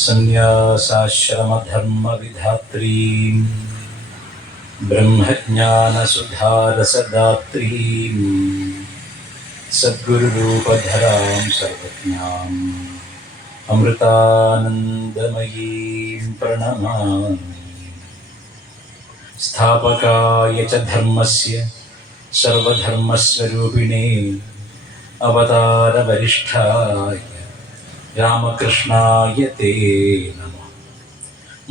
സന്യാസാശ്രമധർമ്മവിധാത്രീം ബ്രഹ്മജ്ഞാനസുധാരസദാത്രീം സദ്ഗുരുരൂപധരാം സർവജ്ഞാം അമൃതാനന്ദമയീം പ്രണമാമി. സ്ഥാപകായ ച ധർമ്മസ്യ സർവധർമ്മസ്വരൂപിണേ അവതാരവരിഷ്ഠായ രാമകൃഷ്ണായ തേ നമഃ.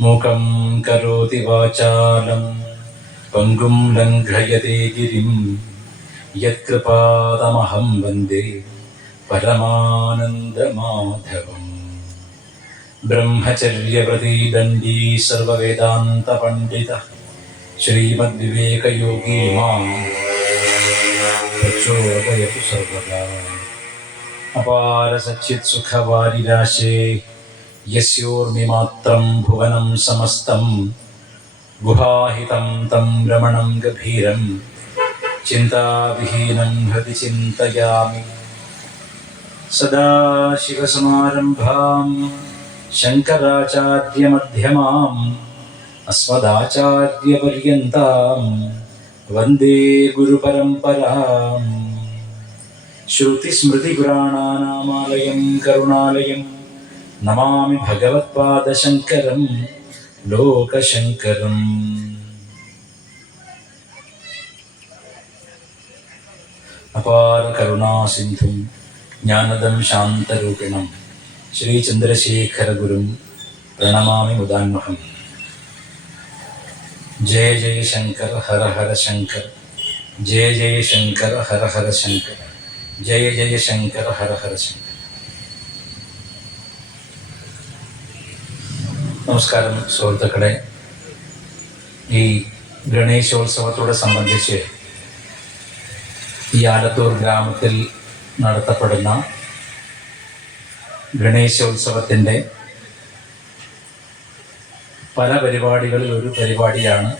മൂകം കരോതി വാചാലം പങ്കും ലംഘയതേ ഗിരിം യത്കൃപാതമഹം വന്ദേ പരമാനന്ദമാധവം. ബ്രഹ്മചര്യവ്രതീദണ്ഡീ സർവവേദാന്തപണ്ഡിതഃ ശ്രീമദ്വിവേകയോഗീ മാം പ്രചോദയതു സർവദാ. അപാര സച്ചിത് സുഖവാരിരാശേ യസ്യോർമിമാത്രം ഭുവനം സമസ്തം ഗുഹാഹിതം തം രമണം ഗഭീരം ചിന്താവിഹീനം ഹൃദി ചിന്തയാമി. സദാശിവസമാരംഭാം ശങ്കരാചാര്യമധ്യമാം അസ്മദാചാര്യപര്യന്താം വന്ദേ ഗുരുപരമ്പരാം. ശ്രുതിസ്മൃതിപുരാണാനാമാലയം കരുണാലയം നമാമി ഭഗവത്പാദശങ്കരം ലോകശങ്കരം. അപാര കരുണാസിന്ധും ജ്ഞാനദം ശാന്തരൂപിണം ശ്രീചന്ദ്രശേഖരഗുരും പ്രണമാമി മുദാന്വഹം. ജയ ജയ ശങ്കർ ഹര ഹര ശങ്കർ, ജയ ജയ ശങ്കർ ഹര ഹര ശങ്കർ, ജയ ജയ ശങ്കർ ഹര ഹര ശങ്കർ. നമസ്കാരം സുഹൃത്തുക്കളെ. ഈ ഗണേശോത്സവത്തോട് സംബന്ധിച്ച് ഈ ആലത്തൂർ ഗ്രാമത്തിൽ നടത്തപ്പെടുന്ന ഗണേശോത്സവത്തിൻ്റെ പല പരിപാടികളിൽ ഒരു പരിപാടിയാണ്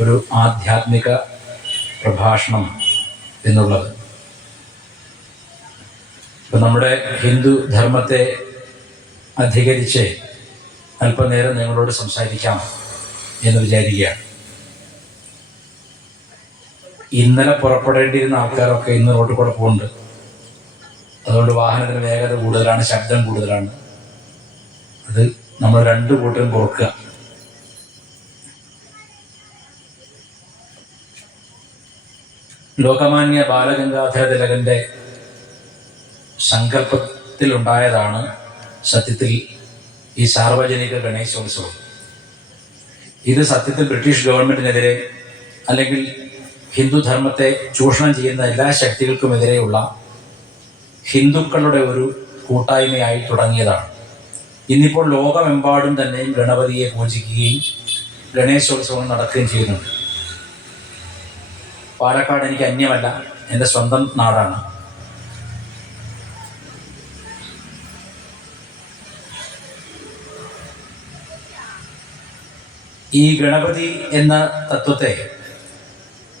ഒരു ആധ്യാത്മിക പ്രഭാഷണം എന്നുള്ളത്. ഇപ്പം നമ്മുടെ ഹിന്ദു ധർമ്മത്തെ അധികരിച്ച് അല്പനേരം നിങ്ങളോട് സംസാരിക്കാം എന്ന് വിചാരിക്കുകയാണ്. ഇന്നലെ പുറപ്പെടേണ്ടിയിരുന്ന ആൾക്കാരൊക്കെ ഇന്ന് റോഡിൽ കൂടെ പോകുന്നുണ്ട്. അതുകൊണ്ട് വാഹനത്തിന് വേഗത കൂടുതലാണ്, ശബ്ദം കൂടുതലാണ്. അത് നമ്മൾ രണ്ടു കൂട്ടരും പൊറുക്കുക. ലോകമാന്യ ബാലഗംഗാധര തിലകന്റെ സങ്കല്പത്തിലുണ്ടായതാണ് സത്യത്തിൽ ഈ സാർവജനിക ഗണേശോത്സവം. ഇത് സത്യത്തിൽ ബ്രിട്ടീഷ് ഗവൺമെൻറ്റിനെതിരെ അല്ലെങ്കിൽ ഹിന്ദുധർമ്മത്തെ ചൂഷണം ചെയ്യുന്ന എല്ലാ ശക്തികൾക്കുമെതിരെയുള്ള ഹിന്ദുക്കളുടെ ഒരു കൂട്ടായ്മയായി തുടങ്ങിയതാണ്. ഇന്നിപ്പോൾ ലോകമെമ്പാടും തന്നെയും ഗണപതിയെ പൂജിക്കുകയും ഗണേശോത്സവം നടക്കുകയും ചെയ്യുന്നുണ്ട്. പാലക്കാട് എനിക്ക് അന്യമല്ല, എൻ്റെ സ്വന്തം നാടാണ്. ഈ ഗണപതി എന്ന തത്വത്തെ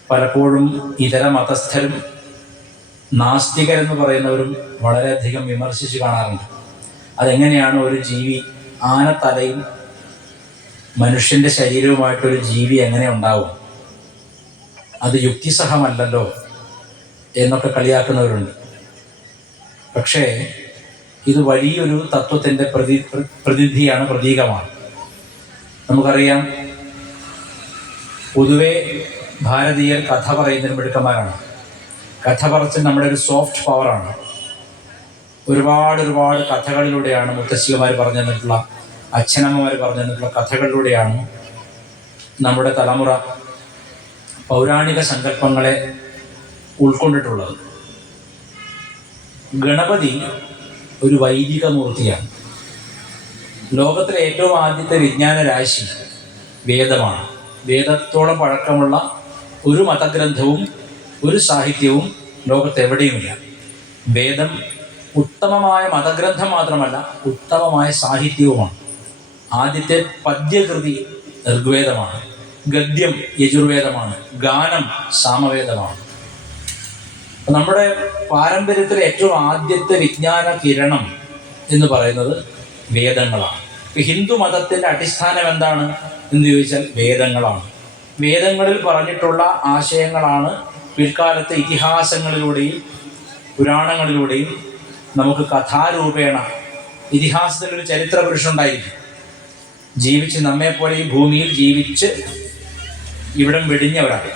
പലപ്പോഴും ഇതര മതസ്ഥരും നാസ്തികരെന്ന് പറയുന്നവരും വളരെയധികം വിമർശിച്ച് കാണാറുണ്ട്. അതെങ്ങനെയാണ് ഒരു ജീവി, ആനത്തലയും മനുഷ്യൻ്റെ ശരീരവുമായിട്ടൊരു ജീവി എങ്ങനെ ഉണ്ടാവും, അത് യുക്തിസഹമല്ലല്ലോ എന്നൊക്കെ കളിയാക്കുന്നവരുണ്ട്. പക്ഷേ ഇത് വലിയൊരു തത്വത്തിൻ്റെ പ്രതിനിധിയാണ്, പ്രതീകമാണ്. നമുക്കറിയാം, പൊതുവെ ഭാരതീയർ കഥ പറയുന്നതിന് മിടുക്കന്മാരാണ്. കഥ പറച്ചിൽ നമ്മുടെ ഒരു സോഫ്റ്റ് പവറാണ്. ഒരുപാട് കഥകളിലൂടെയാണ് മുത്തശ്ശിമാർ പറഞ്ഞു തന്നിട്ടുള്ള, അച്ഛനമ്മമാർ പറഞ്ഞു തന്നിട്ടുള്ള കഥകളിലൂടെയാണ് നമ്മുടെ തലമുറ പൗരാണിക സങ്കല്പങ്ങളെ ഉൾക്കൊണ്ടിട്ടുള്ളത്. ഗണപതി ഒരു വൈദിക മൂർത്തിയാണ്. ലോകത്തിലെ ഏറ്റവും ആദ്യത്തെ വിജ്ഞാന രാശി വേദമാണ്. വേദത്തോളം പഴക്കമുള്ള ഒരു മതഗ്രന്ഥവും ഒരു സാഹിത്യവും ലോകത്തെവിടെയുമില്ല. വേദം ഉത്തമമായ മതഗ്രന്ഥം മാത്രമല്ല, ഉത്തമമായ സാഹിത്യവുമാണ്. ആദ്യത്തെ പദ്യകൃതി ഋഗ്വേദമാണ്, ഗദ്യം യജുർവേദമാണ്, ഗാനം സാമവേദമാണ്. നമ്മുടെ പാരമ്പര്യത്തിലെ ഏറ്റവും ആദ്യത്തെ വിജ്ഞാന കിരണം എന്ന് പറയുന്നത് വേദങ്ങളാണ്. ഹിന്ദു മതത്തിൻ്റെ അടിസ്ഥാനം എന്താണ് എന്ന് ചോദിച്ചാൽ വേദങ്ങളാണ്. വേദങ്ങളിൽ പറഞ്ഞിട്ടുള്ള ആശയങ്ങളാണ് പിൽക്കാലത്തെ ഇതിഹാസങ്ങളിലൂടെയും പുരാണങ്ങളിലൂടെയും നമുക്ക് കഥാരൂപേണ. ഇതിഹാസത്തിലൊരു ചരിത്ര പുരുഷനുണ്ടായിരിക്കും, ജീവിച്ച് നമ്മെപ്പോലെ ഈ ഭൂമിയിൽ ജീവിച്ച് ഇവിടം വെടിഞ്ഞവരാണ്.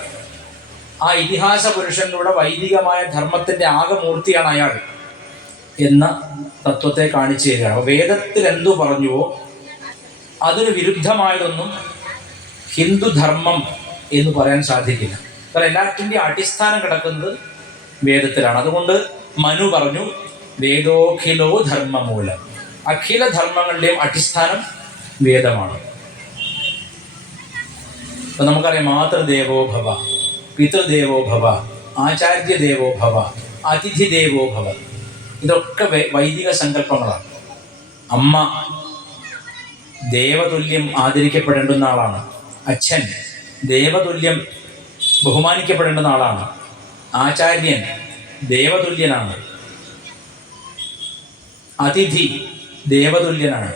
ആ ഇതിഹാസ പുരുഷനിലൂടെ വൈദികമായ ധർമ്മത്തിൻ്റെ ആകമൂർത്തിയാണ് അയാൾ എന്ന തത്വത്തെ കാണിച്ചു തരികയാണ്. അപ്പോൾ വേദത്തിൽ എന്തു പറഞ്ഞുവോ അതിന് വിരുദ്ധമായതൊന്നും ഹിന്ദുധർമ്മം എന്ന് പറയാൻ സാധിക്കില്ല. കാരണം എല്ലാറ്റിൻ്റെയും അടിസ്ഥാനം കിടക്കുന്നത് വേദത്തിലാണ്. അതുകൊണ്ട് മനു പറഞ്ഞു വേദോഖിലോ ധർമ്മമൂലം. അഖില ധർമ്മങ്ങളുടെയും അടിസ്ഥാനം വേദമാണ്. അപ്പം നമുക്കറിയാം, മാതൃദേവോ ഭവ, പിതൃദേവോ ഭവ, ആചാര്യദേവോ ഭവ, അതിഥിദേവോ ഭവ. ഇതൊക്കെ വൈദിക സങ്കല്പങ്ങളാണ്. അമ്മ ദേവതുല്യം ആദരിക്കപ്പെടേണ്ടുന്ന ആളാണ്. അച്ഛൻ ദേവതുല്യം ബഹുമാനിക്കപ്പെടേണ്ടുന്ന ആളാണ്. ആചാര്യൻ ദേവതുല്യനാണ്. അതിഥി ദേവതുല്യനാണ്.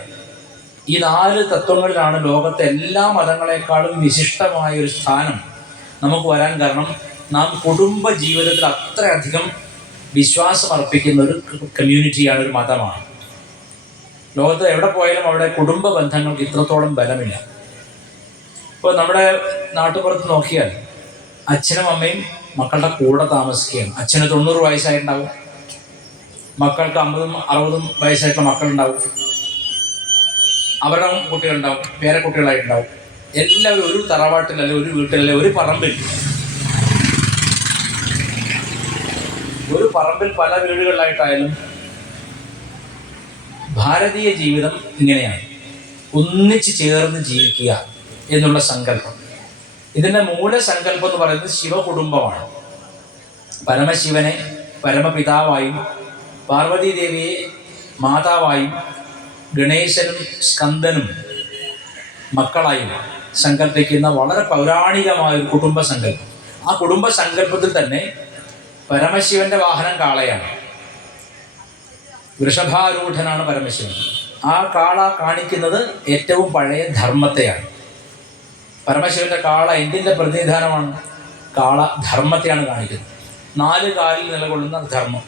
ഈ 4 തത്വങ്ങളിലാണ് ലോകത്തെ എല്ലാ മതങ്ങളെക്കാളും വിശിഷ്ടമായ ഒരു സ്ഥാനം നമുക്ക് വരാൻ കാരണം. നാം കുടുംബ ജീവിതത്തിൽ അത്രയധികം വിശ്വാസം അർപ്പിക്കുന്ന ഒരു കമ്മ്യൂണിറ്റിയാണ്, ഒരു മതമാണ്. ലോകത്ത് എവിടെ പോയാലും അവിടെ കുടുംബ ബന്ധങ്ങൾക്ക് ഇത്രത്തോളം ബലമില്ല. ഇപ്പോൾ നമ്മുടെ നാട്ടുപുറത്ത് നോക്കിയാൽ അച്ഛനും അമ്മയും മക്കളുടെ കൂടെ താമസിക്കുകയാണ്. അച്ഛന് 90 വയസ്സായിട്ടുണ്ടാവും, മക്കൾക്ക് 50-60 വയസ്സായിട്ടുള്ള മക്കളുണ്ടാവും, അവരുടെ കുട്ടികളുണ്ടാവും, പേരക്കുട്ടികളായിട്ടുണ്ടാവും. എല്ലാവരും ഒരു തറവാട്ടിലല്ലേ, ഒരു വീട്ടിലല്ലേ, ഒരു പറമ്പിൽ പല വീടുകളിലായിട്ടായാലും ഭാരതീയ ജീവിതം ഇങ്ങനെയാണ്. ഒന്നിച്ച് ചേർന്ന് ജീവിക്കുക എന്നുള്ള സങ്കല്പം. ഇതിൻ്റെ മൂലസങ്കല്പം എന്ന് പറയുന്നത് ശിവകുടുംബമാണ്. പരമശിവനെ പരമപിതാവായും പാർവതീദേവിയെ മാതാവായും ഗണേശനും സ്കന്ദനും മക്കളായും സങ്കല്പിക്കുന്ന വളരെ പൗരാണികമായൊരു കുടുംബസങ്കല്പം. ആ കുടുംബസങ്കല്പത്തിൽ തന്നെ പരമശിവന്റെ വാഹനം കാളയാണ്. വൃഷഭാരൂഢനാണ് പരമശിവൻ. ആ കാള കാണിക്കുന്നത് ഏറ്റവും പഴയ ധർമ്മത്തെയാണ്. പരമശിവന്റെ കാള എന്തിൻ്റെ പ്രതിനിധാനമാണ്? കാള ധർമ്മത്തെയാണ് കാണിക്കുന്നത്. 4 കാലിൽ നിലകൊള്ളുന്ന ധർമ്മം.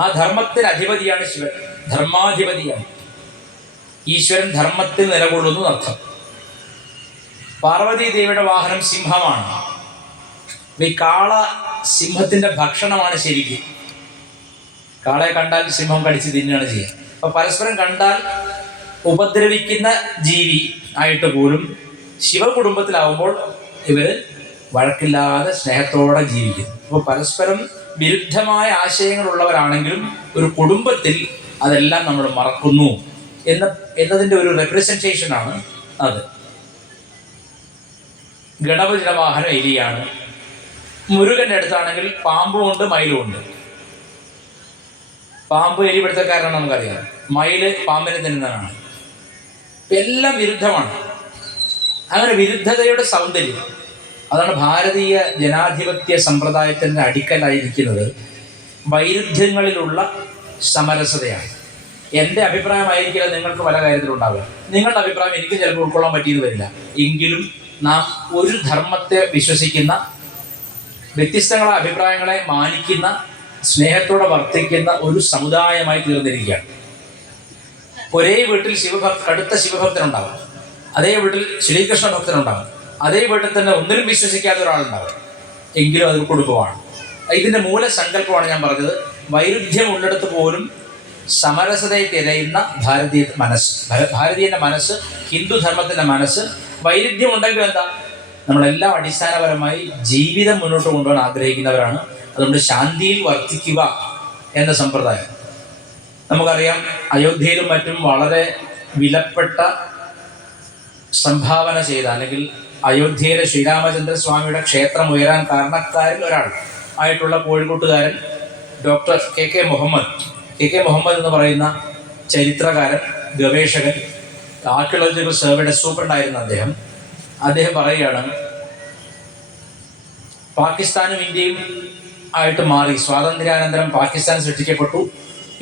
ആ ധർമ്മത്തിന് അധിപതിയാണ് ശിവൻ, ധർമാധിപതിയാണ്. ഈശ്വരൻ ധർമ്മത്തിൽ നിലകൊള്ളുന്നു അർത്ഥം. പാർവതി ദേവിയുടെ വാഹനം സിംഹമാണ്. ഈ കാള സിംഹത്തിൻ്റെ ഭക്ഷണമാണ് ശരിക്കും. കാളയെ കണ്ടാൽ സിംഹം കടിച്ച് തിന്നുകയാണ് ചെയ്യുക. അപ്പോൾ പരസ്പരം കണ്ടാൽ ഉപദ്രവിക്കുന്ന ജീവി ആയിട്ട് പോലും ശിവകുടുംബത്തിലാവുമ്പോൾ ഇവർ വഴക്കില്ലാതെ സ്നേഹത്തോടെ ജീവിക്കുന്നു. അപ്പോൾ പരസ്പരം വിരുദ്ധമായ ആശയങ്ങളുള്ളവരാണെങ്കിലും ഒരു കുടുംബത്തിൽ അതെല്ലാം നമ്മൾ മറക്കുന്നു എന്നതിൻ്റെ ഒരു റെപ്രസെൻറ്റേഷനാണ് അത്. ഗണപതിയുടെ വാഹനം എലിയാണ്. മുരുകൻ്റെ അടുത്താണെങ്കിൽ പാമ്പുമുണ്ട്, മയിലുമുണ്ട്. പാമ്പ് എലി പിടുത്തക്കാരനാണ് നമുക്കറിയാം, മയില് പാമ്പിനെ തിന്നുന്നതാണ്. എല്ലാം വിരുദ്ധമാണ്. അങ്ങനെ വിരുദ്ധതയുടെ സൗന്ദര്യം, അതാണ് ഭാരതീയ ജനാധിപത്യ സമ്പ്രദായത്തിൻ്റെ അടിക്കലായിരിക്കുന്നത്. വൈരുദ്ധ്യങ്ങളിലുള്ള സമരസതയാണ്. എൻ്റെ അഭിപ്രായമായിരിക്കില്ല നിങ്ങൾക്ക് പല കാര്യത്തിലുണ്ടാവുക. നിങ്ങളുടെ അഭിപ്രായം എനിക്ക് ചിലപ്പോൾ ഉൾക്കൊള്ളാൻ പറ്റിയെന്ന് വരില്ല. എങ്കിലും നാം ഒരു ധർമ്മത്തെ വിശ്വസിക്കുന്ന, വ്യത്യസ്തങ്ങളെ അഭിപ്രായങ്ങളെ മാനിക്കുന്ന, സ്നേഹത്തോടെ വർത്തിക്കുന്ന ഒരു സമുദായമായി തീർന്നിരിക്കുകയാണ്. ഒരേ വീട്ടിൽ കടുത്ത ശിവഭക്തനുണ്ടാവും, അതേ വീട്ടിൽ ശ്രീകൃഷ്ണ ഭക്തനുണ്ടാവും, അതേ വീട്ടിൽ തന്നെ ഒന്നിലും വിശ്വസിക്കാത്ത ഒരാളുണ്ടാവും. എങ്കിലും അതൊരു കുടുംബമാണ്. ഇതിൻ്റെ മൂലസങ്കല്പമാണ് ഞാൻ പറഞ്ഞത്. വൈരുദ്ധ്യമുള്ളിടത്ത് പോലും സമരസതയെ തിരയുന്ന ഭാരതീയൻ്റെ മനസ്സ്, ഹിന്ദുധർമ്മത്തിൻ്റെ മനസ്സ്. വൈരുദ്ധ്യമുണ്ടെങ്കിൽ എന്താ? നമ്മളെല്ലാം അടിസ്ഥാനപരമായി ജീവിതം മുന്നോട്ട് കൊണ്ടുപോകാൻ ആഗ്രഹിക്കുന്നവരാണ്. അതുകൊണ്ട് ശാന്തിയിൽ വർത്തിക്കുക എന്ന സമ്പ്രദായം നമുക്കറിയാം. അയോധ്യയിലും മറ്റും വളരെ വിലപ്പെട്ട സംഭാവന ചെയ്ത, അല്ലെങ്കിൽ അയോധ്യയിലെ ശ്രീരാമചന്ദ്ര സ്വാമിയുടെ ക്ഷേത്രം ഉയരാൻ കാരണക്കാരിൽ ഒരാൾ ആയിട്ടുള്ള കോഴിക്കോട്ടുകാരൻ ഡോക്ടർ കെ കെ മുഹമ്മദ് എന്ന് പറയുന്ന ചരിത്രകാരൻ, ഗവേഷകൻ, ആർക്കിയോളജിക്കൽ സർവേയുടെ സൂപ്രണ്ടായിരുന്ന അദ്ദേഹം പറയുകയാണ്, പാകിസ്ഥാനും ഇന്ത്യയും ആയിട്ട് മാറി. സ്വാതന്ത്ര്യാനന്തരം പാകിസ്ഥാൻ സൃഷ്ടിക്കപ്പെട്ടു,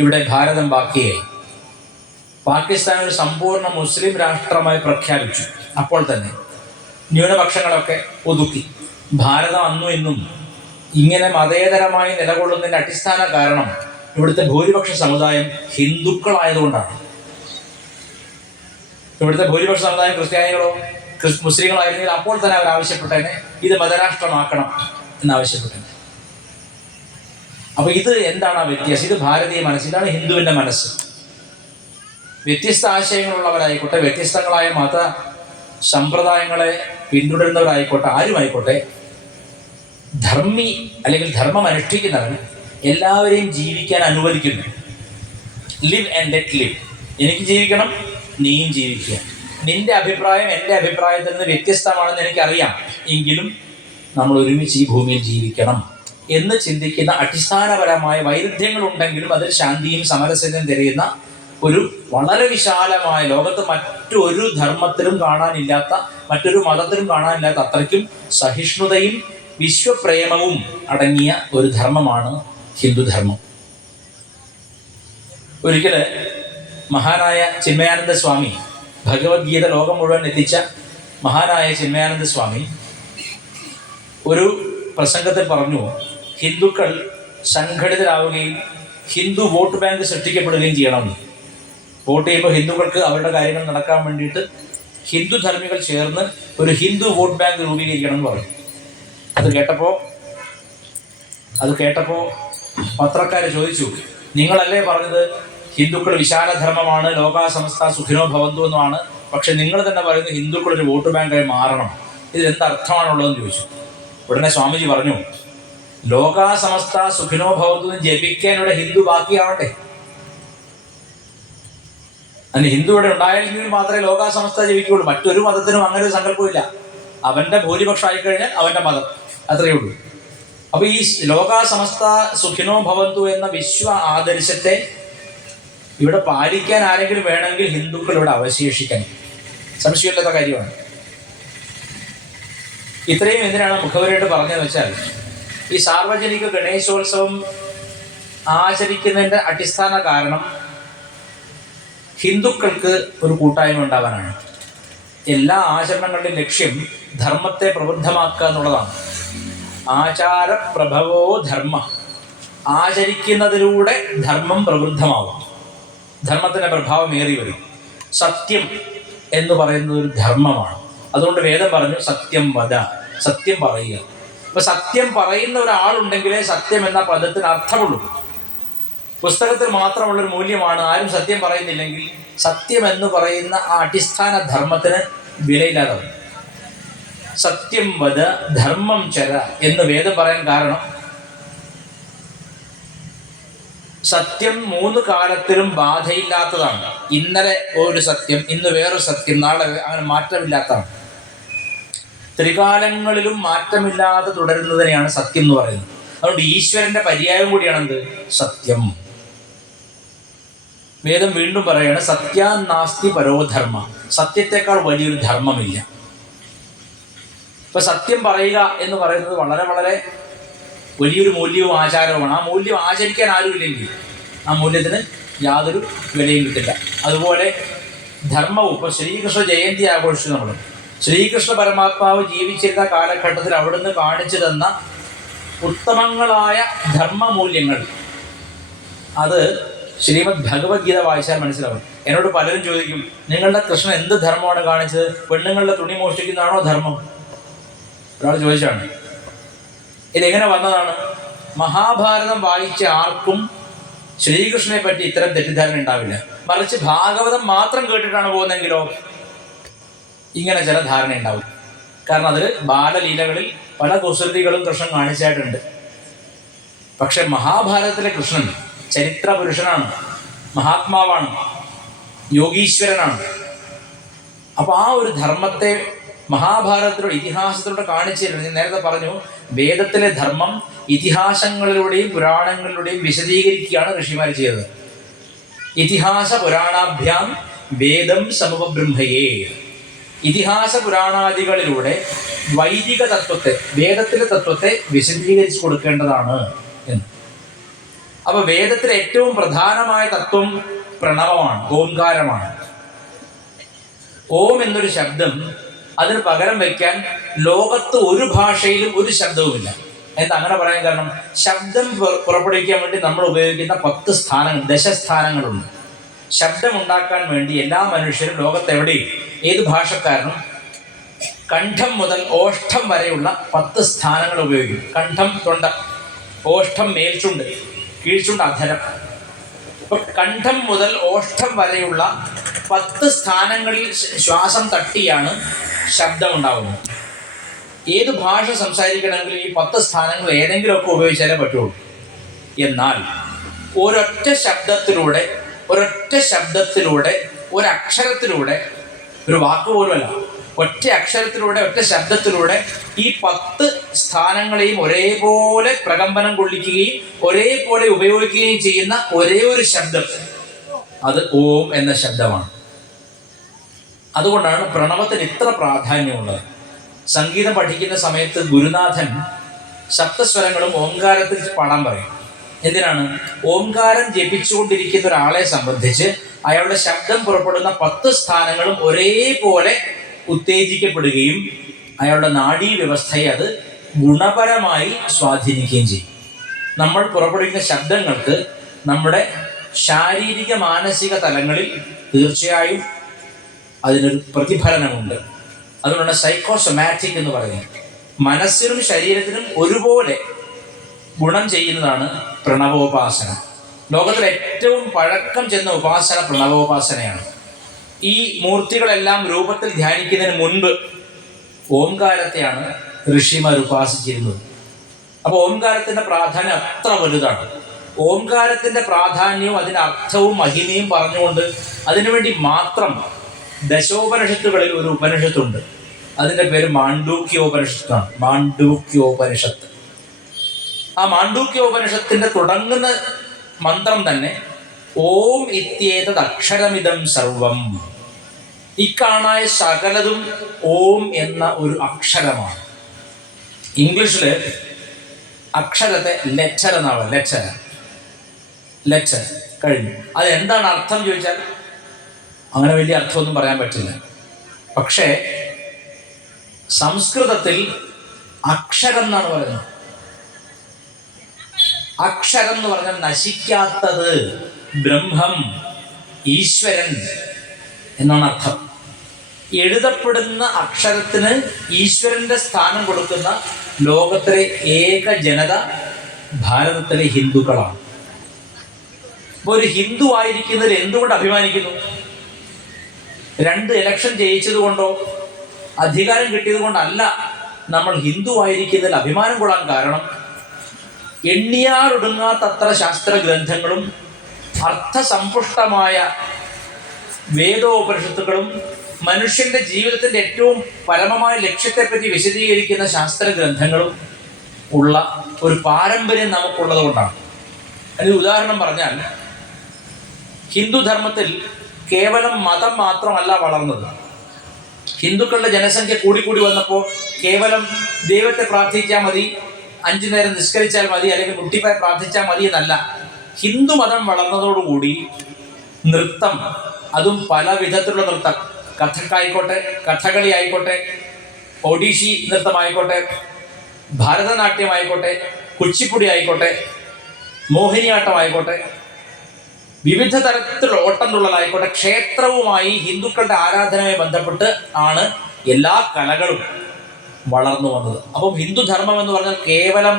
ഇവിടെ ഭാരതം ബാക്കിയായി. പാകിസ്ഥാൻ ഒരു സമ്പൂർണ്ണ മുസ്ലിം രാഷ്ട്രമായി പ്രഖ്യാപിച്ചു. അപ്പോൾ തന്നെ ന്യൂനപക്ഷങ്ങളൊക്കെ ഒതുക്കി. ഭാരതം അന്നും ഇന്നും ഇങ്ങനെ മതേതരമായി നിലകൊള്ളുന്നതിൻ്റെ അടിസ്ഥാന കാരണം ഇവിടുത്തെ ഭൂരിപക്ഷ സമുദായം ഹിന്ദുക്കളായതുകൊണ്ടാണ്. ഇവിടുത്തെ ഭൂരിപക്ഷ സമുദായം ക്രിസ്ത്യാനികളോ മുസ്ലിങ്ങളായിരുന്നെങ്കിൽ അപ്പോൾ തന്നെ അവർ ആവശ്യപ്പെട്ടതിനെ ഇത് മതരാഷ്ട്രമാക്കണം എന്നാവശ്യപ്പെട്ടത്. അപ്പോൾ ഇത് എന്താണ് ആ വ്യത്യാസം? ഇത് ഭാരതീയ മനസ്സ്, ഇതാണ് ഹിന്ദുവിൻ്റെ മനസ്സ്. വ്യത്യസ്ത ആശയങ്ങളുള്ളവരായിക്കോട്ടെ, വ്യത്യസ്തങ്ങളായ മത സമ്പ്രദായങ്ങളെ പിന്തുടരുന്നവരായിക്കോട്ടെ, ആരുമായിക്കോട്ടെ, ധർമ്മി അല്ലെങ്കിൽ ധർമ്മം അനുഷ്ഠിക്കുന്നവൻ എല്ലാവരെയും ജീവിക്കാൻ അനുവദിക്കുന്നു. Live and let live. എനിക്ക് ജീവിക്കണം, നീയും ജീവിക്കുക. നിന്റെ അഭിപ്രായം എൻ്റെ അഭിപ്രായത്തിൽ നിന്ന് വ്യത്യസ്തമാണെന്ന് എനിക്കറിയാം, എങ്കിലും നമ്മൾ ഒരുമിച്ച് ഈ ഭൂമിയിൽ ജീവിക്കണം എന്ന് ചിന്തിക്കുന്ന അടിസ്ഥാനപരമായ വൈരുദ്ധ്യങ്ങളുണ്ടെങ്കിലും അതിൽ ശാന്തിയും സമരസതയും തിരയുന്ന ഒരു വളരെ വിശാലമായ, ലോകത്ത് മറ്റൊരു ധർമ്മത്തിലും കാണാനില്ലാത്ത, മറ്റൊരു മതത്തിലും കാണാനില്ലാത്ത അത്രയ്ക്കും സഹിഷ്ണുതയും വിശ്വപ്രേമവും അടങ്ങിയ ഒരു ധർമ്മമാണ് ഹിന്ദുധർമ്മം. ഒരിക്കൽ മഹാനായ ചിന്മയാനന്ദ സ്വാമി, ഭഗവത്ഗീത ലോകം മുഴുവൻ എത്തിച്ച മഹാനായ ചിന്മയാനന്ദ സ്വാമി ഒരു പ്രസംഗത്തിൽ പറഞ്ഞു, ഹിന്ദുക്കൾ സംഘടിതരാവുകയും ഹിന്ദു വോട്ട് ബാങ്ക് സൃഷ്ടിക്കപ്പെടുകയും ചെയ്യണമെന്ന്. വോട്ട് ചെയ്യുമ്പോൾ ഹിന്ദുക്കൾക്ക് അവരുടെ കാര്യങ്ങൾ നടക്കാൻ വേണ്ടിയിട്ട് ഹിന്ദു ധർമ്മികൾ ചേർന്ന് ഒരു ഹിന്ദു വോട്ട് ബാങ്ക് രൂപീകരിക്കണം എന്ന് പറഞ്ഞു. അത് കേട്ടപ്പോൾ പത്രക്കാർ ചോദിച്ചു, നിങ്ങളല്ലേ പറഞ്ഞത് ഹിന്ദുക്കൾ വിശാലധർമ്മമാണ്, ലോകാസമസ്ത സുഖിനോ ഭവന്തു എന്നുമാണ്, പക്ഷെ നിങ്ങൾ തന്നെ പറയുന്നത് ഹിന്ദുക്കൾ ഒരു വോട്ട് ബാങ്കായി മാറണം, ഇതിലെന്തർത്ഥമാണുള്ളതെന്ന് ചോദിച്ചു. ഉടനെ സ്വാമിജി പറഞ്ഞു, ലോകാസമസ്ത സുഖിനോ ഭവന്തു എന്ന് ജപിക്കാൻ ഇവിടെ ഹിന്ദു ബാക്കിയാവട്ടെ. അതിന് ഹിന്ദു ഇവിടെ ഉണ്ടായെങ്കിൽ മാത്രമേ ലോകാസമസ്ത ജപിക്കുകയുള്ളൂ. മറ്റൊരു മതത്തിനും അങ്ങനെ ഒരു സങ്കല്പമില്ല. അവൻ്റെ ഭൂരിപക്ഷം ആയിക്കഴിഞ്ഞാൽ അവൻ്റെ മതം, അത്രയേ ഉള്ളൂ. അപ്പോൾ ഈ ലോകാസമസ്ത സുഖിനോ ഭവന്തു എന്ന വിശ്വ ആദർശത്തെ ഇവിടെ പാലിക്കാൻ ആരെങ്കിലും വേണമെങ്കിൽ ഹിന്ദുക്കൾ ഇവിടെ അവശേഷിക്കണം, സംശയമില്ലാത്ത കാര്യമാണ്. ഇത്രയും എന്തിനാണ് മുഖവരായിട്ട് പറഞ്ഞതെന്ന് വെച്ചാൽ, ഈ സാർവജനിക ഗണേശോത്സവം ആചരിക്കുന്നതിൻ്റെ അടിസ്ഥാന കാരണം ഹിന്ദുക്കൾക്ക് ഒരു കൂട്ടായ്മ ഉണ്ടാവാനാണ്. എല്ലാ ആചരണങ്ങളുടെയും ലക്ഷ്യം ധർമ്മത്തെ പ്രബുദ്ധമാക്കുക എന്നുള്ളതാണ്. ആചാരപ്രഭവോ ധർമ്മ, ആചരിക്കുന്നതിലൂടെ ധർമ്മം പ്രവൃദ്ധമാവും, ധർമ്മത്തിൻ്റെ പ്രഭാവം ഏറി വരും. സത്യം എന്ന് പറയുന്നത് ഒരു ധർമ്മമാണ്. അതുകൊണ്ട് വേദം പറഞ്ഞു സത്യം വദ, സത്യം പറയുക. അപ്പോൾ സത്യം പറയുന്ന ഒരാളുണ്ടെങ്കിലേ സത്യം എന്ന പദത്തിന് അർത്ഥമുള്ളൂ. പുസ്തകത്തിൽ മാത്രമുള്ളൊരു മൂല്യമാണ്. ആരും സത്യം പറയുന്നില്ലെങ്കിൽ സത്യം എന്ന് പറയുന്ന ആ അടിസ്ഥാന ധർമ്മത്തിന് വിലയില്ലാതാവും. സത്യം വദ ധർമ്മം ചര എന്ന് വേദം പറയാൻ കാരണം, സത്യം 3 കാലത്തിലും ബാധയില്ലാത്തതാണ്. ഇന്നലെ ഒരു സത്യം, ഇന്ന് വേറൊരു സത്യം, നാളെ അങ്ങനെ മാറ്റമില്ലാത്തതാണ്. ത്രികാലങ്ങളിലും മാറ്റമില്ലാതെ തുടരുന്നതിനെയാണ് സത്യം എന്ന് പറയുന്നത്. അതുകൊണ്ട് ഈശ്വരൻ്റെ പര്യായം കൂടിയാണെന്ത്? സത്യം. വേദം വീണ്ടും പറയുകയാണ്, സത്യാനാസ്തി പരോധർമ്മ, സത്യത്തെക്കാൾ വലിയൊരു ധർമ്മമില്ല. ഇപ്പം സത്യം പറയുക എന്ന് പറയുന്നത് വളരെ വളരെ വലിയൊരു മൂല്യവും ആചാരവുമാണ്. ആ മൂല്യം ആചരിക്കാൻ ആരുമില്ലെങ്കിൽ ആ മൂല്യത്തിന് യാതൊരു വിലയും കിട്ടില്ല. അതുപോലെ ധർമ്മവും, ഇപ്പോൾ ശ്രീകൃഷ്ണ ജയന്തി ആഘോഷിച്ചു നമ്മൾ. ശ്രീകൃഷ്ണ പരമാത്മാവ് ജീവിച്ചിരുന്ന കാലഘട്ടത്തിൽ അവിടുന്ന് കാണിച്ചു തന്ന ഉത്തമങ്ങളായ ധർമ്മമൂല്യങ്ങൾ, അത് ശ്രീമദ് ഭഗവത്ഗീത വായിച്ചാൽ മനസ്സിലാവും. എന്നോട് പലരും ചോദിക്കും, നിങ്ങളുടെ കൃഷ്ണൻ എന്ത് ധർമ്മമാണ് കാണിച്ചത്? പെണ്ണുങ്ങളുടെ തുണി മോഷ്ടിക്കുന്നതാണോ ധർമ്മം? ഒരാൾ ചോദിച്ചാണ്. ഇതെങ്ങനെ വന്നതാണ്? മഹാഭാരതം വായിച്ച ആർക്കും ശ്രീകൃഷ്ണനെ പറ്റി ഇത്തരം തെറ്റിദ്ധാരണ ഉണ്ടാവില്ല. മറിച്ച് ഭാഗവതം മാത്രം കേട്ടിട്ടാണ് പോകുന്നതെങ്കിലോ ഇങ്ങനെ ചില ധാരണ ഉണ്ടാവും. കാരണം അതിൽ ബാലലീലകളിൽ പല കുസൃതികളും കൃഷ്ണൻ കാണിച്ചായിട്ടുണ്ട്. പക്ഷെ മഹാഭാരതത്തിലെ കൃഷ്ണൻ ചരിത്ര പുരുഷനാണ്, മഹാത്മാവാണ്, യോഗീശ്വരനാണ്. അപ്പോൾ ആ ഒരു ധർമ്മത്തെ മഹാഭാരതത്തിലൂടെ, ഇതിഹാസത്തിലൂടെ കാണിച്ചു തരുന്നത്. ഞാൻ നേരത്തെ പറഞ്ഞു, വേദത്തിലെ ധർമ്മം ഇതിഹാസങ്ങളിലൂടെയും പുരാണങ്ങളിലൂടെയും വിശദീകരിക്കുകയാണ് ഋഷിമാർ ചെയ്തത്. ഇതിഹാസ പുരാണാഭ്യാം വേദം സമുപബ്രഹ്മയേ. ഇതിഹാസ പുരാണാദികളിലൂടെ വൈദിക തത്വത്തെ, വേദത്തിലെ തത്വത്തെ വിശദീകരിച്ചു കൊടുക്കേണ്ടതാണ് എന്ന്. അപ്പോൾ വേദത്തിലെ ഏറ്റവും പ്രധാനമായ തത്വം പ്രണവമാണ്, ഓംകാരമാണ്. ഓം എന്നൊരു ശബ്ദം അതിന് പകരം വയ്ക്കാൻ ലോകത്ത് ഒരു ഭാഷയിലും ഒരു ശബ്ദവുമില്ല. എന്താ അങ്ങനെ പറയാൻ കാരണം? ശബ്ദം പുറപ്പെടുവിക്കാൻ വേണ്ടി നമ്മൾ ഉപയോഗിക്കുന്ന 10 സ്ഥാനങ്ങൾ, ദശസ്ഥാനങ്ങളുണ്ട്. ശബ്ദമുണ്ടാക്കാൻ വേണ്ടി എല്ലാ മനുഷ്യരും ലോകത്തെവിടെയും ഏത് ഭാഷക്കാരനും കണ്ഠം മുതൽ ഓഷ്ഠം വരെയുള്ള 10 സ്ഥാനങ്ങൾ ഉപയോഗിക്കും. കണ്ഠം തൊണ്ട, ഓഷ്ഠം മേൽചുണ്ട്, കീഴ്ചുണ്ട് അധരം. അപ്പോൾ കണ്ഠം മുതൽ ഓഷ്ഠം വരെയുള്ള 10 സ്ഥാനങ്ങളിൽ ശ്വാസം തട്ടിയാണ് ശബ്ദമുണ്ടാകുന്നത്. ഏത് ഭാഷ സംസാരിക്കണമെങ്കിലും ഈ 10 സ്ഥാനങ്ങൾ ഏതെങ്കിലുമൊക്കെ ഉപയോഗിച്ചാലേ പറ്റുള്ളൂ. എന്നാൽ ഒരൊറ്റ ശബ്ദത്തിലൂടെ ഒരക്ഷരത്തിലൂടെ, ഒരു വാക്ക് പോലുമല്ല, ഒറ്റ അക്ഷരത്തിലൂടെ, ഒറ്റ ശബ്ദത്തിലൂടെ ഈ 10 സ്ഥാനങ്ങളെയും ഒരേപോലെ പ്രകമ്പനം കൊള്ളിക്കുകയും ഒരേപോലെ ഉപയോഗിക്കുകയും ചെയ്യുന്ന ഒരേ ഒരു ശബ്ദം, അത് ഓം എന്ന ശബ്ദമാണ്. അതുകൊണ്ടാണ് പ്രണവത്തിന് ഇത്ര പ്രാധാന്യമുള്ളത്. സംഗീതം പഠിക്കുന്ന സമയത്ത് ഗുരുനാഥൻ സപ്തസ്വരങ്ങളും ഓംകാരത്തിൽ പാടാൻ പറയും. എന്തിനാണ്? ഓംകാരം ജപിച്ചുകൊണ്ടിരിക്കുന്ന ഒരാളെ സംബന്ധിച്ച് അയാളുടെ ശബ്ദം പുറപ്പെടുന്ന 10 സ്ഥാനങ്ങളും ഒരേപോലെ ഉത്തേജിക്കപ്പെടുകയും അയാളുടെ നാഡീവ്യവസ്ഥയെ അത് ഗുണപരമായി സ്വാധീനിക്കുകയും ചെയ്യും. നമ്മൾ പുറപ്പെടുവിക്കുന്ന ശബ്ദങ്ങൾക്ക് നമ്മുടെ ശാരീരിക മാനസിക തലങ്ങളിൽ തീർച്ചയായും അതിനൊരു പ്രതിഫലനമുണ്ട്. അതുകൊണ്ടാണ് സൈക്കോസൊമാറ്റിക് എന്ന് പറയുന്നത്. മനസ്സിനും ശരീരത്തിനും ഒരുപോലെ ഗുണം ചെയ്യുന്നതാണ് പ്രണവോപാസന. ലോകത്തിൽ ഏറ്റവും പഴക്കം ചെന്ന ഉപാസന പ്രണവോപാസനയാണ്. ഈ മൂർത്തികളെല്ലാം രൂപത്തിൽ ധ്യാനിക്കുന്നതിന് മുൻപ് ഓംകാരത്തെയാണ് ഋഷിമാർ ഉപാസിച്ചിരുന്നത്. അപ്പോൾ ഓംകാരത്തിൻ്റെ പ്രാധാന്യം അത്ര വലുതാണ്. ഓംകാരത്തിൻ്റെ പ്രാധാന്യവും അതിൻ്റെ അർത്ഥവും മഹിമയും പറഞ്ഞുകൊണ്ട് അതിനുവേണ്ടി മാത്രം ദശോപനിഷത്തുകളിൽ ഒരു ഉപനിഷത്തുണ്ട്. അതിൻ്റെ പേര് മാണ്ഡൂക്യോപനിഷത്താണ്. മാണ്ഡൂക്യോപനിഷത്ത്. ആ മാണ്ഡൂക്യോപനിഷത്തിൻ്റെ തുടങ്ങുന്ന മന്ത്രം തന്നെ ഓം ഇത്യേതത് അക്ഷരമിദം സർവം. ഇക്കാണായ സകലതും ഓം എന്ന ഒരു അക്ഷരമാണ്. ഇംഗ്ലീഷിൽ അക്ഷരത്തെ ലെറ്റർ എന്നാണ്. ലെറ്റർ കഴിഞ്ഞു. അതെന്താണ് അർത്ഥം ചോദിച്ചാൽ അങ്ങനെ വലിയ അർത്ഥമൊന്നും പറയാൻ പറ്റില്ല. പക്ഷേ സംസ്കൃതത്തിൽ അക്ഷരം എന്നാണ് പറയുന്നത്. അക്ഷരം എന്ന് പറഞ്ഞാൽ നശിക്കാത്തത്, ബ്രഹ്മം, ഈശ്വരൻ എന്നാണ് അർത്ഥം. എഴുതപ്പെടുന്ന അക്ഷരത്തിന് ഈശ്വരന്റെ സ്ഥാനം കൊടുക്കുന്ന ലോകത്തിലെ ഏക ജനത ഭാരതത്തിലെ ഹിന്ദുക്കളാണ്. അപ്പോൾ ഒരു ഹിന്ദു ആയിരിക്കുന്നതിൽ എന്തുകൊണ്ട് അഭിമാനിക്കുന്നു? 2 ഇലക്ഷൻ ജയിച്ചത് കൊണ്ടോ അധികാരം കിട്ടിയത് കൊണ്ടല്ല നമ്മൾ ഹിന്ദു ആയിരിക്കുന്നതിൽ അഭിമാനം കൊള്ളാൻ കാരണം എണ്ണിയാറൊടുങ്ങാത്തത്ര ശാസ്ത്ര ഗ്രന്ഥങ്ങളും അർത്ഥസമ്പുഷ്ടമായ വേദോപനിഷത്തുകളും മനുഷ്യന്റെ ജീവിതത്തിന്റെ ഏറ്റവും പരമമായ ലക്ഷ്യത്തെപ്പറ്റി വിശദീകരിക്കുന്ന ശാസ്ത്ര ഗ്രന്ഥങ്ങളും ഉള്ള ഒരു പാരമ്പര്യം നമുക്കുള്ളത് കൊണ്ടാണ്. അതിന് ഉദാഹരണം പറഞ്ഞാൽ, ഹിന്ദുധർമ്മത്തിൽ കേവലം മതം മാത്രമല്ല വളർന്നത്. ഹിന്ദുക്കളുടെ ജനസംഖ്യ കൂടിക്കൂടി വന്നപ്പോൾ കേവലം ദൈവത്തെ പ്രാർത്ഥിച്ചാൽ മതി, 5 നേരം നിസ്കരിച്ചാൽ മതി, അല്ലെങ്കിൽ മുട്ടിപ്പായി പ്രാർത്ഥിച്ചാൽ മതി എന്നല്ല. ഹിന്ദു മതം വളർന്നതോടുകൂടി നൃത്തം, അതും പല വിധത്തിലുള്ള നൃത്തം, കഥക്കായിക്കോട്ടെ, കഥകളി ആയിക്കോട്ടെ, ഒഡീഷി നൃത്തമായിക്കോട്ടെ, ഭാരതനാട്യമായിക്കോട്ടെ, കുച്ചിപ്പുടി ആയിക്കോട്ടെ, മോഹിനിയാട്ടമായിക്കോട്ടെ, വിവിധ തരത്തിലുള്ള ഓട്ടംതുള്ളലായിക്കോട്ടെ, ക്ഷേത്രവുമായി ഹിന്ദുക്കളുടെ ആരാധനയുമായി ബന്ധപ്പെട്ട് ആണ് എല്ലാ കലകളും വളർന്നു വന്നത്. അപ്പം ഹിന്ദുധർമ്മം എന്ന് പറഞ്ഞാൽ കേവലം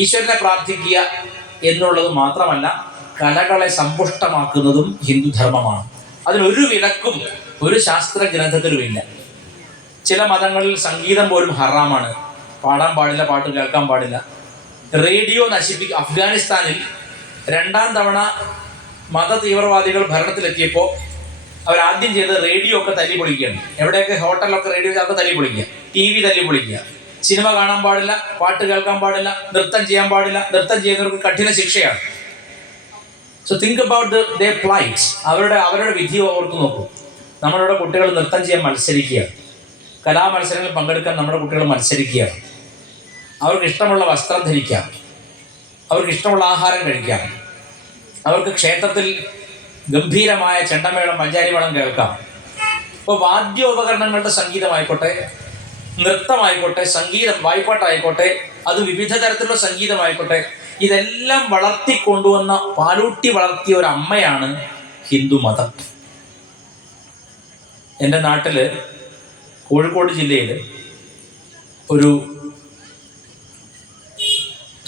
ഈശ്വരനെ പ്രാർത്ഥിക്കുക എന്നുള്ളത് മാത്രമല്ല, കലകളെ സമ്പുഷ്ടമാക്കുന്നതും ഹിന്ദുധർമ്മമാണ്. അതിനൊരു വിലക്കും ഒരു ശാസ്ത്ര ഗ്രന്ഥത്തിലുമില്ല. ചില മതങ്ങളിൽ സംഗീതം പോലും ഹറാമാണ്, പാടാൻ പാടില്ല, പാട്ട് കേൾക്കാൻ പാടില്ല. റേഡിയോ അഫ്ഗാനിസ്ഥാനിൽ 2ാം തവണ മത തീവ്രവാദികൾ ഭരണത്തിലെത്തിയപ്പോൾ അവരാദ്യം ചെയ്തത് റേഡിയോ ഒക്കെ തല്ലി പൊളിക്കുകയാണ്. എവിടെയൊക്കെ ഹോട്ടലിലൊക്കെ റേഡിയോ ഒക്കെ തല്ലി പൊളിക്കുക, TV തല്ലി പൊളിക്കുക. സിനിമ കാണാൻ പാടില്ല, പാട്ട് കേൾക്കാൻ പാടില്ല, നൃത്തം ചെയ്യാൻ പാടില്ല. നൃത്തം ചെയ്യുന്നവർക്ക് കഠിന ശിക്ഷയാണ്. So think about the plight. അവരുടെ വിധി ഓർത്ത് നോക്കൂ. നമ്മളുടെ കുട്ടികൾ നൃത്തം ചെയ്യാൻ മത്സരിക്കുകയാണ്, കലാമത്സരങ്ങളിൽ പങ്കെടുക്കാൻ നമ്മുടെ കുട്ടികൾ മത്സരിക്കുകയാണ്. അവർക്ക് ഇഷ്ടമുള്ള വസ്ത്രം ധരിക്കാം, അവർക്ക് ഇഷ്ടമുള്ള ആഹാരം കഴിക്കാം, അവർക്ക് ക്ഷേത്രത്തിൽ ഗംഭീരമായ ചെണ്ടമേളം പഞ്ചാരിമേളം കേൾക്കാം. ഇപ്പോൾ വാദ്യോപകരണങ്ങളുടെ സംഗീതമായിക്കോട്ടെ, നൃത്തമായിക്കോട്ടെ, സംഗീതം വായ്പാട്ടായിക്കോട്ടെ, അത് വിവിധ തരത്തിലുള്ള സംഗീതമായിക്കോട്ടെ, ഇതെല്ലാം വളർത്തിക്കൊണ്ടുവന്ന പാലൂട്ടി വളർത്തിയ ഒരു അമ്മയാണ് ഹിന്ദു മതം. എൻ്റെ നാട്ടിൽ കോഴിക്കോട് ജില്ലയിൽ ഒരു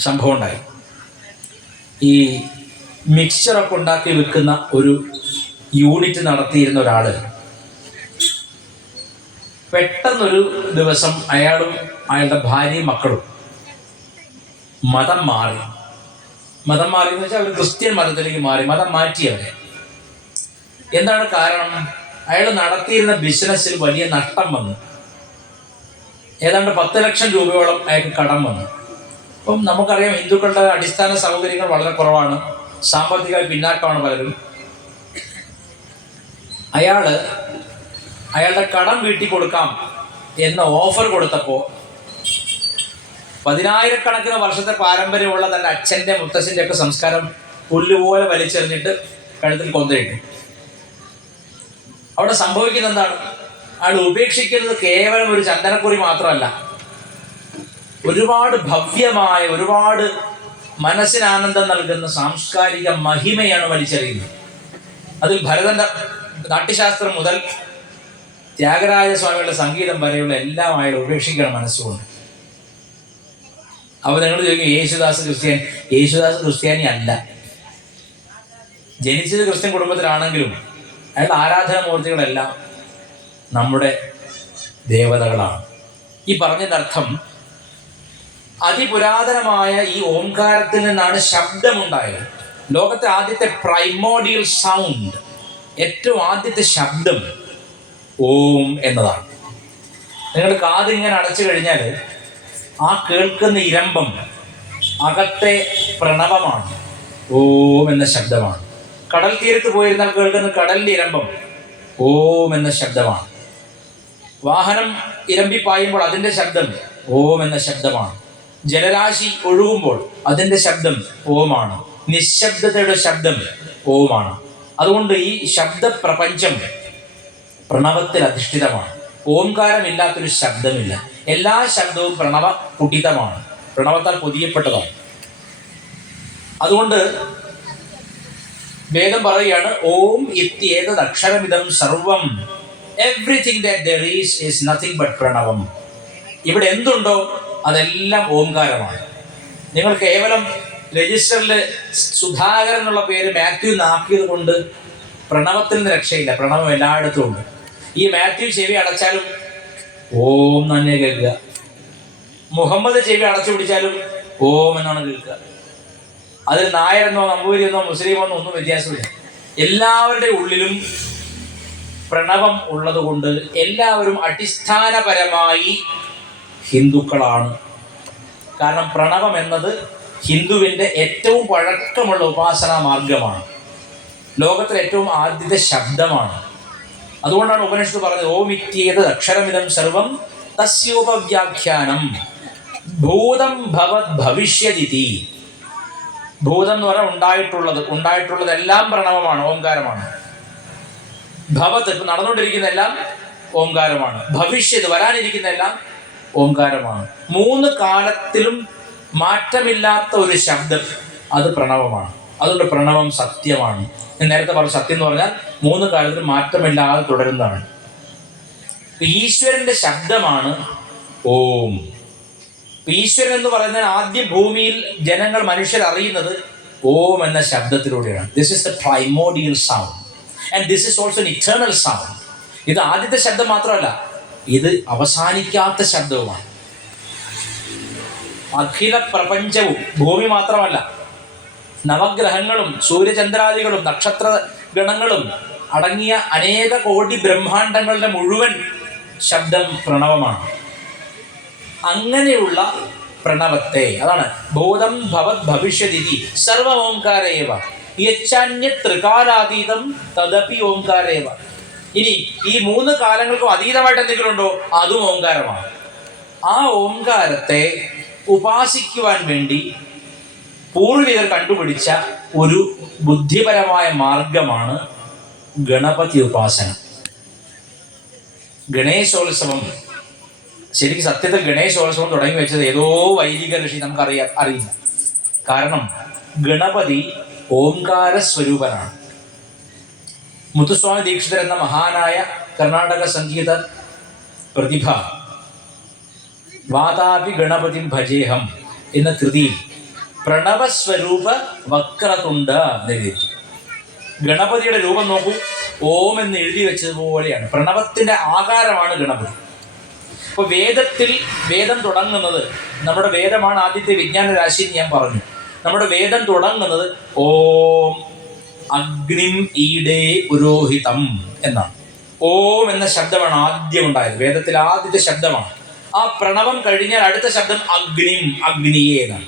സംഭവം ഉണ്ടായി. ഈ മിക്സ്ചറൊക്കെ ഉണ്ടാക്കി വിൽക്കുന്ന ഒരു യൂണിറ്റ് നടത്തിയിരുന്ന ഒരാൾ പെട്ടെന്നൊരു ദിവസം അയാളും അയാളുടെ ഭാര്യയും മക്കളും മതം മാറി എന്ന് വെച്ചാൽ അവർ ക്രിസ്ത്യൻ മതത്തിലേക്ക് മാറി, മതം മാറ്റിയവരെ. എന്താണ് കാരണം? അയാൾ നടത്തിയിരുന്ന ബിസിനസ്സിൽ വലിയ നഷ്ടം വന്നു. ഏതാണ്ട് 10 ലക്ഷം രൂപയോളം അയാൾക്ക് കടം വന്നു. അപ്പം നമുക്കറിയാം, ഹിന്ദുക്കളുടെ അടിസ്ഥാന സൗകര്യങ്ങൾ വളരെ കുറവാണ്, സാമ്പത്തികമായി പിന്നാക്കമാണ് പലരും. അയാളുടെ കടം വീട്ടി കൊടുക്കാം എന്ന ഓഫർ കൊടുത്തപ്പോൾ 10,000-കണക്കിന് വർഷത്തെ പാരമ്പര്യമുള്ള തൻ്റെ അച്ഛൻ്റെ മുത്തശ്ശൻ്റെ ഒക്കെ സംസ്കാരം പുല്ലുപോലെ വലിച്ചെറിഞ്ഞിട്ട് കഴുത്തിൽ കൊന്തയിട്ടു. അവിടെ സംഭവിക്കുന്ന എന്താണ്? അയാൾ ഉപേക്ഷിക്കുന്നത് കേവലം ഒരു ചന്ദനക്കുറി മാത്രമല്ല, ഒരുപാട് ഭവ്യമായ, ഒരുപാട് മനസ്സിന് ആനന്ദം നൽകുന്ന സാംസ്കാരിക മഹിമയാണ് വലിച്ചെറിയുന്നത്. അതിൽ ഭരതൻ്റെ നാട്യശാസ്ത്രം മുതൽ ത്യാഗരാജസ്വാമികളുടെ സംഗീതം വരെയുള്ള എല്ലാം അയാൾ ഉപേക്ഷിക്കണം മനസ്സുകൊണ്ട്. അപ്പോൾ നിങ്ങൾ ചോദിക്കും, യേശുദാസ് ക്രിസ്ത്യാനി അല്ല. ജനിച്ചത് ക്രിസ്ത്യൻ കുടുംബത്തിലാണെങ്കിലും അയാളുടെ ആരാധനാമൂർത്തികളെല്ലാം നമ്മുടെ ദേവതകളാണ്. ഈ പറഞ്ഞതിനർത്ഥം, അതിപുരാതനമായ ഈ ഓംകാരത്തിൽ നിന്നാണ് ശബ്ദമുണ്ടായത്. ലോകത്തെ ആദ്യത്തെ പ്രൈമോഡിയൽ സൗണ്ട്, ഏറ്റവും ആദ്യത്തെ ശബ്ദം ഓം എന്നതാണ്. നിങ്ങൾ കാതിങ്ങനെ അടച്ചു കഴിഞ്ഞാൽ ആ കേൾക്കുന്ന ഇരമ്പം അകത്തെ പ്രണവമാണ്, ഓം എന്ന ശബ്ദമാണ്. കടൽ തീരത്ത് പോയിരുന്നാൽ കേൾക്കുന്ന കടലിൻ്റെ ഇരമ്പം ഓം എന്ന ശബ്ദമാണ്. വാഹനം ഇരമ്പിപ്പായുമ്പോൾ അതിൻ്റെ ശബ്ദം ഓം എന്ന ശബ്ദമാണ്. ജലരാശി ഒഴുകുമ്പോൾ അതിൻ്റെ ശബ്ദം ഓമാണ്. നിശബ്ദതയുടെ ശബ്ദം ഓമാണ്. അതുകൊണ്ട് ഈ ശബ്ദപ്രപഞ്ചം പ്രണവത്തിൽ അധിഷ്ഠിതമാണ്. ഓംകാരമില്ലാത്തൊരു ശബ്ദമില്ല. എല്ലാ ശബ്ദവും പ്രണവ പുടിതമാണ്, പ്രണവത്താൽ പൊതിയപ്പെട്ടതാണ്. അതുകൊണ്ട് വേദം പറയുകയാണ്, ഓം ഇത്യേതദ് അക്ഷരമിദം സർവം, everything that there is nothing but പ്രണവം. ഇവിടെ എന്തുണ്ടോ അതെല്ലാം ഓംകാരമാണ്. നിങ്ങൾ കേവലം രജിസ്റ്ററിൽ സുധാകരൻ എന്നുള്ള പേര് മാത്യു ആക്കിയത് കൊണ്ട് പ്രണവത്തിൽ നിന്ന് രക്ഷയില്ല. പ്രണവം എല്ലായിടത്തും ഉണ്ട്. ഈ മാത്യു ചെവി അടച്ചാലും ഓം തന്നെ കേൾക്കുക. മുഹമ്മദ് ചെവി അടച്ചു പിടിച്ചാലും ഓം എന്നാണ് കേൾക്കുക. അതിൽ നായരെന്നോ നമ്പൂരിയെന്നോ മുസ്ലിമെന്നോ ഒന്നും വ്യത്യാസമില്ല. എല്ലാവരുടെ ഉള്ളിലും പ്രണവം ഉള്ളതുകൊണ്ട് എല്ലാവരും അടിസ്ഥാനപരമായി ഹിന്ദുക്കളാണ്. കാരണം പ്രണവം എന്നത് ഹിന്ദുവിൻ്റെ ഏറ്റവും പഴക്കമുള്ള ഉപാസനാ മാർഗമാണ്. ലോകത്തിലെ ഏറ്റവും ആദ്യത്തെ ശബ്ദമാണ്. അതുകൊണ്ടാണ് ഉപനിഷത്ത് പറഞ്ഞത്, ഓം ഇത്യേതദ് അക്ഷരമിദം സർവം തസ്യോപവ്യാഖ്യാനം ഭൂതം ഭവത് ഭവിഷ്യതിഥി. ഭൂതം എന്ന് പറഞ്ഞാൽ ഉണ്ടായിട്ടുള്ളതെല്ലാം പ്രണവമാണ്, ഓംകാരമാണ്. ഭവത്, ഇപ്പം നടന്നുകൊണ്ടിരിക്കുന്ന എല്ലാം ഓംകാരമാണ്. ഭവിഷ്യത്, വരാനിരിക്കുന്ന എല്ലാം ഓംകാരമാണ്. 3 കാലത്തിലും മാറ്റമില്ലാത്ത ഒരു ശബ്ദം, അത് പ്രണവമാണ്. അതുകൊണ്ട് പ്രണവം സത്യമാണ്. ഞാൻ നേരത്തെ പറഞ്ഞു, സത്യം എന്ന് പറഞ്ഞാൽ 3 കാലത്തിലും മാറ്റമില്ലാതെ തുടരുന്നതാണ്. ഈശ്വരൻ്റെ ശബ്ദമാണ് ഓം. ഈശ്വരൻ എന്ന് പറയുന്നത് ആദ്യം ഭൂമിയിൽ ജനങ്ങൾ, മനുഷ്യർ അറിയുന്നത് ഓം എന്ന ശബ്ദത്തിലൂടെയാണ്. This is the primordial sound and this is also an eternal sound. ഇത് ആദ്യത്തെ ശബ്ദം മാത്രമല്ല, ഇത് അവസാനിക്കാത്ത ശബ്ദവുമാണ്. അഖില പ്രപഞ്ചവും, ഭൂമി മാത്രമല്ല, നവഗ്രഹങ്ങളും സൂര്യചന്ദ്രാദികളും നക്ഷത്ര ഗണങ്ങളും അടങ്ങിയ അനേക കോടി ബ്രഹ്മാണ്ടങ്ങളുടെ മുഴുവൻ ശബ്ദം പ്രണവമാണ്. അങ്ങനെയുള്ള പ്രണവത്തെ, അതാണ് ഭൂതം ഭവത് ഭവിഷ്യതിഥി സർവ ഓംകാരേവ യച്ഛാന്യ ത്രികാലാതീതം തദപി ഓംകാരേവ. ഇനി ഈ 3 കാലങ്ങൾക്കും അതീതമായിട്ട് എന്തെങ്കിലും ഉണ്ടോ? അതും ഓംകാരമാണ്. ആ ഓംകാരത്തെ ഉപാസിക്കുവാൻ വേണ്ടി പൂർവികർ കണ്ടുപിടിച്ച ഒരു ബുദ്ധിപരമായ മാർഗമാണ് ഗണപതി ഉപാസന. ഗണേശോത്സവം, ശരിക്കും സത്യത്തിൽ ഗണേശോത്സവം തുടങ്ങി വെച്ചത് ഏതോ വൈദിക ഋഷി അറിയില്ല. കാരണം ഗണപതി ഓംകാര സ്വരൂപനാണ്. മുത്തുസ്വാമി ദീക്ഷിതർ എന്ന മഹാനായ കർണാടക സംഗീത പ്രതിഭ വാതാപി ഗണപതിം ഭജേഹം എന്ന കൃതിയിൽ പ്രണവസ്വരൂപ വക്രതുണ്ട എന്നെഴുതി. ഗണപതിയുടെ രൂപം നോക്കൂ, ഓം എന്ന് എഴുതി വെച്ചതുപോലെയാണ്. പ്രണവത്തിന്റെ ആകാരമാണ് ഗണപതി. അപ്പോൾ വേദം തുടങ്ങുന്നത്, നമ്മുടെ വേദമാണ് ആദ്യത്തെ വിജ്ഞാന രാശി എന്ന് ഞാൻ പറഞ്ഞു. നമ്മുടെ വേദം തുടങ്ങുന്നത് ഓം അഗ്നിം ഈടേ പുരോഹിതം എന്നാണ്. ഓം എന്ന ശബ്ദമാണ് ആദ്യം ഉണ്ടായത്, വേദത്തിൽ ആദ്യത്തെ ശബ്ദമാണ്. ആ പ്രണവം കഴിഞ്ഞാൽ അടുത്ത ശബ്ദം അഗ്നിം, അഗ്നിയെ എന്നാണ്.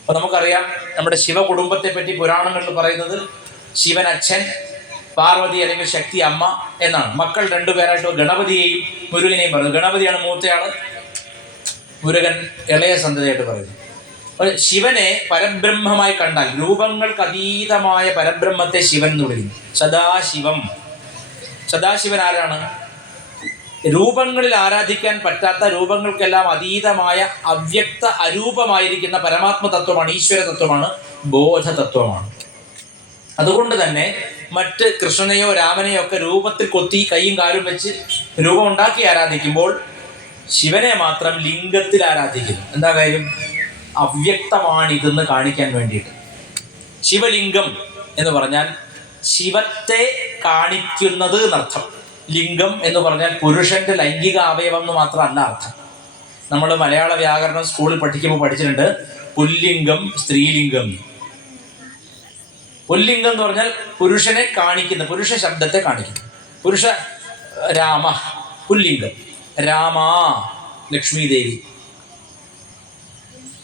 അപ്പൊ നമുക്കറിയാം നമ്മുടെ ശിവകുടുംബത്തെ പറ്റി പുരാണങ്ങളിൽ പറയുന്നത് ശിവൻ അച്ഛൻ, പാർവതി അല്ലെങ്കിൽ ശക്തി അമ്മ എന്നാണ്. മക്കൾ രണ്ടുപേരായിട്ട് ഗണപതിയെയും മുരുകനെയും പറയുന്നത്. ഗണപതിയാണ് മൂത്തയാള്, മുരുകൻ ഇളയ സന്തതിയായിട്ട് പറയുന്നത്. ശിവനെ പരബ്രഹ്മമായി കണ്ടാൽ, രൂപങ്ങൾക്ക് അതീതമായ പരബ്രഹ്മത്തെ ശിവൻ എന്ന് വിളിക്കുന്നു. സദാശിവം. സദാശിവൻ ആരാണ്? രൂപങ്ങളിൽ ആരാധിക്കാൻ പറ്റാത്ത, രൂപങ്ങൾക്കെല്ലാം അതീതമായ അവ്യക്ത അരൂപമായിരിക്കുന്ന പരമാത്മ തത്വമാണ്, ഈശ്വര തത്വമാണ്, ബോധതത്വമാണ്. അതുകൊണ്ട് തന്നെ മറ്റ് കൃഷ്ണനെയോ രാമനെയോ ഒക്കെ രൂപത്തിൽ കൊത്തി കൈയും കാലും വെച്ച് രൂപം ഉണ്ടാക്കി ആരാധിക്കുമ്പോൾ ശിവനെ മാത്രം ലിംഗത്തിൽ ആരാധിക്കുന്നു. എന്താ കാര്യം? അവ്യക്തമാണിതെന്ന് കാണിക്കാൻ വേണ്ടിയിട്ട്. ശിവലിംഗം എന്ന് പറഞ്ഞാൽ ശിവത്തെ കാണിക്കുന്നത് എന്നർത്ഥം. ലിംഗം എന്ന് പറഞ്ഞാൽ പുരുഷന്റെ ലൈംഗിക അവയവം എന്ന് മാത്രമല്ല അർത്ഥം. നമ്മൾ മലയാള വ്യാകരണം സ്കൂളിൽ പഠിക്കുമ്പോൾ പഠിച്ചിട്ടുണ്ട് പുല്ലിംഗം, സ്ത്രീലിംഗം. പുല്ലിംഗം എന്ന് പറഞ്ഞാൽ പുരുഷനെ കാണിക്കുന്ന, പുരുഷ ശബ്ദത്തെ കാണിക്കുന്നു. പുരുഷ രാമ പുല്ലിംഗം, രാമ ലക്ഷ്മി ദേവി,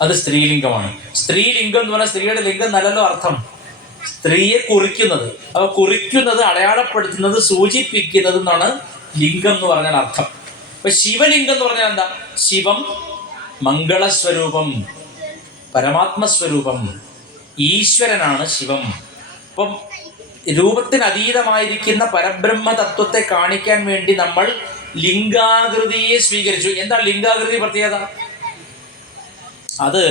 അത് സ്ത്രീലിംഗമാണ്. സ്ത്രീലിംഗം എന്ന് പറഞ്ഞാൽ സ്ത്രീയുടെ ലിംഗം നല്ലല്ലോ അർത്ഥം, സ്ത്രീയെ കുറിക്കുന്നത്. അപ്പോൾ കുറിക്കുന്നത്, അടയാളപ്പെടുത്തുന്നത്, സൂചിപ്പിക്കുന്നത് എന്നാണ് ലിംഗം എന്ന് പറഞ്ഞാൽ അർത്ഥം. അപ്പൊ ശിവലിംഗം എന്ന് പറഞ്ഞാൽ എന്താ? ശിവം മംഗളസ്വരൂപം, പരമാത്മസ്വരൂപം, ഈശ്വരനാണ് ശിവം. അപ്പം രൂപത്തിന് അതീതമായിരിക്കുന്ന പരബ്രഹ്മ തത്വത്തെ കാണിക്കാൻ വേണ്ടി നമ്മൾ ലിംഗാകൃതിയെ സ്വീകരിച്ചു. എന്താ ലിംഗാകൃതി പ്രത്യേകത? അത്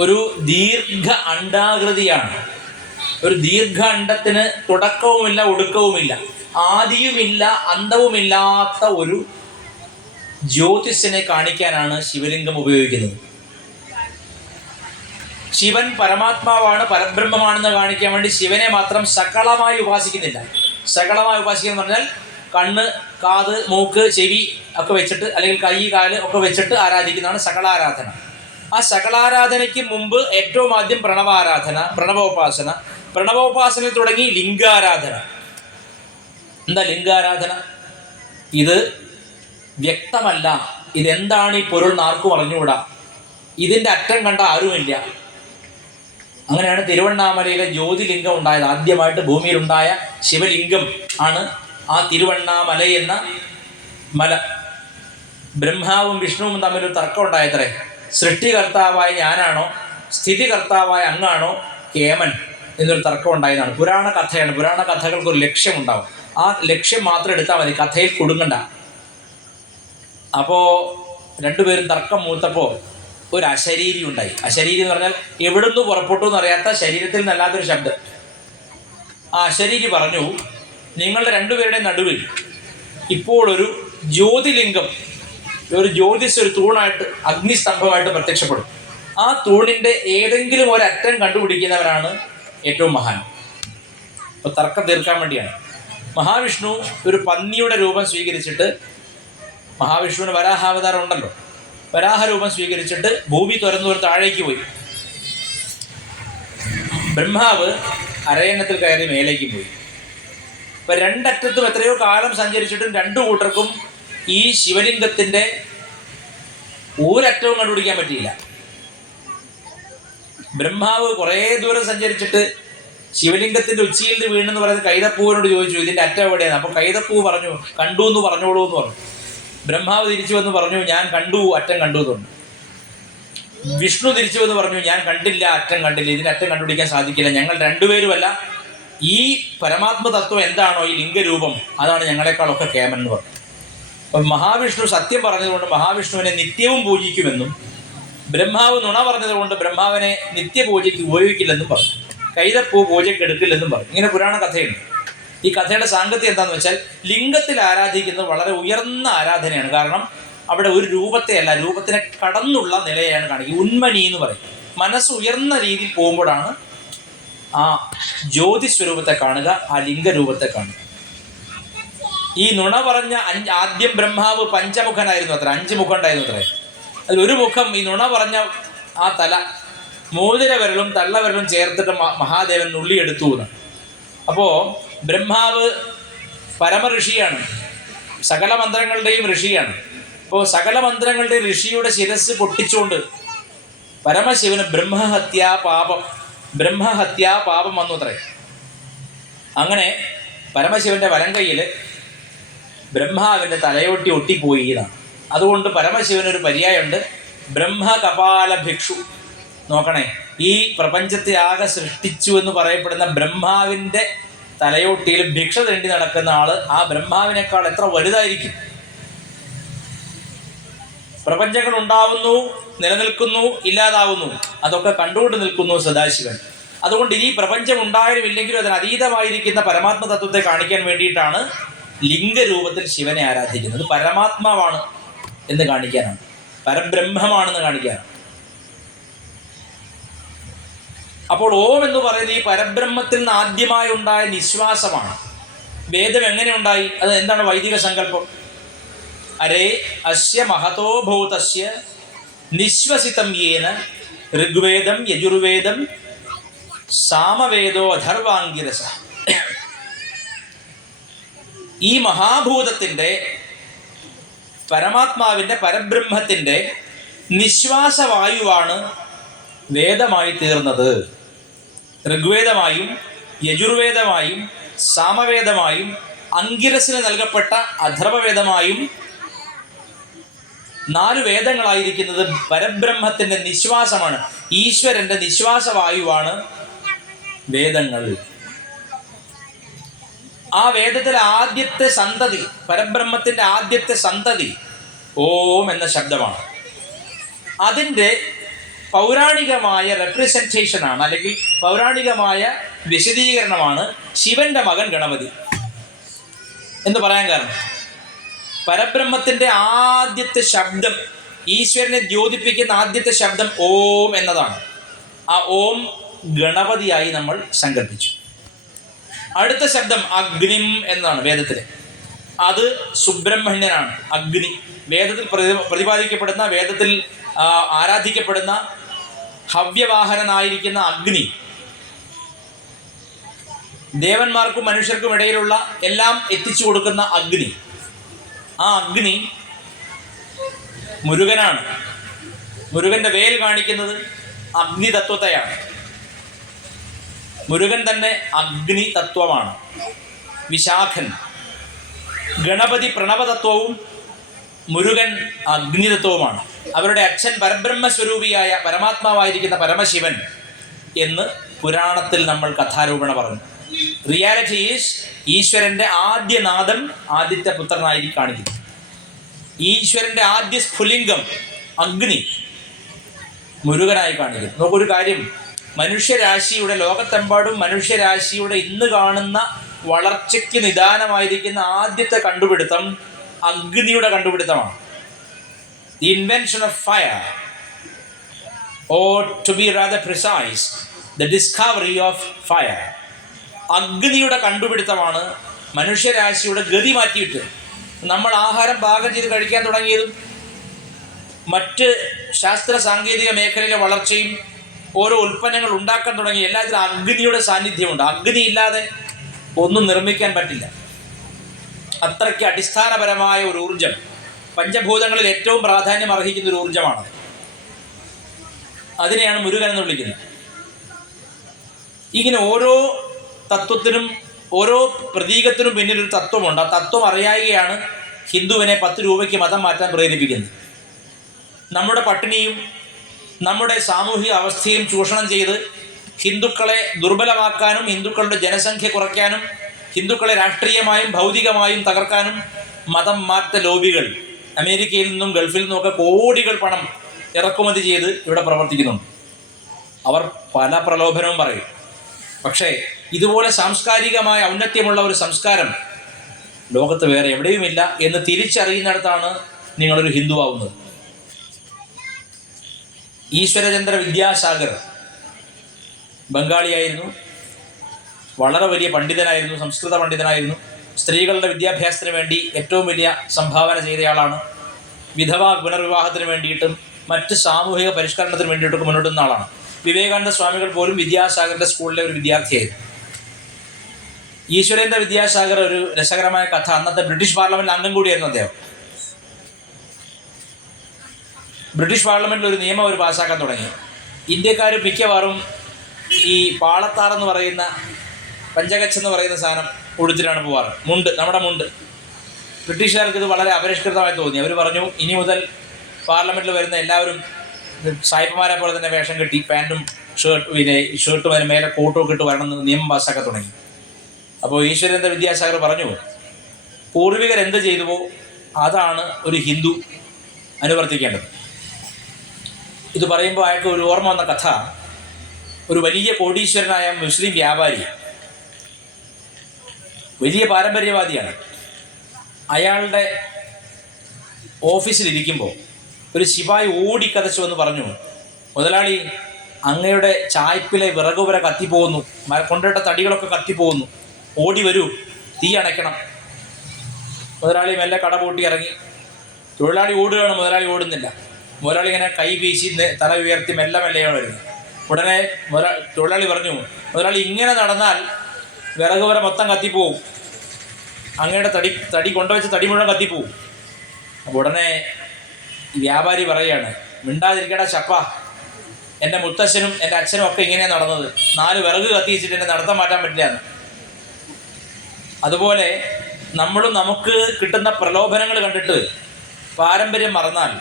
ഒരു ദീർഘ അണ്ഡാകൃതിയാണ്. ഒരു ദീർഘ അണ്ഡത്തിന് തുടക്കവുമില്ല ഒടുക്കവുമില്ല, ആദിയുമില്ല അന്തവുമില്ലാത്ത ഒരു ജ്യോതിസിനെ കാണിക്കാനാണ് ശിവലിംഗം ഉപയോഗിക്കുന്നത്. ശിവൻ പരമാത്മാവാണ്, പരബ്രഹ്മമാണെന്ന് കാണിക്കാൻ വേണ്ടി ശിവനെ മാത്രം സകളമായി ഉപാസിക്കുന്നില്ല. സകളമായി ഉപാസിക്കുക പറഞ്ഞാൽ കണ്ണ്, കാത്, മൂക്ക്, ചെവി ഒക്കെ വെച്ചിട്ട്, അല്ലെങ്കിൽ കൈ, കാല് ഒക്കെ വെച്ചിട്ട് ആരാധിക്കുന്നതാണ് സകളാരാധന. ആ സകളാരാധനയ്ക്ക് മുമ്പ് ഏറ്റവും ആദ്യം പ്രണവാരാധന, പ്രണവോപാസന, പ്രണവോപാസനയിൽ തുടങ്ങി ലിംഗാരാധന. എന്താ ലിംഗാരാധന? ഇത് വ്യക്തമല്ല, ഇതെന്താണ് ഈ പൊരുൾ ആർക്കും അറിഞ്ഞുകൂടാ, ഇതിൻ്റെ അറ്റം കണ്ട ആരുമില്ല. അങ്ങനെയാണ് തിരുവണ്ണാമലയിലെ ജ്യോതിലിംഗം ഉണ്ടായത്. ആദ്യമായിട്ട് ഭൂമിയിലുണ്ടായ ശിവലിംഗം ആണ് ആ തിരുവണ്ണാമല എന്ന മല. ബ്രഹ്മാവും വിഷ്ണുവും തമ്മിലൊരു തർക്കം ഉണ്ടായത്രേ. സൃഷ്ടികർത്താവായ ഞാനാണോ, സ്ഥിതികർത്താവായ അങ്ങാണോ കേമൻ എന്നൊരു തർക്കം ഉണ്ടായതാണ്. പുരാണ കഥയാണ്. പുരാണ കഥകൾക്കൊരു ലക്ഷ്യമുണ്ടാവും. ആ ലക്ഷ്യം മാത്രം എടുത്താൽ മതി, കഥയിൽ കുടുങ്ങണ്ട. അപ്പോൾ രണ്ടുപേരും തർക്കം മൂത്തപ്പോൾ ഒരു അശരീരി ഉണ്ടായി. അശരീരി എന്ന് പറഞ്ഞാൽ എവിടുന്ന് പുറപ്പെട്ടു എന്നറിയാത്ത, ശരീരത്തിൽ നിന്നല്ലാത്തൊരു ശബ്ദം. ആ അശരീരി പറഞ്ഞു, നിങ്ങളുടെ രണ്ടുപേരുടെ നടുവിൽ ഇപ്പോൾ ഒരു ജ്യോതിലിംഗം, ഒരു ജ്യോതിസ്, ഒരു തൂണായിട്ട്, അഗ്നിസ്തംഭമായിട്ട് പ്രത്യക്ഷപ്പെടും. ആ തൂണിൻ്റെ ഏതെങ്കിലും ഒരറ്റം കണ്ടുപിടിക്കുന്നവരാണ് ഏറ്റവും മഹാൻ. അപ്പോൾ തർക്കം തീർക്കാൻ വേണ്ടിയാണ്. മഹാവിഷ്ണു ഒരു പന്നിയുടെ രൂപം സ്വീകരിച്ചിട്ട്, മഹാവിഷ്ണുവിന് വരാഹാവതാരം ഉണ്ടല്ലോ, വരാഹരൂപം സ്വീകരിച്ചിട്ട് ഭൂമി തുറന്നു ഒരു താഴേക്ക് പോയി. ബ്രഹ്മാവ് അരയന്നത്തിൽ കയറി മേലേക്ക് പോയി. ഇപ്പം രണ്ടറ്റത്തും എത്രയോ കാലം സഞ്ചരിച്ചിട്ടും രണ്ടു കൂട്ടർക്കും ഈ ശിവലിംഗത്തിൻ്റെ ഒരറ്റവും കണ്ടുപിടിക്കാൻ പറ്റിയില്ല. ബ്രഹ്മാവ് കുറേ ദൂരം സഞ്ചരിച്ചിട്ട് ശിവലിംഗത്തിൻ്റെ ഉച്ചിയിൽ നിന്ന് വീണെന്ന് പറയുന്നത് കൈതപ്പൂവിനോട് ചോദിച്ചു, ഇതിൻ്റെ അറ്റം എവിടെയാണ്? അപ്പോൾ കൈതപ്പൂ പറഞ്ഞു, കണ്ടു എന്ന് പറഞ്ഞോളൂ എന്ന് പറഞ്ഞു. ബ്രഹ്മാവ് തിരിച്ചു വന്ന് പറഞ്ഞു, ഞാൻ കണ്ടു, അറ്റം കണ്ടു എന്നുണ്ട്. വിഷ്ണു തിരിച്ചു എന്ന് പറഞ്ഞു, ഞാൻ കണ്ടില്ല, അറ്റം കണ്ടില്ല, ഇതിന് അറ്റം കണ്ടുപിടിക്കാൻ സാധിക്കില്ല, ഞങ്ങൾ രണ്ടുപേരുമല്ല, ഈ പരമാത്മ തത്വം എന്താണോ ഈ ലിംഗരൂപം അതാണ് ഞങ്ങളെക്കാളൊക്കെ കേമൻ എന്ന് പറഞ്ഞു. അപ്പം മഹാവിഷ്ണു സത്യം പറഞ്ഞതുകൊണ്ട് മഹാവിഷ്ണുവിനെ നിത്യവും പൂജിക്കുമെന്നും ബ്രഹ്മാവ് നുണ പറഞ്ഞതുകൊണ്ട് ബ്രഹ്മാവിനെ നിത്യപൂജയ്ക്ക് ഉപയോഗിക്കില്ലെന്നും പറഞ്ഞു. കൈതപ്പൂ പൂജയ്ക്ക് എടുക്കില്ലെന്നും പറഞ്ഞു. ഇങ്ങനെ പുരാണ കഥയുണ്ട്. ഈ കഥയുടെ സാങ്കത്യം എന്താണെന്ന് വെച്ചാൽ ലിംഗത്തിൽ ആരാധിക്കുന്നത് വളരെ ഉയർന്ന ആരാധനയാണ്. കാരണം അവിടെ ഒരു രൂപത്തെയല്ല, രൂപത്തിനെ കടന്നുള്ള നിലയാണ് കാണിക്കുക. ഉന്മനി എന്ന് പറയും. മനസ്സ് ഉയർന്ന രീതിയിൽ പോകുമ്പോഴാണ് ആ ജ്യോതിസ്വരൂപത്തെ കാണുക, ആ ലിംഗരൂപത്തെ കാണുക. ഈ നുണ പറഞ്ഞ ആദ്യം ബ്രഹ്മാവ് പഞ്ചമുഖനായിരുന്നു അത്ര, 5 മുഖം ഉണ്ടായിരുന്നു അത്രേ. അതിലൊരു മുഖം ഈ നുണ പറഞ്ഞ ആ തല, മോതിരവിരലും തള്ളവിരലും ചേർത്തിട്ട് മഹാദേവൻ നുള്ളിയെടുത്തു എന്ന്. അപ്പോൾ ബ്രഹ്മാവ് പരമഋഷിയാണ്, സകല മന്ത്രങ്ങളുടെയും ഋഷിയാണ്. അപ്പോൾ സകല മന്ത്രങ്ങളുടെയും ഋഷിയുടെ ശിരസ് പൊട്ടിച്ചുകൊണ്ട് പരമശിവന് ബ്രഹ്മഹത്യാ പാപം വന്നു അത്രേ. അങ്ങനെ പരമശിവന്റെ വലം കൈയിൽ ബ്രഹ്മാവിൻ്റെ തലയോട്ടി ഒട്ടിപ്പോയി എന്നാണ്. അതുകൊണ്ട് പരമശിവനൊരു പര്യായമുണ്ട്, ബ്രഹ്മകപാല ഭിക്ഷു. നോക്കണേ, ഈ പ്രപഞ്ചത്തെ ആകെ സൃഷ്ടിച്ചു എന്ന് പറയപ്പെടുന്ന ബ്രഹ്മാവിൻ്റെ തലയോട്ടിയിൽ ഭിക്ഷ തേണ്ടി നടക്കുന്ന ആള് ആ ബ്രഹ്മാവിനേക്കാൾ എത്ര വലുതായിരിക്കും. പ്രപഞ്ചങ്ങൾ ഉണ്ടാവുന്നു, നിലനിൽക്കുന്നു, ഇല്ലാതാവുന്നു, അതൊക്കെ കണ്ടുകൊണ്ട് നിൽക്കുന്നു സദാശിവൻ. അതുകൊണ്ട് ഈ പ്രപഞ്ചം ഉണ്ടായാലും ഇല്ലെങ്കിലും അതിന് അതീതമായിരിക്കുന്ന പരമാത്മ തത്വത്തെ കാണിക്കാൻ വേണ്ടിയിട്ടാണ് ലിംഗരൂപത്തിൽ ശിവനെ ആരാധിക്കുന്നത്. പരമാത്മാവാണ് എന്ന് കാണിക്കാനാണ്, പരബ്രഹ്മമാണെന്ന് കാണിക്കാനാണ്. അപ്പോൾ ഓം എന്ന് പറയുന്നത് ഈ പരബ്രഹ്മത്തിൽ നിന്ന് ആദ്യമായി ഉണ്ടായ നിശ്വാസമാണ്. വേദം എങ്ങനെ ഉണ്ടായി? അത് എന്താണ് വൈദിക സങ്കല്പം? അരേ അസ്യ മഹതോ ഭൂതസ്യ നിശ്വസിതം യേന ഋഗ്വേദം യജുർവേദം സാമവേദോ അഥർവാംഗിരസ. ഈ മഹാഭൂതത്തിൻ്റെ, പരമാത്മാവിൻ്റെ, പരബ്രഹ്മത്തിൻ്റെ നിശ്വാസവായുവാണ് വേദമായി തീർന്നത്. ഋഗ്വേദമായും യജുർവേദമായും സാമവേദമായും അങ്കിരസിന് നൽകപ്പെട്ട അഥർവവേദമായും 4 വേദങ്ങളായിരിക്കുന്നത് പരബ്രഹ്മത്തിൻ്റെ നിശ്വാസമാണ്. ഈശ്വരൻ്റെ നിശ്വാസവായുവാണ് വേദങ്ങൾ. ആ വേദത്തിലെ ആദ്യത്തെ സന്തതി, പരബ്രഹ്മത്തിൻ്റെ ആദ്യത്തെ സന്തതി ഓം എന്ന ശബ്ദമാണ്. അതിൻ്റെ പൗരാണികമായ റെപ്രസെൻറ്റേഷനാണ്, അല്ലെങ്കിൽ പൗരാണികമായ വിശദീകരണമാണ് ശിവന്റെ മകൻ ഗണപതി എന്ന് പറയാൻ കാരണം പരബ്രഹ്മത്തിൻ്റെ ആദ്യത്തെ ശബ്ദം, ഈശ്വരനെ ദ്യോതിപ്പിക്കുന്ന ആദ്യത്തെ ശബ്ദം ഓം എന്നതാണ്. ആ ഓം ഗണപതിയായി നമ്മൾ സങ്കല്പിച്ചു. അടുത്ത ശബ്ദം അഗ്നിം എന്നതാണ് വേദത്തിൽ. അത് സുബ്രഹ്മണ്യനാണ്, അഗ്നി. വേദത്തിൽ പ്രതിപാദിക്കപ്പെടുന്ന, വേദത്തിൽ ആരാധിക്കപ്പെടുന്ന ഹവ്യവാഹനനായിരിക്കുന്ന അഗ്നി, ദേവന്മാർക്കും മനുഷ്യർക്കും ഇടയിലുള്ള എല്ലാം എത്തിച്ചു കൊടുക്കുന്ന അഗ്നി. ആ അഗ്നി മുരുകനാണ്. മുരുകൻ്റെ വേൽ കാണിക്കുന്നത് അഗ്നി തത്വത്തെയാണ്. മുരുകൻ തന്നെ അഗ്നി തത്വമാണ്. വിശാഖൻ, ഗണപതി പ്രണവതത്വവും മുരുകൻ അഗ്നിതത്വവുമാണ്. അവരുടെ അച്ഛൻ പരബ്രഹ്മസ്വരൂപിയായ പരമാത്മാവായിരിക്കുന്ന പരമശിവൻ എന്ന് പുരാണത്തിൽ നമ്മൾ കഥാരൂപണ പറഞ്ഞു. റിയാലിറ്റി ഈസ് ഈശ്വരൻ്റെ ആദ്യനാദം ആദ്യത്തെ പുത്രനായി കാണിക്കുന്നു. ഈശ്വരൻ്റെ ആദ്യ സ്ഫുലിംഗം അഗ്നി മുരുകനായി കാണിക്കുന്നു. നമുക്കൊരു കാര്യം, മനുഷ്യരാശിയുടെ, ലോകത്തെമ്പാടും മനുഷ്യരാശിയുടെ ഇന്ന് കാണുന്ന വളർച്ചയ്ക്ക് നിദാനമായിരിക്കുന്ന ആദ്യത്തെ കണ്ടുപിടുത്തം അഗ്നിയുടെ കണ്ടുപിടുത്തമാണ്. The invention of fire, or to be rather precise, the discovery of fire. അഗ്നിയുടെ കണ്ടുപിടുത്തമാണ് മനുഷ്യരാശിയുടെ ഗതി മാറ്റിയിട്ട് നമ്മൾ ആഹാരം പാകം ചെയ്ത് കഴിക്കാൻ തുടങ്ങിയതും മറ്റ് ശാസ്ത്ര സാങ്കേതിക മേഖലയിലെ വളർച്ചയും ഓരോ ഉൽപ്പന്നങ്ങൾ ഉണ്ടാക്കാൻ തുടങ്ങി. എല്ലാത്തിലും അഗ്നിയുടെ സാന്നിധ്യമുണ്ട്. അഗ്നി ഇല്ലാതെ ഒന്നും നിർമ്മിക്കാൻ പറ്റില്ല. അത്രയ്ക്ക് അടിസ്ഥാനപരമായ ഒരു ഊർജം, പഞ്ചഭൂതങ്ങളിൽ ഏറ്റവും പ്രാധാന്യം അർഹിക്കുന്ന ഒരു ഊർജമാണ്. അതിനെയാണ് മുരുകൻ എന്ന് വിളിക്കുന്നത്. ഇങ്ങനെ ഓരോ തത്വത്തിനും, ഓരോ പ്രതീകത്തിനും പിന്നിലൊരു തത്വമുണ്ട്. ആ തത്വം അറിയായികയാണ് ഹിന്ദുവിനെ 10 രൂപയ്ക്ക് മതം മാറ്റാൻ പ്രേരിപ്പിക്കുന്നത്. നമ്മുടെ പട്ടിണിയും നമ്മുടെ സാമൂഹിക അവസ്ഥയും ചൂഷണം ചെയ്ത് ഹിന്ദുക്കളെ ദുർബലമാക്കാനും ഹിന്ദുക്കളുടെ ജനസംഖ്യ കുറയ്ക്കാനും ഹിന്ദുക്കളെ രാഷ്ട്രീയമായും ഭൗതികമായും തകർക്കാനും മതം മാറ്റ ലോബികൾ അമേരിക്കയിൽ നിന്നും ഗൾഫിൽ നിന്നുമൊക്കെ കോടികൾ പണം ഇറക്കുമതി ചെയ്ത് ഇവിടെ പ്രവർത്തിക്കുന്നുണ്ട്. അവർ പല പ്രലോഭനവും പറയും. പക്ഷേ ഇതുപോലെ സാംസ്കാരികമായ ഔന്നത്യമുള്ള ഒരു സംസ്കാരം ലോകത്ത് വേറെ എവിടെയുമില്ല എന്ന് തിരിച്ചറിയുന്നിടത്താണ് നിങ്ങളൊരു ഹിന്ദു ആവുന്നത്. ഈശ്വരചന്ദ്ര വിദ്യാസാഗർ ബംഗാളിയായിരുന്നു, വളരെ വലിയ പണ്ഡിതനായിരുന്നു, സംസ്കൃത പണ്ഡിതനായിരുന്നു. സ്ത്രീകളുടെ വിദ്യാഭ്യാസത്തിന് വേണ്ടി ഏറ്റവും വലിയ സംഭാവന ചെയ്തയാളാണ്. വിധവാ പുനർവിവാഹത്തിന് വേണ്ടിയിട്ടും മറ്റ് സാമൂഹിക പരിഷ്കരണത്തിന് വേണ്ടിയിട്ടൊക്കെ മുന്നോട്ട് നിന്ന ആളാണ്. വിവേകാനന്ദ സ്വാമികൾ പോലും വിദ്യാസാഗറിൻ്റെ സ്കൂളിലെ ഒരു വിദ്യാർത്ഥിയായിരുന്നു. ഈശ്വരേന്ദ്ര വിദ്യാസാഗർ ഒരു രസകരമായ കഥ, അന്നത്തെ ബ്രിട്ടീഷ് പാർലമെൻറ്റിൽ അംഗം കൂടിയായിരുന്നു അദ്ദേഹം. ബ്രിട്ടീഷ് പാർലമെൻറ്റിൽ ഒരു നിയമം അവർ പാസ്സാക്കാൻ തുടങ്ങി. ഇന്ത്യക്കാർ മിക്കവാറും ഈ പാളത്താറെന്ന് പറയുന്ന പഞ്ചകച്ചെന്ന് പറയുന്ന സാധനം ഉടുത്തിട്ടാണ് പോവാറ്. മുണ്ട്, നമ്മുടെ മുണ്ട്. ബ്രിട്ടീഷുകാർക്ക് ഇത് വളരെ അപരിഷ്കൃതമായി തോന്നി. അവർ പറഞ്ഞു, ഇനി മുതൽ പാർലമെൻറ്റിൽ വരുന്ന എല്ലാവരും സായിപ്പന്മാരെ പോലെ തന്നെ വേഷം കെട്ടി പാൻറ്റും ഷർട്ടും അതിന് മേലെ കോട്ടും ഒക്കെ ഇട്ട് വരണമെന്ന് നിയമം പാസ്സാക്കാൻ തുടങ്ങി. അപ്പോൾ ഈശ്വരേന്ദ്ര വിദ്യാസാഗർ പറഞ്ഞു, പൂർവികരെന്ത് ചെയ്തുവോ അതാണ് ഒരു ഹിന്ദു അനുവർത്തിക്കേണ്ടത്. ഇത് പറയുമ്പോൾ അയാൾക്ക് ഒരു ഓർമ്മ വന്ന കഥ, ഒരു വലിയ കോടീശ്വരനായ മുസ്ലിം വ്യാപാരി, വലിയ പാരമ്പര്യവാദിയാണ്. അയാളുടെ ഓഫീസിലിരിക്കുമ്പോൾ ഒരു ശിപായി ഓടിക്കതച്ചു വന്ന് പറഞ്ഞു, മുതലാളി, അങ്ങയുടെ ചായ്പിലെ വിറകുവര കത്തിപ്പോകുന്നു, കൊണ്ടിട്ട തടികളൊക്കെ കത്തിപ്പോകുന്നു, ഓടി വരൂ, തീ അണയ്ക്കണം. മുതലാളി മെല്ലെ കട പൂട്ടി ഇറങ്ങി. തൊഴിലാളി ഓടുകയാണ്, മുതലാളി ഓടുന്നില്ല. മുതലാളി ഇങ്ങനെ കൈ വീശി തല ഉയർത്തി മെല്ലെ മെല്ലെയാണ് വരുന്നത്. ഉടനെ തൊഴിലാളി പറഞ്ഞു, മുതലാളി ഇങ്ങനെ നടന്നാൽ വിറകുവര മൊത്തം കത്തിപ്പോവും, അങ്ങയുടെ തടി കൊണ്ടുവച്ച തടി മുഴുവൻ കത്തിപ്പോവും. അപ്പോൾ ഉടനെ വ്യാപാരി പറയുകയാണ്, മിണ്ടാതിരിക്കട ചപ്പ, എൻ്റെ മുത്തശ്ശനും എൻ്റെ അച്ഛനും ഒക്കെ ഇങ്ങനെയാണ് നടന്നത്, 4 വിറക് കത്തിച്ചിട്ട് എന്നെ നടത്താൻ മാറ്റാൻ പറ്റില്ല എന്ന്. അതുപോലെ നമ്മളും നമുക്ക് കിട്ടുന്ന പ്രലോഭനങ്ങൾ കണ്ടിട്ട് പാരമ്പര്യം മറന്നാൽ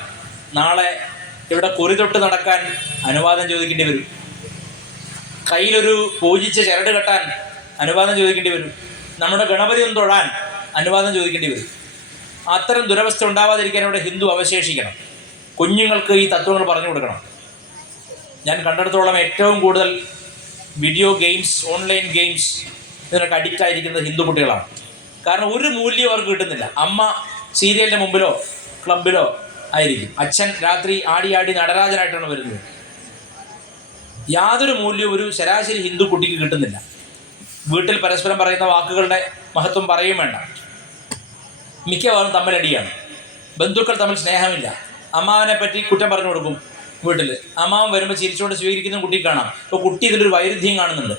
നാളെ ഇവിടെ കുറി തൊട്ട് നടക്കാൻ അനുവാദം ചോദിക്കേണ്ടി വരും, കയ്യിലൊരു പൂജിച്ച ചരട് കെട്ടാൻ അനുവാദം ചോദിക്കേണ്ടി വരും, നമ്മുടെ ഗണപതി ഒന്ന് തൊഴാൻ അനുവാദം ചോദിക്കേണ്ടി വരും. അത്തരം ദുരവസ്ഥ ഉണ്ടാവാതിരിക്കാൻ ഇവിടെ ഹിന്ദു അവശേഷിക്കണം. കുഞ്ഞുങ്ങൾക്ക് ഈ തത്വങ്ങൾ പറഞ്ഞു കൊടുക്കണം. ഞാൻ കണ്ടെടുത്തോളം ഏറ്റവും കൂടുതൽ വീഡിയോ ഗെയിംസ്, ഓൺലൈൻ ഗെയിംസ് ഇതിനൊക്കെ അഡിക്റ്റ് ആയിരിക്കുന്നത് ഹിന്ദു കുട്ടികളാണ്. കാരണം ഒരു മൂല്യം അവർക്ക് കിട്ടുന്നില്ല. അമ്മ സീരിയലിൻ്റെ മുമ്പിലോ ക്ലബിലോ ആയിരിക്കും, അച്ഛൻ രാത്രി ആടി ആടി നടരാജനായിട്ടാണ് വരുന്നത്. യാതൊരു മൂല്യവും ഒരു ശരാശരി ഹിന്ദു കുട്ടിക്ക് കിട്ടുന്നില്ല. വീട്ടിൽ പരസ്പരം പറയുന്ന വാക്കുകളുടെ മഹത്വം പറയും വേണ്ട. മിക്കവാറും തമ്മിലടിയാണ്. ബന്ധുക്കൾ തമ്മിൽ സ്നേഹമില്ല. അമ്മാവനെ പറ്റി കുറ്റം പറഞ്ഞു കൊടുക്കും വീട്ടിൽ. അമ്മാവൻ വരുമ്പോൾ ചിരിച്ചുകൊണ്ട് സ്വീകരിക്കുന്ന കുട്ടി കാണാം. ഇപ്പോൾ കുട്ടി ഇതിലൊരു വൈരുദ്ധ്യം കാണുന്നുണ്ട്.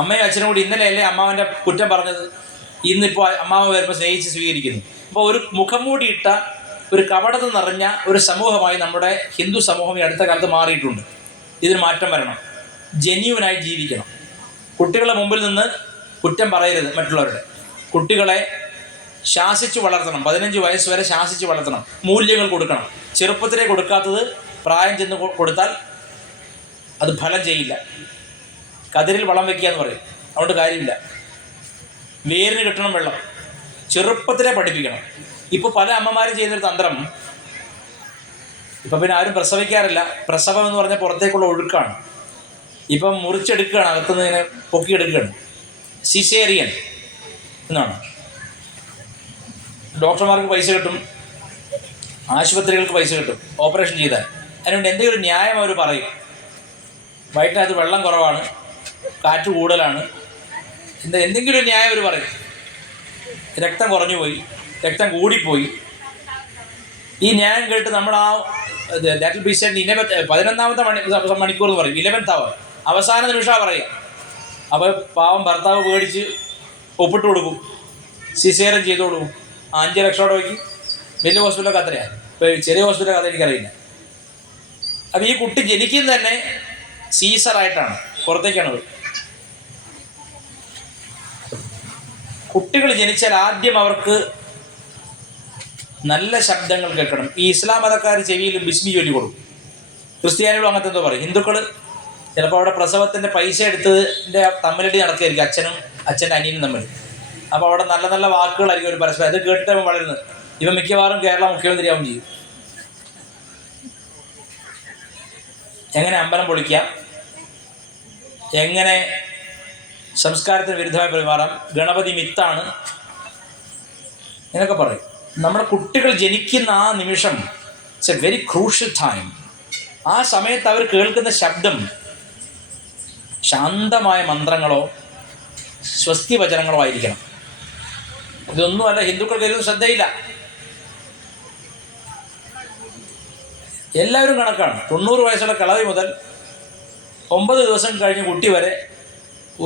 അമ്മയും അച്ഛനും കൂടി ഇന്നലെയല്ലേ അമ്മാവൻ്റെ കുറ്റം പറഞ്ഞത്, ഇന്നിപ്പോൾ അമ്മാവൻ വരുമ്പോൾ സ്നേഹിച്ച് സ്വീകരിക്കുന്നു. അപ്പോൾ ഒരു മുഖം മൂടിയിട്ട ഒരു കപടത നിറഞ്ഞ ഒരു സമൂഹമായി നമ്മുടെ ഹിന്ദു സമൂഹം ഈ അടുത്ത കാലത്ത് മാറിയിട്ടുണ്ട്. ഇതിന് മാറ്റം വരണം. ജെന്യുവനായി ജീവിക്കണം. കുട്ടികളുടെ മുമ്പിൽ നിന്ന് കുറ്റം പറയരുത് മറ്റുള്ളവരുടെ. കുട്ടികളെ ശാസിച്ച് വളർത്തണം. 15 വയസ്സ് വരെ ശാസിച്ച് വളർത്തണം. മൂല്യങ്ങൾ കൊടുക്കണം. ചെറുപ്പത്തിലേ കൊടുക്കാത്തത് പ്രായം ചെന്ന് കൊടുത്താൽ അത് ഫലം ചെയ്യില്ല. കതിരിൽ വളം വയ്ക്കുക എന്ന് പറയും. അതുകൊണ്ട് കാര്യമില്ല. വേരിന് കിട്ടണം വെള്ളം. ചെറുപ്പത്തിലേ പഠിപ്പിക്കണം. ഇപ്പോൾ പല അമ്മമാരും ചെയ്യുന്നൊരു തന്ത്രം, ഇപ്പം പിന്നെ ആരും പ്രസവിക്കാറില്ല. പ്രസവം എന്ന് പറഞ്ഞാൽ പുറത്തേക്കുള്ള ഒഴുക്കാണ്. ഇപ്പം മുറിച്ചെടുക്കുകയാണ്, അകത്തുനിന്ന് ഇങ്ങനെ പൊക്കിയെടുക്കുകയാണ്. സിസേറിയൻ എന്നാണ്. ഡോക്ടർമാർക്ക് പൈസ കിട്ടും, ആശുപത്രികൾക്ക് പൈസ കിട്ടും ഓപ്പറേഷൻ ചെയ്താൽ. അതിനുവേണ്ടി എന്തെങ്കിലും ന്യായം അവർ പറയും. വയറ്റിനകത്ത് വെള്ളം കുറവാണ്, കാറ്റ് കൂടുതലാണ്, എന്തെങ്കിലും ഒരു ന്യായം അവർ പറയും. രക്തം കുറഞ്ഞു പോയി, രക്തം കൂടിപ്പോയി. ഈ ന്യായം കേട്ട് നമ്മൾ ദാറ്റ് വിൽ ബി സെഡ് 11ാമത്തെ മണിക്കൂർ എന്ന് പറയും, 11th hour, അവസാന നിമിഷമാണ് പറയുക. അപ്പോൾ പാവം ഭർത്താവ് പേടിച്ച് ഒപ്പിട്ട് കൊടുക്കും, സിസേറിയൻ ചെയ്ത് കൊടുക്കും. 5 ലക്ഷം രൂപയ്ക്ക് വലിയ ഹോസ്പിറ്റലൊക്കെ അത്രയാണ്. ഇപ്പോൾ ചെറിയ ഹോസ്പിറ്റൽ കഥ എനിക്കറിയില്ല. അപ്പോൾ ഈ കുട്ടി ജനിക്കുന്നത് തന്നെ സീസറായിട്ടാണ്, പുറത്തേക്കാണ്. കുട്ടികൾ ജനിച്ചാൽ ആദ്യം അവർക്ക് നല്ല ശബ്ദങ്ങൾ കേൾക്കണം. ഈ ഇസ്ലാം മതക്കാർ ചെവിയിൽ ബിസ്മി ചൊല്ലി കൊടുക്കും. ക്രിസ്ത്യാനികളും അങ്ങനത്തെ എന്തോ പറയും. ഹിന്ദുക്കൾ ചിലപ്പോൾ അവിടെ പ്രസവത്തിൻ്റെ പൈസ എടുത്തതിൻ്റെ തമ്മിലടി നടക്കുകയായിരിക്കും, അച്ഛൻ്റെ അനിയനും തമ്മിൽ. അപ്പോൾ അവിടെ നല്ല നല്ല വാക്കുകളായിരിക്കും ഒരു പരസ്പരം. അത് കേട്ടിട്ട് അവൻ വളരുന്നത്. ഇവൻ മിക്കവാറും കേരള മുഖ്യമന്ത്രിയാവും ചെയ്യും. എങ്ങനെ അമ്പലം പൊളിക്കാം, എങ്ങനെ സംസ്കാരത്തിന് വിരുദ്ധമായി പെരുമാറാം, ഗണപതി മിത്താണ് എന്നൊക്കെ പറയും. നമ്മുടെ കുട്ടികൾ ജനിക്കുന്ന ആ നിമിഷം it's A very crucial time. ആ സമയത്ത് അവർ കേൾക്കുന്ന ശബ്ദം ശാന്തമായ മന്ത്രങ്ങളോ സ്വസ്തി വചനങ്ങളോ ആയിരിക്കണം. ഇതൊന്നുമല്ല ഹിന്ദുക്കൾക്കൊന്നും ശ്രദ്ധയില്ല. എല്ലാവരും കണക്കാണ്. 90 വയസ്സുള്ള കിളവി മുതൽ 9 ദിവസം കഴിഞ്ഞ് കുട്ടി വരെ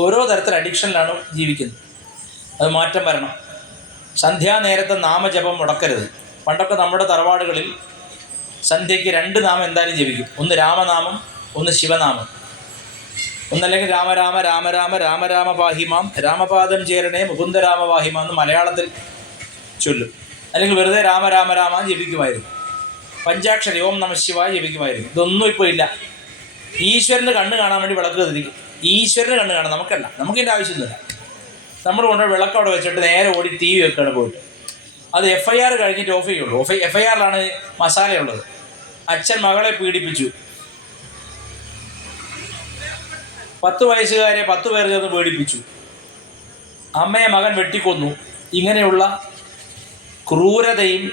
ഓരോ തരത്തിൽ അഡിക്ഷനിലാണ് ജീവിക്കുന്നത്. അത് മാറ്റം വരണം. സന്ധ്യാനേരത്തെ നാമജപം മുടക്കരുത്. പണ്ടൊക്കെ നമ്മുടെ തറവാടുകളിൽ സന്ധ്യയ്ക്ക് 2 നാമം എന്തായാലും ജപിക്കും. ഒന്ന് രാമനാമം, ഒന്ന് ശിവനാമം. ഒന്നല്ലെങ്കിൽ രാമരാമ രാമരാമ രാമരാമ പാഹിമാം രാമപാദം ചേരണേ മുകുന്ദരാമ പാഹിമാം എന്ന് മലയാളത്തിൽ ചൊല്ലും. അല്ലെങ്കിൽ വെറുതെ രാമരാമ രാമ ജപിക്കുമായിരുന്നു. പഞ്ചാക്ഷരി ഓം നമഃ ശിവായ ജപിക്കുമായിരുന്നു. ഇതൊന്നും ഇപ്പോൾ ഇല്ല. ഈശ്വരന് കണ്ണ് കാണാൻ വേണ്ടി വിളക്ക് കത്തിരിക്കും. ഈശ്വരന് കണ്ണ് കാണാൻ നമുക്കല്ല, നമുക്കിതിൻ്റെ ആവശ്യമൊന്നുമില്ല. നമ്മൾ കൊണ്ട് വിളക്ക് അവിടെ വെച്ചിട്ട് നേരെ ഓടി TV വെക്കുകയാണ് പോയിട്ട്. അത് FIR കഴിഞ്ഞിട്ട് ഓഫ് ചെയ്യുള്ളൂ. FIRലാണ് മസാലയുള്ളത്. അച്ഛൻ മകളെ പീഡിപ്പിച്ചു, 10 വയസ്സുകാരെ 10 പേർ ചേർന്ന് പീഡിപ്പിച്ചു, അമ്മയെ മകൻ വെട്ടിക്കൊന്നു. ഇങ്ങനെയുള്ള ക്രൂരതയും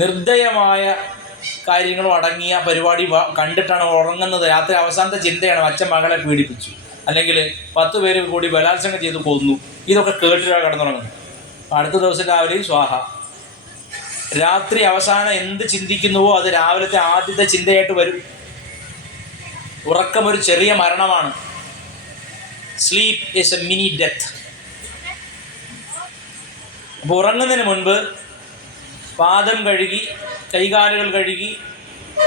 നിർദ്ദയമായ കാര്യങ്ങളും അടങ്ങിയ പരിപാടി കണ്ടിട്ടാണ് ഉറങ്ങുന്നത്. രാത്രി അവസാനത്തെ ചിന്തയാണ് അച്ഛൻ മകളെ പീഡിപ്പിച്ചു, അല്ലെങ്കിൽ 10 പേര് കൂടി ബലാത്സംഗം ചെയ്ത് കൊന്നു. ഇതൊക്കെ കേട്ടിട്ടാണ് കിടന്നുറങ്ങുന്നത്. അടുത്ത ദിവസം രാവിലെയും സ്വാഹ. രാത്രി അവസാനം എന്ത് ചിന്തിക്കുന്നുവോ അത് രാവിലത്തെ ആദ്യത്തെ ചിന്തയായിട്ട് വരും. ഉറക്കം ഒരു ചെറിയ മരണമാണ്. Sleep is A mini death. അപ്പോൾ ഉറങ്ങുന്നതിന് മുൻപ് പാദം കഴുകി, കൈകാലുകൾ കഴുകി,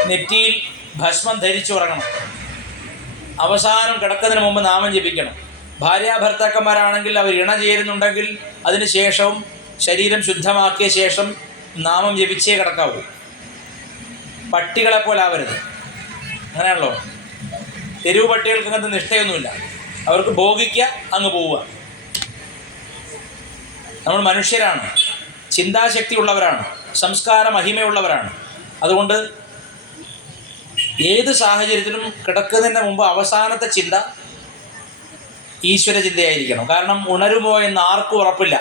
നെറ്റിയിൽ ഭസ്മം ധരിച്ചുറങ്ങണം. അവസാനം കിടക്കുന്നതിന് മുമ്പ് നാമം ജപിക്കണം. ഭാര്യാഭർത്താക്കന്മാരാണെങ്കിൽ അവർ ഇണ ചേരുന്നുണ്ടെങ്കിൽ അതിന് ശേഷവും ശരീരം ശുദ്ധമാക്കിയ ശേഷം നാമം ജപിച്ചേ കിടക്കാവൂ. പട്ടികളെപ്പോലെ ആവരുത്. അങ്ങനെയാണല്ലോ. തെരുവ് പട്ടികൾക്ക് അങ്ങനത്തെ നിഷ്ഠയൊന്നുമില്ല. അവർക്ക് ഭോഗിക്കുക, അങ്ങ് പോവുക. നമ്മൾ മനുഷ്യരാണ്, ചിന്താശക്തി ഉള്ളവരാണ്, സംസ്കാര മഹിമയുള്ളവരാണ്. അതുകൊണ്ട് ഏത് സാഹചര്യത്തിലും കിടക്കുന്നതിന് മുമ്പ് അവസാനത്തെ ചിന്ത ഈശ്വര ചിന്തയായിരിക്കണം. കാരണം ഉണരുമോ എന്ന് ആർക്കും ഉറപ്പില്ല.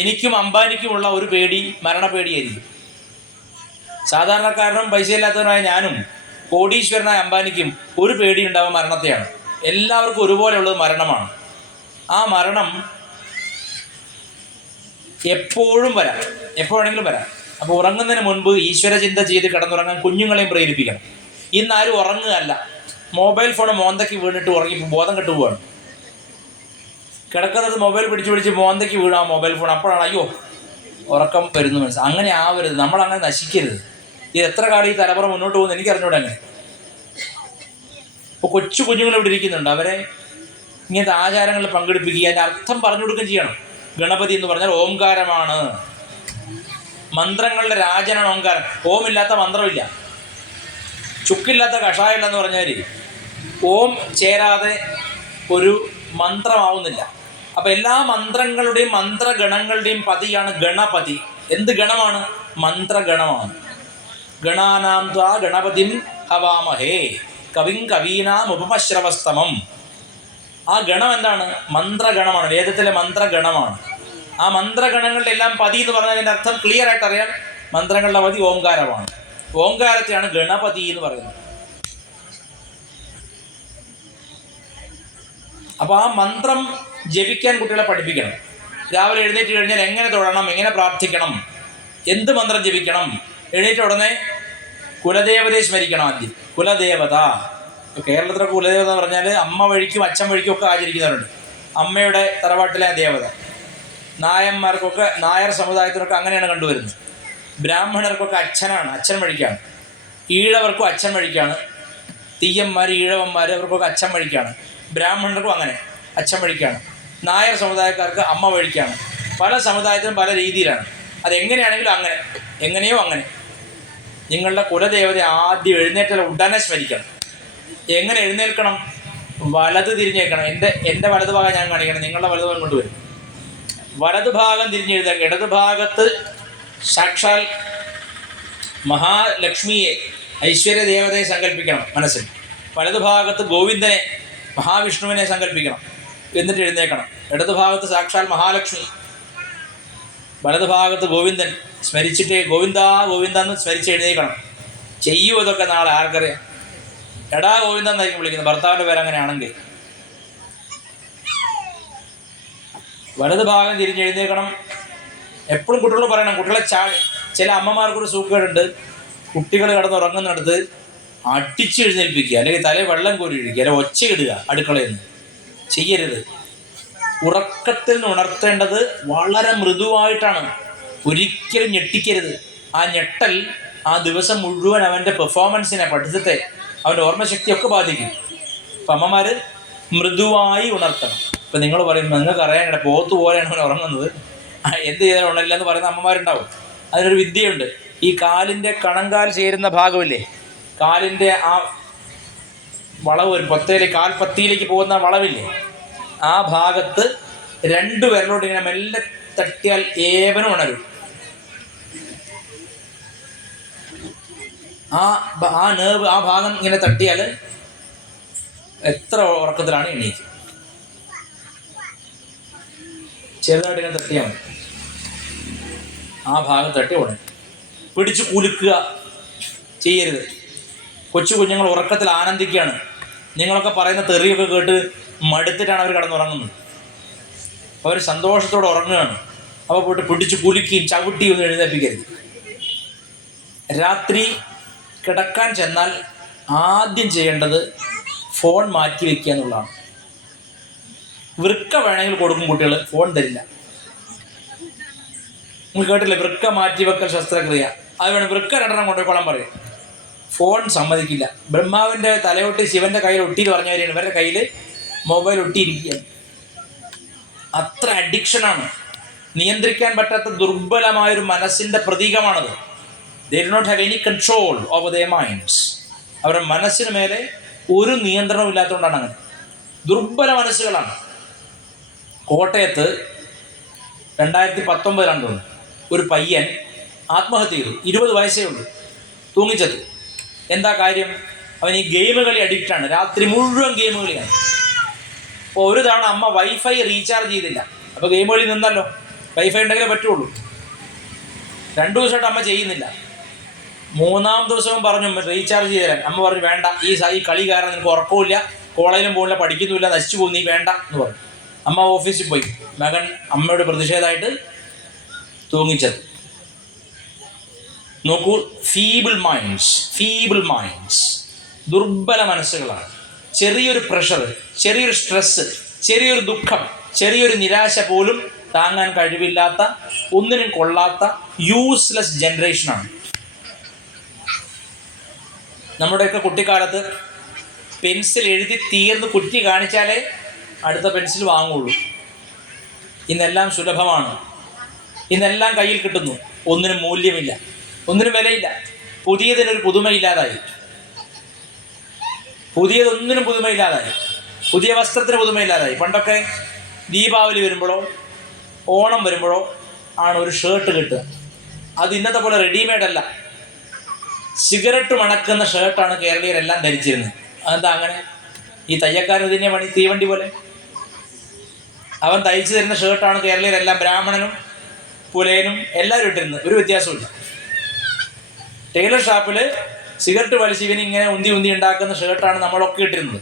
എനിക്കും അംബാനിക്കുമുള്ള ഒരു പേടി മരണപേടിയായിരിക്കും. സാധാരണക്കാരനും പൈസയില്ലാത്തവനായ ഞാനും കോടീശ്വരനായ അംബാനിക്കും ഒരു പേടി ഉണ്ടാവും, മരണത്തെയാണ്. എല്ലാവർക്കും ഒരുപോലെയുള്ളത് മരണമാണ്. ആ മരണം എപ്പോഴും വരാം, എപ്പോഴാണെങ്കിലും വരാം. അപ്പോൾ ഉറങ്ങുന്നതിന് മുൻപ് ഈശ്വര ചിന്ത ചെയ്ത് കിടന്നുറങ്ങാൻ കുഞ്ഞുങ്ങളെയും പ്രേരിപ്പിക്കണം. ഇന്നാരും ഉറങ്ങുകയല്ല, മൊബൈൽ ഫോൺ മോന്തയ്ക്ക് വീണിട്ട് ഉറങ്ങി ബോധം കെട്ടു പോവാണ്. കിടക്കുന്നത് മൊബൈൽ പിടിച്ച് മോന്തയ്ക്ക് വീണാ മൊബൈൽ ഫോൺ. അപ്പോഴാണ് അയ്യോ ഉറക്കം വരുന്നു മനസ്സിലാവും. അങ്ങനെ ആവരുത്, നമ്മളങ്ങനെ നശിക്കരുത്. ഇത് എത്ര കാലം ഈ തലമുറ മുന്നോട്ട് പോകുന്നു എനിക്കറിഞ്ഞൂടെ. അങ്ങനെ ഇപ്പോൾ കൊച്ചു കുഞ്ഞുങ്ങൾ ഇവിടെ ഇരിക്കുന്നുണ്ട്. അവരെ ഇങ്ങനത്തെ ആചാരങ്ങളിൽ പങ്കെടുപ്പിക്കുക, അതിൻ്റെ അർത്ഥം പറഞ്ഞു കൊടുക്കുകയും ചെയ്യണം. ഗണപതി എന്ന് പറഞ്ഞാൽ ഓംകാരമാണ്, മന്ത്രങ്ങളുടെ രാജനാണ് ഓംകാരം. ഓമില്ലാത്ത മന്ത്രമില്ല, ചുക്കില്ലാത്ത കഷായമില്ല എന്ന് പറഞ്ഞാൽ ഓം ചേരാതെ ഒരു മന്ത്രമാവുന്നില്ല. അപ്പം എല്ലാ മന്ത്രങ്ങളുടെയും മന്ത്രഗണങ്ങളുടെയും പതിയാണ് ഗണപതി. എന്ത് ഗണമാണ്? മന്ത്രഗണമാണ്. ഗണാനാം ത്വാ ഗണപതിം ഹവാമഹേ കവിം കവീനാം ഉപമശ്രവസ്തമം. ആ ഗണം എന്താണ്? മന്ത്രഗണമാണ്, വേദത്തിലെ മന്ത്രഗണമാണ്. ആ മന്ത്രഗണങ്ങളുടെ എല്ലാം പതി എന്ന് പറഞ്ഞതിൻ്റെ അർത്ഥം ക്ലിയർ ആയിട്ട് അറിയാം. മന്ത്രങ്ങളുടെ പതി ഓംകാരമാണ്. ഓംകാരത്തെയാണ് ഗണപതി എന്ന് പറയുന്നത്. അപ്പോൾ ആ മന്ത്രം ജപിക്കാൻ കുട്ടികളെ പഠിപ്പിക്കണം. രാവിലെ എഴുന്നേറ്റ് കഴിഞ്ഞാൽ എങ്ങനെ തൊഴണം, എങ്ങനെ പ്രാർത്ഥിക്കണം, എന്ത് മന്ത്രം ജപിക്കണം. എഴുന്നേറ്റ ഉടനെ കുലദേവതയെ സ്മരിക്കണം. ആദ്യം കുലദേവത. കേരളത്തിലെ കുലദേവത എന്ന് പറഞ്ഞാൽ അമ്മ വഴിക്കും അച്ഛൻ വഴിക്കും ഒക്കെ ആചരിക്കുന്നവരുണ്ട്. അമ്മയുടെ തറവാട്ടിലെ ദേവത. നായന്മാർക്കൊക്കെ, നായർ സമുദായത്തിനൊക്കെ അങ്ങനെയാണ് കണ്ടുവരുന്നത്. ബ്രാഹ്മണർക്കൊക്കെ അച്ഛനാണ്, അച്ഛൻ വഴിക്കാണ്. ഈഴവർക്കും അച്ഛൻ വഴിക്കാണ്. തീയന്മാർ, ഈഴവന്മാർ അവർക്കൊക്കെ അച്ഛൻ വഴിക്കാണ്. ബ്രാഹ്മണർക്കും അങ്ങനെ അച്ഛൻ വഴിക്കാണ്. നായർ സമുദായക്കാർക്ക് അമ്മ വഴിക്കാണ്. പല സമുദായത്തിലും പല രീതിയിലാണ്. അതെങ്ങനെയാണെങ്കിലും അങ്ങനെ, എങ്ങനെയോ അങ്ങനെ. നിങ്ങളുടെ കുലദേവതയെ ആദ്യം എഴുന്നേറ്റാൽ ഉടനെ സ്മരിക്കണം. എങ്ങനെ എഴുന്നേൽക്കണം? വലത് തിരിഞ്ഞേക്കണം. എൻ്റെ വലതു ഭാഗം ഞാൻ കാണിക്കണം, നിങ്ങളുടെ വലതു ഭാഗം കൊണ്ടുവരും. വലതു ഭാഗം തിരിഞ്ഞെഴുതാൻ, ഇടതു ഭാഗത്ത് സാക്ഷാൽ മഹാലക്ഷ്മിയെ, ഐശ്വര്യ ദേവതയെ സങ്കല്പിക്കണം മനസ്സിൽ. വലതു ഭാഗത്ത് ഗോവിന്ദനെ, മഹാവിഷ്ണുവിനെ സങ്കല്പിക്കണം. എന്നിട്ട് എഴുന്നേക്കണം. ഇടതു ഭാഗത്ത് സാക്ഷാൽ മഹാലക്ഷ്മി, വലതു ഭാഗത്ത് ഗോവിന്ദൻ. സ്മരിച്ചിട്ട് ഗോവിന്ദ ഗോവിന്ദ എന്ന് സ്മരിച്ച് എഴുന്നേക്കണം. ചെയ്യൂ ഇതൊക്കെ നാളെ ആർക്കറിയാം. എടാ ഗോവിന്ദ എന്നായിരിക്കും വിളിക്കുന്നത് ഭർത്താവിൻ്റെ പേര് അങ്ങനെയാണെങ്കിൽ. വലതു ഭാഗം തിരിഞ്ഞെഴുന്നേക്കണം. എപ്പോഴും കുട്ടികളോട് പറയണം, കുട്ടികളെ ചില അമ്മമാർക്കൊരു സൂക്കേടുണ്ട്, കുട്ടികൾ കിടന്നുറങ്ങുന്നിടത്ത് അടിച്ച് എഴുന്നേൽപ്പിക്കുക, അല്ലെങ്കിൽ തലയിൽ വെള്ളം കോരി ഒഴിക്കുക, അല്ലെങ്കിൽ ഒച്ചയിടുക അടുക്കളയിൽ നിന്ന്. ചെയ്യരുത്. ഉറക്കത്തിൽ നിന്ന് ഉണർത്തേണ്ടത് വളരെ മൃദുവായിട്ടാണ്. ഒരിക്കലും ഞെട്ടിക്കരുത്. ആ ഞെട്ടൽ ആ ദിവസം മുഴുവൻ അവൻ്റെ പെർഫോമൻസിനെ, പഠിത്തത്തെ, അവൻ്റെ ഓർമ്മശക്തിയൊക്കെ ബാധിക്കും. അപ്പം അമ്മമാർ മൃദുവായി ഉണർത്തണം. ഇപ്പം നിങ്ങൾ പറയും, നിങ്ങൾക്ക് അറിയാനില്ല പോത്ത് പോലെയാണ് അവൻ ഉറങ്ങുന്നത്, എന്ത് ചെയ്താലും ഉണരില്ല എന്ന് പറയുന്ന അമ്മമാരുണ്ടാവും. അതിനൊരു വിദ്യയുണ്ട്. ഈ കാലിൻ്റെ കണങ്കാൽ ചേരുന്ന ഭാഗമില്ലേ, കാലിൻ്റെ ആ വളവ് വരും, കാൽപ്പത്തിയിലേക്ക് പോകുന്ന വളവില്ലേ, ആ ഭാഗത്ത് 2 വിരലോട്ട് ഇങ്ങനെ മെല്ലെ തട്ടിയാൽ ഏവനും ഉണരും. ആ നേർവ്, ആ ഭാഗം ഇങ്ങനെ തട്ടിയാൽ എത്ര ഉറക്കത്തിലാണ് എണീക്കും. ചെറുതായിട്ട് ഇങ്ങനെ തട്ടിയാൽ മതി, ആ ഭാഗം തട്ടി ഉടനെ. പിടിച്ച് കുലുക്കുക ചെയ്യരുത്. കൊച്ചു കുഞ്ഞുങ്ങൾ ഉറക്കത്തിൽ ആനന്ദിക്കുകയാണ്. നിങ്ങളൊക്കെ പറയുന്ന തെറിയൊക്കെ കേട്ട് മടുത്തിട്ടാണ് അവർ കിടന്നുറങ്ങുന്നത്. അവർ സന്തോഷത്തോടെ ഉറങ്ങുകയാണ്. അപ്പോൾ പോയിട്ട് പിടിച്ച് കുലുക്കുകയും ചവിട്ടിയും ഒന്നും എഴുന്നേൽപ്പിക്കരുത്. രാത്രി കിടക്കാൻ ചെന്നാൽ ആദ്യം ചെയ്യേണ്ടത് ഫോൺ മാറ്റി വയ്ക്കുക എന്നുള്ളതാണ്. വൃക്ക വേണമെങ്കിൽ കൊടുക്കും കുട്ടികൾ, ഫോൺ തരില്ല. നിങ്ങൾ കേട്ടില്ലേ, വൃക്ക മാറ്റിവെക്കൽ ശസ്ത്രക്രിയ, അത് വേണം. വൃക്ക 2 കൊണ്ടുപോയിക്കോളാൻ പറയും. ഫോൺ സമ്മതിക്കില്ല. ബ്രഹ്മാവിൻ്റെ തലയൊട്ടി ശിവൻ്റെ കയ്യിൽ ഒട്ടിയിട്ട് പറഞ്ഞവരെയാണ് ഇവരുടെ കയ്യിൽ മൊബൈൽ ഒട്ടിയിരിക്കുകയാണ്. അത്ര അഡിക്ഷനാണ്. നിയന്ത്രിക്കാൻ പറ്റാത്ത ദുർബലമായൊരു മനസ്സിൻ്റെ പ്രതീകമാണത്. They do not have any control over their minds. അവരുടെ മനസ്സിന് മേലെ ഒരു നിയന്ത്രണവും ഇല്ലാത്തതുകൊണ്ടാണ് അങ്ങനെ. ദുർബല മനസ്സുകളാണ്. കോട്ടയത്ത് 2019 ഒരു പയ്യൻ ആത്മഹത്യ ചെയ്തു. 20 വയസ്സേ ഉള്ളൂ. തൂങ്ങിച്ചത്തു. എന്താ കാര്യം? അവൻ ഈ ഗെയിം കളി അഡിക്റ്റാണ്. രാത്രി മുഴുവൻ ഗെയിം കളിയാണ്. അപ്പോൾ ഒരു തവണ അമ്മ വൈഫൈ റീചാർജ് ചെയ്തില്ല. അപ്പോൾ ഗെയിം കളി നിന്നല്ലോ, വൈഫൈ ഉണ്ടെങ്കിലേ പറ്റുള്ളൂ. 2 ദിവസമായിട്ട് അമ്മ ചെയ്യുന്നില്ല. 3-ാം ദിവസവും പറഞ്ഞു റീചാർജ് ചെയ്ത് തരാൻ. അമ്മ പറഞ്ഞു വേണ്ട, ഈ കളി കാരണം നിനക്ക് ഉറക്കമില്ല, കോളേജിലും പോകില്ല, പഠിക്കുന്നില്ല, നശിച്ചു പോകും, നീ വേണ്ട എന്ന് പറഞ്ഞു. അമ്മ ഓഫീസിൽ പോയി. മകൻ അമ്മയോട് പ്രതിഷേധമായിട്ട് തൂങ്ങിച്ചത്. നോക്കൂ, ഫീബിൾ മൈൻഡ്സ് ദുർബല മനസ്സുകളാണ്. ചെറിയൊരു പ്രഷർ, ചെറിയൊരു സ്ട്രെസ്സ്, ചെറിയൊരു ദുഃഖം, ചെറിയൊരു നിരാശ പോലും താങ്ങാൻ കഴിവില്ലാത്ത, ഒന്നിനും കൊള്ളാത്ത യൂസ്ലെസ് ജനറേഷനാണ്. നമ്മുടെയൊക്കെ കുട്ടിക്കാലത്ത് പെൻസിൽ എഴുതി തീർന്ന് കുറ്റി കാണിച്ചാലേ അടുത്ത പെൻസിൽ വാങ്ങുള്ളൂ. ഇന്നെല്ലാം സുലഭമാണ്. ഇന്നെല്ലാം കയ്യിൽ കിട്ടുന്നു. ഒന്നിനും മൂല്യമില്ല, ഒന്നിനും വിലയില്ല. പുതിയതിനൊരു പുതുമയില്ലാതായി. പുതിയതൊന്നിനും പുതുമയില്ലാതായി. പുതിയ വസ്ത്രത്തിന് പുതുമയില്ലാതായി. പണ്ടൊക്കെ ദീപാവലി വരുമ്പോഴോ ഓണം വരുമ്പോഴോ ആണ് ഒരു ഷർട്ട് കിട്ടുക. അത് ഇന്നത്തെ പോലെ റെഡിമെയ്ഡ് അല്ല. സിഗരറ്റ് മണക്കുന്ന ഷർട്ടാണ് കേരളീയരെല്ലാം ധരിച്ചിരുന്നത്. അതെന്താ അങ്ങനെ? ഈ തയ്യക്കാരൻ ഇതിൻ്റെ പണി തീവണ്ടി പോലെ. അവൻ തയ്ച്ചു തരുന്ന ഷർട്ടാണ് കേരളീയരെല്ലാം, ബ്രാഹ്മണനും പുലയനും എല്ലാവരും ഇട്ടിരുന്നത്. ഒരു വ്യത്യാസമില്ല. ടൈലർ ഷാപ്പിൽ സിഗരറ്റ് വലിച്ച് ഇവനിങ്ങനെ ഉന്തി ഉണ്ടാക്കുന്ന ഷർട്ടാണ് നമ്മളൊക്കെ ഇട്ടിരുന്നത്.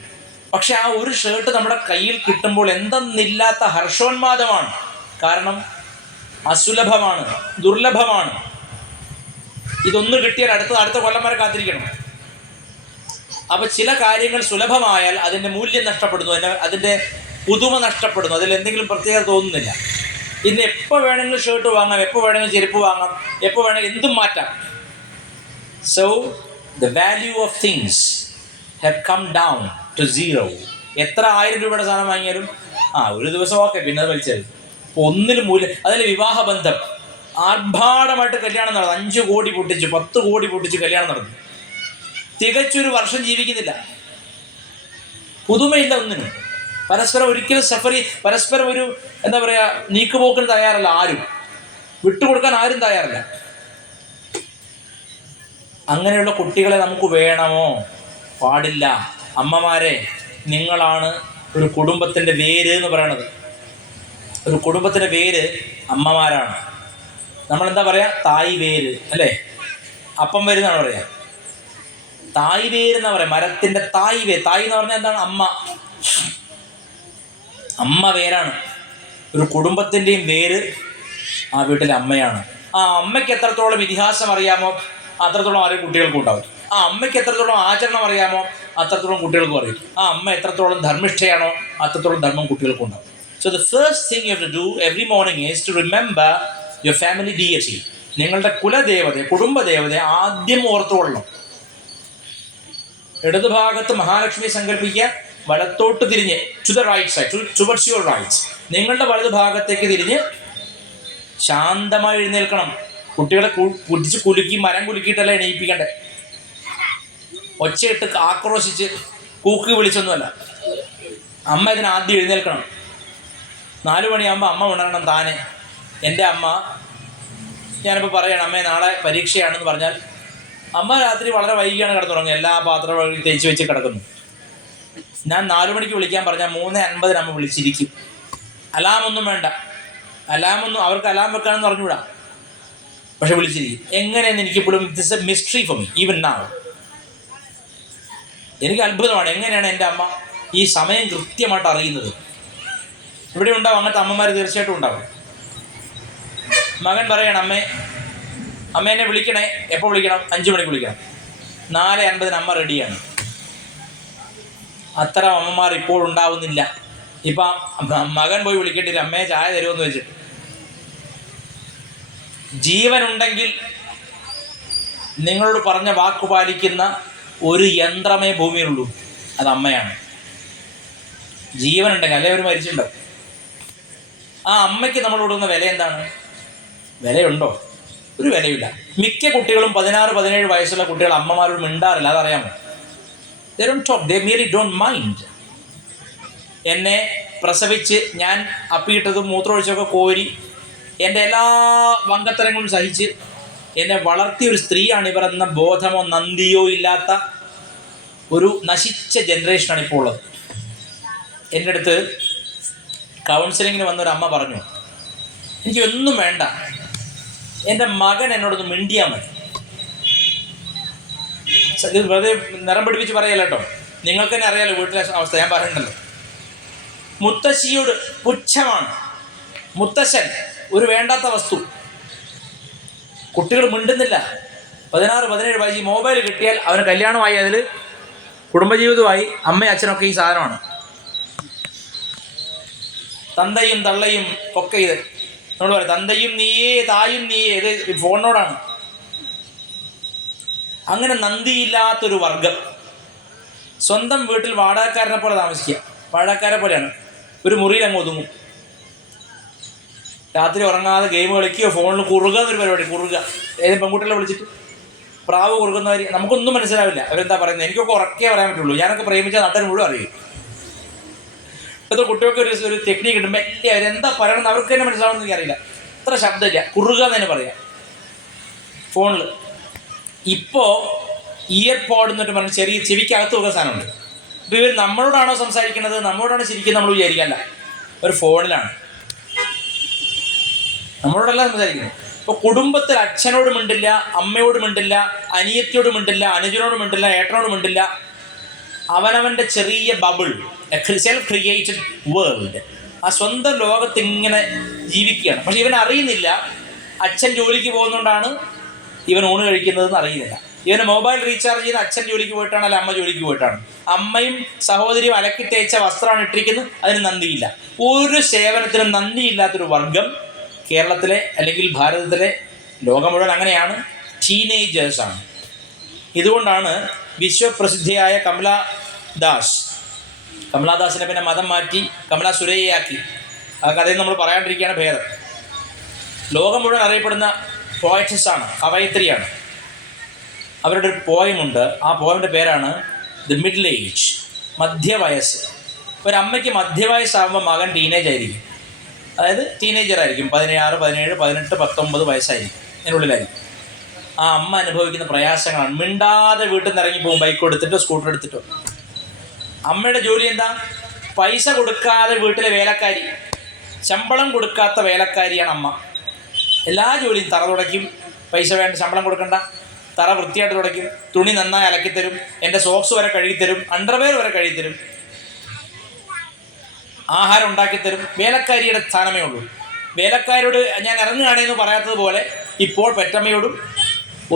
പക്ഷെ ആ ഒരു ഷർട്ട് നമ്മുടെ കയ്യിൽ കിട്ടുമ്പോൾ എന്തെന്നില്ലാത്ത ഹർഷോന്മാദമാണ്. കാരണം അസുലഭമാണ്, ദുർലഭമാണ്. ഇതൊന്ന് കിട്ടിയാൽ അടുത്ത കൊല്ലം വരെ കാത്തിരിക്കണം. അപ്പോൾ ചില കാര്യങ്ങൾ സുലഭമായാൽ അതിൻ്റെ മൂല്യം നഷ്ടപ്പെടുന്നു, അതിൻ്റെ പുതുമ നഷ്ടപ്പെടുന്നു, അതിൽ എന്തെങ്കിലും പ്രത്യേകത തോന്നുന്നില്ല. ഇന്ന് എപ്പോൾ വേണമെങ്കിലും ഷർട്ട് വാങ്ങാം, എപ്പോൾ വേണമെങ്കിലും ചെരുപ്പ് വാങ്ങാം, എപ്പോൾ വേണമെങ്കിലും എന്തും മാറ്റാം. So the value of things have come down to 0. എത്ര 1000 രൂപയുടെ സാധനം വാങ്ങിയാലും ഒരു ദിവസം ഓക്കെ, പിന്നെ അത് വലിച്ചത്. ഒന്നിലും അതിൽ വിവാഹബന്ധം ആർഭാടമായിട്ട് കല്യാണം നടന്നു. 5 കോടി പൊട്ടിച്ച് 10 കോടി പൊട്ടിച്ച് കല്യാണം നടന്നു. തികച്ചൊരു വർഷം ജീവിക്കുന്നില്ല. പുതുമയില്ല ഒന്നിനും. പരസ്പരം ഒരിക്കലും പരസ്പരം ഒരു എന്താ പറയുക നീക്കുപോക്കിന് തയ്യാറല്ല ആരും. വിട്ടുകൊടുക്കാൻ ആരും തയ്യാറല്ല. അങ്ങനെയുള്ള കുട്ടികളെ നമുക്ക് വേണമോ? പാടില്ല. അമ്മമാരെ, നിങ്ങളാണ് ഒരു കുടുംബത്തിൻ്റെ വേര് എന്ന് പറയണത്. ഒരു കുടുംബത്തിൻ്റെ വേര് അമ്മമാരാണ്. നമ്മളെന്താ പറയുക? തായ് വേര് അല്ലേ? അപ്പം വേരെന്നാണ് പറയുക. തായ് വേര് എന്നാ പറയുക. മരത്തിൻ്റെ തായ് വേര്. തായ് എന്ന് പറഞ്ഞാൽ എന്താണ്? അമ്മ. അമ്മ വേരാണ്. ഒരു കുടുംബത്തിൻ്റെയും വേര് ആ വീട്ടിലെ അമ്മയാണ്. ആ അമ്മയ്ക്ക് എത്രത്തോളം ഇതിഹാസം അറിയാമോ അത്രത്തോളം ആരും കുട്ടികൾക്കും ഉണ്ടാവും. ആ അമ്മയ്ക്ക് എത്രത്തോളം ആചരണം അറിയാമോ അത്രത്തോളം കുട്ടികൾക്കും അറിയും. ആ അമ്മ എത്രത്തോളം ധർമ്മിഷ്ഠയാണോ അത്രത്തോളം ധർമ്മം കുട്ടികൾക്കും ഉണ്ടാവും. So the first thing you have to do every morning is to remember your family deity. നിങ്ങളുടെ കുലദേവതയെ, കുടുംബദേവതയെ ആദ്യം ഓർത്തുകൊള്ളണം. ഇടതുഭാഗത്ത് മഹാലക്ഷ്മി സങ്കല്പിക്കുക, വലത്തോട്ട് തിരിഞ്ഞ് to the right side, towards your right. നിങ്ങളുടെ വലതുഭാഗത്തേക്ക് തിരിഞ്ഞ് ശാന്തമായി എഴുന്നേൽക്കണം. കുട്ടികളെ പിടിച്ച് കുലുക്കി മരം കുലുക്കിയിട്ടല്ല എണീപ്പിക്കണ്ടേ. ഒച്ചയിട്ട് ആക്രോശിച്ച് കൂക്കി വിളിച്ചൊന്നുമല്ല. അമ്മ ഇതിന് ആദ്യം എഴുന്നേൽക്കണം. 4 മണിയാകുമ്പോൾ അമ്മ ഉണരണം താനെ. എൻ്റെ അമ്മ, ഞാനിപ്പോൾ പറയണം അമ്മേ നാളെ പരീക്ഷയാണെന്ന് പറഞ്ഞാൽ അമ്മ രാത്രി വളരെ വൈകിയാണ് കിടന്നുറങ്ങുക. എല്ലാ പാത്രവും തേച്ച് വെച്ച് കിടക്കുന്നു. ഞാൻ 4 മണിക്ക് വിളിക്കാൻ പറഞ്ഞാൽ 3:50 അമ്മ വിളിച്ചിരിക്കും. അലാമൊന്നും വേണ്ട. അവർക്ക് അലാം വെക്കാനെന്ന് പറഞ്ഞുകൂടാ, പക്ഷെ വിളിച്ചിരിക്കും. എങ്ങനെയെന്ന് എനിക്കിപ്പോഴും it's A mystery for me even now. എനിക്ക് അത്ഭുതമാണ് എങ്ങനെയാണ് എൻ്റെ അമ്മ ഈ സമയം കൃത്യമായിട്ട് അറിയുന്നത്. ഇവിടെ ഉണ്ടാവും അങ്ങനത്തെ അമ്മമാർ, തീർച്ചയായിട്ടും ഉണ്ടാവും. മകൻ പറയണം അമ്മ എന്നെ വിളിക്കണേ. എപ്പോൾ വിളിക്കണം? 5 മണിക്ക് വിളിക്കണം. 4:50 അമ്മ റെഡിയാണ്. അത്തരം അമ്മമാർ ഇപ്പോഴുണ്ടാവുന്നില്ല. ഇപ്പം മകൻ പോയി വിളിക്കേണ്ടി വരും, അമ്മയെ ചായ തരുമെന്ന് വെച്ചിട്ട്. ജീവനുണ്ടെങ്കിൽ നിങ്ങളോട് പറഞ്ഞ വാക്ക് പാലിക്കുന്ന ഒരു യന്ത്രമേ ഭൂമിയിലുള്ളൂ, അത് അമ്മയാണ്. ജീവനുണ്ടെങ്കിൽ, അല്ലെ അവർ മരിച്ചിട്ടുണ്ടാവും. ആ അമ്മയ്ക്ക് നമ്മൾ കൊടുക്കുന്ന വില എന്താണ്? വിലയുണ്ടോ? ഒരു വിലയില്ല. മിക്ക കുട്ടികളും 16-17 വയസ്സുള്ള കുട്ടികൾ അമ്മമാരോട് മിണ്ടാറില്ല. അതറിയാമോ? they don't talk, they merely don't mind. എന്നെ പ്രസവിച്ച് ഞാൻ അപ്പിയിട്ടതും മൂത്രമൊഴിച്ചൊക്കെ കോരി എൻ്റെ എല്ലാ വങ്കത്തരങ്ങളും സഹിച്ച് എന്നെ വളർത്തിയൊരു സ്ത്രീയാണ് ഇവർ എന്ന ബോധമോ നന്ദിയോ ഇല്ലാത്ത ഒരു നശിച്ച ജനറേഷനാണ് ഇപ്പോൾ ഉള്ളത്. എൻ്റെ അടുത്ത് കൗൺസിലിങ്ങിന് വന്നൊരമ്മ പറഞ്ഞു, എനിക്കൊന്നും വേണ്ട, എൻ്റെ മകൻ എന്നോടൊന്ന് മിണ്ടിയാൽ മതി. വെറുതെ നിറം പിടിപ്പിച്ച് പറയല്ല കേട്ടോ, നിങ്ങൾക്ക് തന്നെ അറിയാലോ വീട്ടിലെ അവസ്ഥ, ഞാൻ പറയണ്ടല്ലോ. മുത്തശ്ശിയോട് പുച്ഛമാണ്, മുത്തശ്ശൻ ഒരു വേണ്ടാത്ത വസ്തു. കുട്ടികൾ മിണ്ടുന്നില്ല. 16-17 വയസ്സ്. ഈ മൊബൈൽ കിട്ടിയാൽ അവന് കല്യാണമായി, അതിൽ കുടുംബജീവിതമായി, അമ്മയും അച്ഛനൊക്കെ ഈ സാധനമാണ്. തന്തയും തള്ളയും ഒക്കെ ഇത് നമ്മൾ പറയും, തന്തയും നീയേ തായും നീയേ, ഇത് ഫോണിനോടാണ്. അങ്ങനെ നന്ദിയില്ലാത്തൊരു വർഗം. സ്വന്തം വീട്ടിൽ വാടകക്കാരനെ പോലെ താമസിക്കുക. വാടകക്കാരെ പോലെയാണ്. ഒരു മുറിയിൽ അങ്ങ് ഒതുങ്ങും. രാത്രി ഉറങ്ങാതെ ഗെയിം കളിക്കുകയോ ഫോണിൽ കുറുക എന്നൊരു പരിപാടി. കുറുക ഏത് പെൺകുട്ടികളെ വിളിച്ചിട്ട് പ്രാവ് കുറുകുന്നവർ നമുക്കൊന്നും മനസ്സിലാവില്ല അവരെന്താ പറയുന്നത്. എനിക്കൊക്കെ ഉറക്കേ പറയാൻ പറ്റുള്ളൂ. ഞാനൊക്കെ പ്രേമിച്ച നാട്ടിൽ മുഴുവൻ അറിയും. ഇപ്പോഴത്തെ കുട്ടികൾക്ക് ഒരു ടെക്നിക്ക് കിട്ടുമ്പോൾ വലിയ അവരെന്താ പറയണമെന്ന് അവർക്ക് തന്നെ മനസ്സിലാവുമെന്ന് എനിക്കറിയില്ല. അത്ര ശബ്ദമില്ല, കുറുക എന്ന് തന്നെ പറയാം ഫോണിൽ. ഇപ്പോൾ ഇയർ പോഡ് എന്നിട്ട് പറഞ്ഞ് ചെറിയ ചെവിക്കകത്ത് വെക്കുന്ന സാധനമുണ്ട്. ഇപ്പോൾ ഇവർ നമ്മളോടാണോ സംസാരിക്കുന്നത്, നമ്മളോടാണ് ശരിക്കും നമ്മൾ വിചാരിക്കല്ല, ഒരു ഫോണിലാണ്, നമ്മളോടല്ല സംസാരിക്കുന്നത്. ഇപ്പോൾ കുടുംബത്തിൽ അച്ഛനോട് മിണ്ടില്ല, അമ്മയോട് മിണ്ടില്ല, അനിയത്തിയോട് മിണ്ടില്ല, അനുജനോട് മിണ്ടില്ല, ഏട്ടനോട് മിണ്ടില്ല. അവനവൻ്റെ ചെറിയ ബബിൾ, സെൽഫ് ക്രിയേറ്റഡ് വേൾഡ്, ആ സ്വന്തം ലോകത്ത് ഇങ്ങനെ ജീവിക്കുകയാണ്. പക്ഷെ ഇവൻ അറിയുന്നില്ല അച്ഛൻ ജോലിക്ക് പോകുന്നതുകൊണ്ടാണ് ഇവൻ ഊണ് കഴിക്കുന്നതെന്ന് അറിയുന്നില്ല. ഇവന് മൊബൈൽ റീചാർജ് ചെയ്യുന്ന അച്ഛൻ ജോലിക്ക് പോയിട്ടാണ്, അല്ല അമ്മ ജോലിക്ക് പോയിട്ടാണ്. അമ്മയും സഹോദരിയും അലക്കി തേച്ച വസ്ത്രമാണ് ഇട്ടിരിക്കുന്നത്, അതിന് നന്ദിയില്ല. ഒരു സേവനത്തിനും നന്ദിയില്ലാത്തൊരു വർഗം കേരളത്തിലെ അല്ലെങ്കിൽ ഭാരതത്തിലെ, ലോകം മുഴുവൻ അങ്ങനെയാണ്, ടീനേജേഴ്സാണ്. ഇതുകൊണ്ടാണ് വിശ്വപ്രസിദ്ധിയായ കമലാദാസിനെ പിന്നെ മതം മാറ്റി കമല സുരയ്യയാക്കി. ആ കഥയിൽ നമ്മൾ പറയാണ്ടിരിക്കുകയാണ് ഭേദം. ലോകം മുഴുവൻ അറിയപ്പെടുന്ന പോയറ്റസാണ്, കവയിത്രിയാണ്. അവരുടെ ഒരു പോയമുണ്ട്. ആ പോയമിൻ്റെ പേരാണ് ദി മിഡിൽ ഏജ്, മധ്യവയസ്സ്. ഒരമ്മയ്ക്ക് മധ്യവയസ്സാകുമ്പോൾ മകൻ ടീനേജ് ആയിരിക്കും, അതായത് ടീനേജറായിരിക്കും. 16, 17, 18, 19 വയസ്സായിരിക്കും, അതിനുള്ളിലായിരിക്കും. ആ അമ്മ അനുഭവിക്കുന്ന പ്രയാസങ്ങളാണ്. മിണ്ടാതെ വീട്ടിൽ നിന്ന് ഇറങ്ങിപ്പോകും, ബൈക്ക് എടുത്തിട്ടോ സ്കൂട്ടർ എടുത്തിട്ടോ. അമ്മയുടെ ജോലി എന്താ? പൈസ കൊടുക്കാതെ വീട്ടിലെ വേലക്കാരി, ശമ്പളം കൊടുക്കാത്ത വേലക്കാരിയാണ് അമ്മ. എല്ലാ ജോലിയും, തറ തുടയ്ക്കും, പൈസ വേണ്ട, ശമ്പളം കൊടുക്കണ്ട, തറ വൃത്തിയായിട്ട് തുടയ്ക്കും, തുണി നന്നായി അലക്കിത്തരും, എൻ്റെ സോക്സ് വരെ കഴുകിത്തരും, അണ്ടർവെയർ വരെ കഴുകിത്തരും, ആഹാരം ഉണ്ടാക്കിത്തരും. വേലക്കാരിയുടെ സ്ഥാനമേ ഉള്ളൂ. വേലക്കാരോട് ഞാൻ ഇറങ്ങുകയാണെന്ന് പറയാത്തതുപോലെ ഇപ്പോൾ പെറ്റമ്മയോടും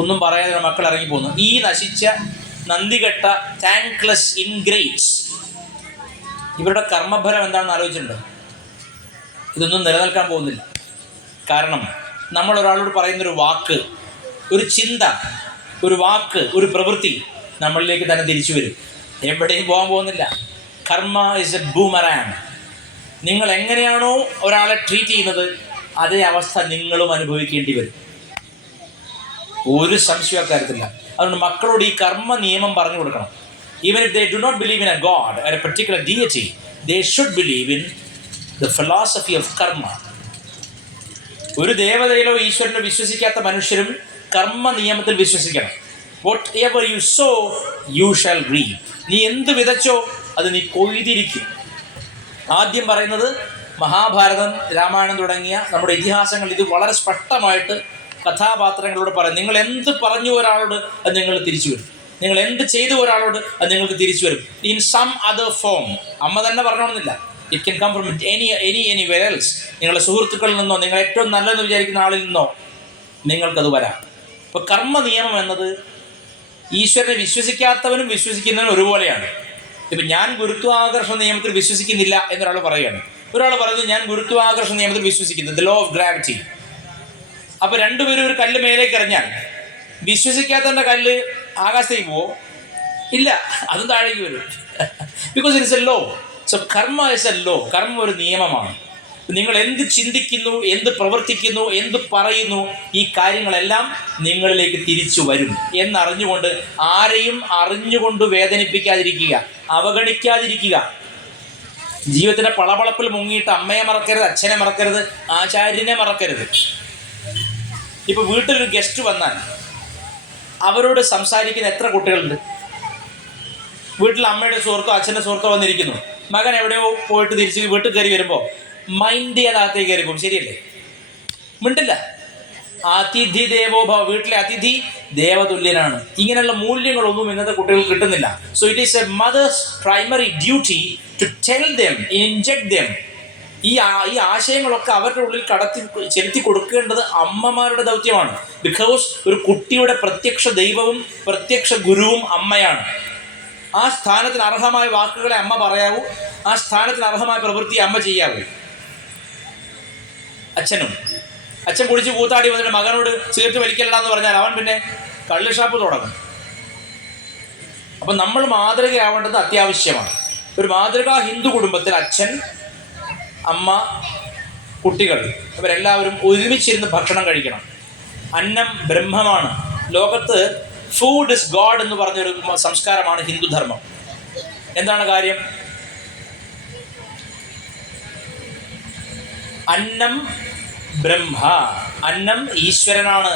ഒന്നും പറയാതെ മക്കൾ ഇറങ്ങിപ്പോകുന്നു. ഈ നശിച്ച നന്ദികെട്ട താങ്ക്ലെസ് ഇൻഗ്രേറ്റ്സ്, ഇവരുടെ കർമ്മഫലം എന്താണെന്ന് ആലോചിച്ചിട്ടുണ്ടോ? ഇതൊന്നും നിലനിൽക്കാൻ പോകുന്നില്ല. കാരണം നമ്മൾ ഒരാളോട് പറയുന്നൊരു വാക്ക്, ഒരു ചിന്ത, ഒരു വാക്ക്, ഒരു പ്രവൃത്തി നമ്മളിലേക്ക് തന്നെ തിരിച്ചു വരും. എവിടെയും പോകാൻ പോകുന്നില്ല. കർമ്മ ഇസ് എ ബൂമറാങ്. നിങ്ങൾ എങ്ങനെയാണോ ഒരാളെ ട്രീറ്റ് ചെയ്യുന്നത്, അതേ അവസ്ഥ നിങ്ങളും അനുഭവിക്കേണ്ടി വരും. ഒരു സംശയ കാര്യത്തില്ല. അതുകൊണ്ട് മക്കളോട് ഈ കർമ്മ നിയമം പറഞ്ഞു കൊടുക്കണം. Even if they do not believe in a god or a particular deity, they should believe in the philosophy of karma. ഒരു ദേവതയിലോ ഈശ്വരനോ വിശ്വസിക്കാത്ത മനുഷ്യരും കർമ്മ നിയമത്തിൽ വിശ്വസിക്കണം. Whatever you sow, you shall reap. നീ എന്ത് വിതച്ചോ അത് നീ കൊയ്തിരിക്കും. ആദ്യം പറയുന്നത് മഹാഭാരതം, രാമായണം തുടങ്ങിയ നമ്മുടെ ഇതിഹാസങ്ങൾ ഇത് വളരെ സ്പഷ്ടമായിട്ട് കഥാപാത്രങ്ങളോട് പറയും. നിങ്ങൾ എന്ത് പറഞ്ഞു ഒരാളോട് അത് നിങ്ങൾ തിരിച്ചു വരും. നിങ്ങൾ എന്ത് ചെയ്തു ഒരാളോട് അത് നിങ്ങൾക്ക് തിരിച്ചു വരും. In some other form. അമ്മ തന്നെ പറഞ്ഞോണമെന്നില്ല. It can come from anywhere else. നിങ്ങളുടെ സുഹൃത്തുക്കളിൽ നിന്നോ, നിങ്ങൾ ഏറ്റവും നല്ലതെന്ന് വിചാരിക്കുന്ന ആളിൽ നിന്നോ നിങ്ങൾക്കത് വരാം. ഇപ്പോൾ കർമ്മ നിയമം എന്നത് ഈശ്വരനെ വിശ്വസിക്കാത്തവനും വിശ്വസിക്കുന്നവനും ഒരുപോലെയാണ്. ഇപ്പം ഞാൻ ഗുരുത്വാകർഷണ നിയമത്തിൽ വിശ്വസിക്കുന്നില്ല എന്നൊരാൾ പറയുകയാണ്. ഒരാൾ പറയുന്നത് ഞാൻ ഗുരുത്വാകർഷണ നിയമത്തിൽ വിശ്വസിക്കുന്നു, ദ ലോ ഓഫ് ഗ്രാവിറ്റി. അപ്പോൾ രണ്ടുപേരും ഒരു കല്ല് മേലേക്ക് എറിഞ്ഞാൽ വിശ്വസിക്കാത്തവൻ്റെ കല്ല് ആകാശത്തേക്ക് പോവോ? ഇല്ല, അതും താഴേക്ക് വരും. Because it is a law. So karma is a law. കർമ്മ ഒരു നിയമമാണ്. നിങ്ങൾ എന്ത് ചിന്തിക്കുന്നു, എന്ത് പ്രവർത്തിക്കുന്നു, എന്ത് പറയുന്നു, ഈ കാര്യങ്ങളെല്ലാം നിങ്ങളിലേക്ക് തിരിച്ചു വരും എന്നറിഞ്ഞുകൊണ്ട് ആരെയും അറിഞ്ഞുകൊണ്ട് വേദനിപ്പിക്കാതിരിക്കുക, അവഗണിക്കാതിരിക്കുക. ജീവിതത്തിൻ്റെ പളപളപ്പിൽ മുങ്ങിയിട്ട് അമ്മയെ മറക്കരുത്, അച്ഛനെ മറക്കരുത്, ആചാര്യനെ മറക്കരുത്. ഇപ്പോൾ വീട്ടിലൊരു ഗസ്റ്റ് വന്നാൽ അവരോട് സംസാരിക്കുന്ന എത്ര കുട്ടികളുണ്ട്? വീട്ടിൽ അമ്മയുടെ സുഹൃത്തോ അച്ഛൻ്റെ സുഹൃത്തോ വന്നിരിക്കുന്നു, മകൻ എവിടെയോ പോയിട്ട് തിരിച്ച് വീട്ടിൽ കയറി വരുമ്പോൾ മൈൻഡ് ചെയ്യാതാകത്തേക്ക് കയറി പോകും. ശരിയല്ലേ? മിണ്ടില്ല. അതിഥി ദേവോ ഭവ. വീട്ടിലെ അതിഥി ദേവതുല്യനാണ്. ഇങ്ങനെയുള്ള മൂല്യങ്ങളൊന്നും ഇന്നത്തെ കുട്ടികൾക്ക് കിട്ടുന്നില്ല. So it is a mother's primary duty to tell them, inject them. ഈ ആശയങ്ങളൊക്കെ അവരുടെ ഉള്ളിൽ ചെലുത്തി കൊടുക്കേണ്ടത് അമ്മമാരുടെ ദൗത്യമാണ്. ബിക്കോസ് ഒരു കുട്ടിയുടെ പ്രത്യക്ഷ ദൈവവും പ്രത്യക്ഷ ഗുരുവും അമ്മയാണ്. ആ സ്ഥാനത്തിന് അർഹമായ വാക്കുകളെ അമ്മ പറയാവൂ, ആ സ്ഥാനത്തിന് അർഹമായ പ്രവൃത്തി അമ്മ ചെയ്യാവൂ. അച്ഛൻ കുടിച്ച് കൂത്താടി വന്നിട്ട് മകനോട് സിഗരറ്റ് വലിക്കലടാന്ന് പറഞ്ഞാൽ അവൻ പിന്നെ കള്ള് ഷാപ്പ് തുടങ്ങും. അപ്പം നമ്മൾ മാതൃകയാവേണ്ടത് അത്യാവശ്യമാണ്. ഒരു മാതൃകാ ഹിന്ദു കുടുംബത്തിൽ അച്ഛൻ, അമ്മ, കുട്ടികൾ ഇവരെല്ലാവരും ഒരുമിച്ചിരുന്ന് ഭക്ഷണം കഴിക്കണം. അന്നം ബ്രഹ്മമാണ്. ലോകത്ത് ഫുഡ് ഇസ് ഗോഡ് എന്ന് പറഞ്ഞൊരു സംസ്കാരമാണ് ഹിന്ദുധർമ്മം. എന്താണ് കാര്യം? അന്നം ബ്രഹ്മ. അന്നം ഈശ്വരനാണ്,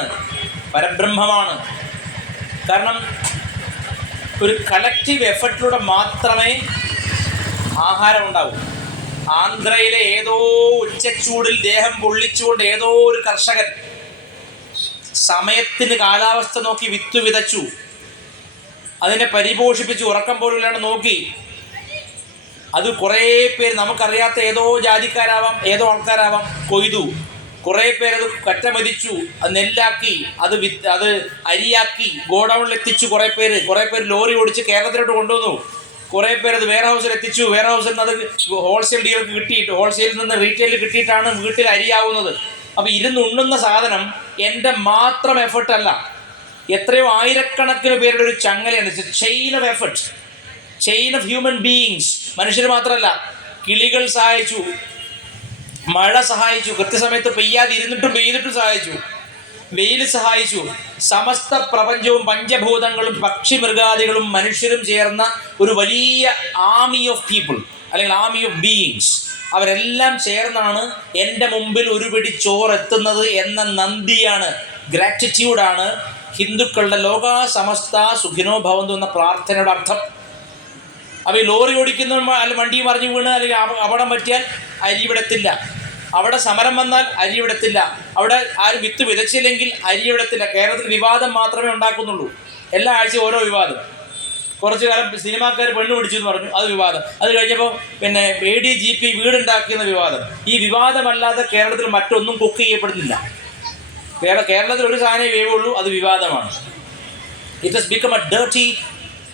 പരബ്രഹ്മമാണ്. കാരണം ഒരു കളക്റ്റീവ് എഫർട്ടിലൂടെ മാത്രമേ ആഹാരം ഉണ്ടാവൂ. ആന്ധ്രയിലെ ഏതോ ഉച്ചച്ചൂടിൽ ദേഹം പൊള്ളിച്ചുകൊണ്ട് ഏതോ ഒരു കർഷകൻ സമയത്തിന് കാലാവസ്ഥ നോക്കി വിത്ത് വിതച്ചു, അതിനെ പരിപോഷിപ്പിച്ചു, ഉറക്കം പോലും ഇല്ലാണ്ട് നോക്കി. അത് കുറേ പേര്, നമുക്കറിയാത്ത ഏതോ ജാതിക്കാരാവാം, ഏതോ ആൾക്കാരാവാം, കൊയ്തു. കുറേ പേരത് കറ്റമതിച്ചു, അത് നെല്ലാക്കി, അത് അരിയാക്കി ഗോഡൗണിൽ എത്തിച്ചു. കുറേ പേര് ലോറി ഓടിച്ച് കേരളത്തിലോട്ട് കൊണ്ടുവന്നു. കുറേ പേരത് വെയർ ഹൗസിൽ എത്തിച്ചു. വെയർ ഹൗസിൽ നിന്ന് അത് ഹോൾസെയിൽ ഡീലർക്ക് കിട്ടിയിട്ട്, ഹോൾസെയിലിൽ നിന്ന് റീറ്റെയിലിൽ കിട്ടിയിട്ടാണ് വീട്ടിൽ അരിയാവുന്നത്. അപ്പോൾ ഉണ്ണുന്ന സാധനം എൻ്റെ മാത്രം എഫേർട്ടല്ല, എത്രയോ ആയിരക്കണക്കിന് പേരുടെ ഒരു ചങ്ങലയാണ്. Chain of effort, chain of human beings. മനുഷ്യർ മാത്രമല്ല, കിളികൾ സഹായിച്ചു, മഴ സഹായിച്ചു, കൃത്യസമയത്ത് പെയ്യാതിരുന്നിട്ടും പെയ്തിട്ടും സഹായിച്ചു. വെയിൽ സഹായിച്ചു. സമസ്ത പ്രപഞ്ചവും പഞ്ചഭൂതങ്ങളും പക്ഷി മൃഗാദികളും മനുഷ്യരും ചേർന്ന ഒരു വലിയ ആർമി ഓഫ് പീപ്പിൾ, അല്ലെങ്കിൽ ആർമി ഓഫ് ബീയിങ്സ്, അവരെല്ലാം ചേർന്നാണ് എൻ്റെ മുമ്പിൽ ഒരു പിടി ചോറെത്തുന്നത് എന്ന നന്ദിയാണ്, ഗ്രാറ്റിറ്റ്യൂഡാണ് ഹിന്ദുക്കളുടെ ലോകാ സമസ്ത സുഖിനോ ഭവന്തു എന്ന പ്രാർത്ഥനയുടെ അർത്ഥം. അപ്പോൾ ഈ ലോറി ഓടിക്കുന്ന അല്ല വണ്ടി മറിഞ്ഞു വീണ് അല്ലെങ്കിൽ അപകടം പറ്റിയാൽ അരി വിടത്തില്ല, അവിടെ സമരം വന്നാൽ അരി വിടത്തില്ല, അവിടെ ആരും വിത്ത് വിതച്ചില്ലെങ്കിൽ അരി വിടത്തില്ല. കേരളത്തിൽ വിവാദം മാത്രമേ ഉണ്ടാക്കുന്നുള്ളൂ. എല്ലാ ആഴ്ചയും ഓരോ വിവാദം. കുറച്ചു കാലം സിനിമാക്കാർ പെണ്ണ് പിടിച്ചു എന്ന് പറഞ്ഞു, അത് വിവാദം. അത് കഴിഞ്ഞപ്പോൾ പിന്നെ ADGP വീടുണ്ടാക്കിയെന്ന വിവാദം. ഈ വിവാദമല്ലാതെ കേരളത്തിൽ മറ്റൊന്നും കുക്ക് ചെയ്യപ്പെടുന്നില്ല. കേരളത്തിൽ ഒരു സാധനമേ വേവുള്ളൂ, അത് വിവാദമാണ്. It has become a dirty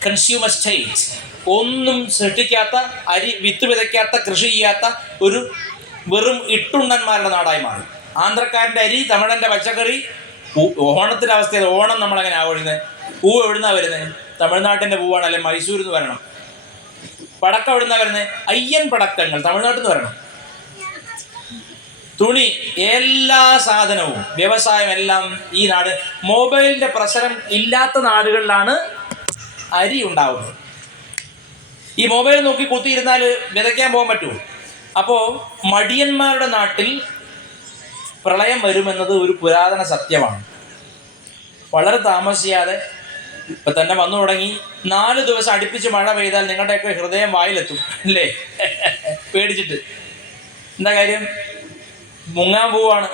consumer state. ഒന്നും സൃഷ്ടിക്കാത്ത, അരി വിത്ത് വിതയ്ക്കാത്ത, കൃഷി ചെയ്യാത്ത ഒരു വെറും ഇട്ടുണ്ണന്മാരുടെ നാടായി മാറി. ആന്ധ്രക്കാരൻ്റെ അരി, തമിഴൻ്റെ പച്ചക്കറി. ഓണത്തിൻ്റെ അവസ്ഥയിൽ ഓണം നമ്മളെങ്ങനെ ആഘോഷിക്കുന്നത്? പൂവ് എവിടുന്നാണ് വരുന്നത്? തമിഴ്നാട്ടിൻ്റെ പൂവാണ്, അല്ലെങ്കിൽ മൈസൂരിൽ നിന്ന് വരണം. പടക്കം എവിടുന്നാണ് വരുന്നത്? അയ്യൻ പടക്കങ്ങൾ തമിഴ്നാട്ടിൽ നിന്ന് വരണം. തുണി, എല്ലാ സാധനവും, വ്യവസായം എല്ലാം ഈ നാട്. മൊബൈലിൻ്റെ പ്രസരം ഇല്ലാത്ത നാടുകളിലാണ് അരി ഉണ്ടാവുന്നത്. ഈ മൊബൈൽ നോക്കി കുത്തിയിരുന്നാൽ വിതയ്ക്കാൻ പോകാൻ പറ്റുമോ? അപ്പോൾ മടിയന്മാരുടെ നാട്ടിൽ പ്രളയം വരുമെന്നത് ഒരു പുരാതന സത്യമാണ്. വളരെ താമസിയാതെ ഇപ്പം തന്നെ വന്നു തുടങ്ങി. 4 ദിവസം അടുപ്പിച്ച് മഴ പെയ്താൽ നിങ്ങളുടെയൊക്കെ ഹൃദയം വായിലെത്തും അല്ലേ? പേടിച്ചിട്ട്. എന്താ കാര്യം? മുങ്ങാൻ പോവാണ്.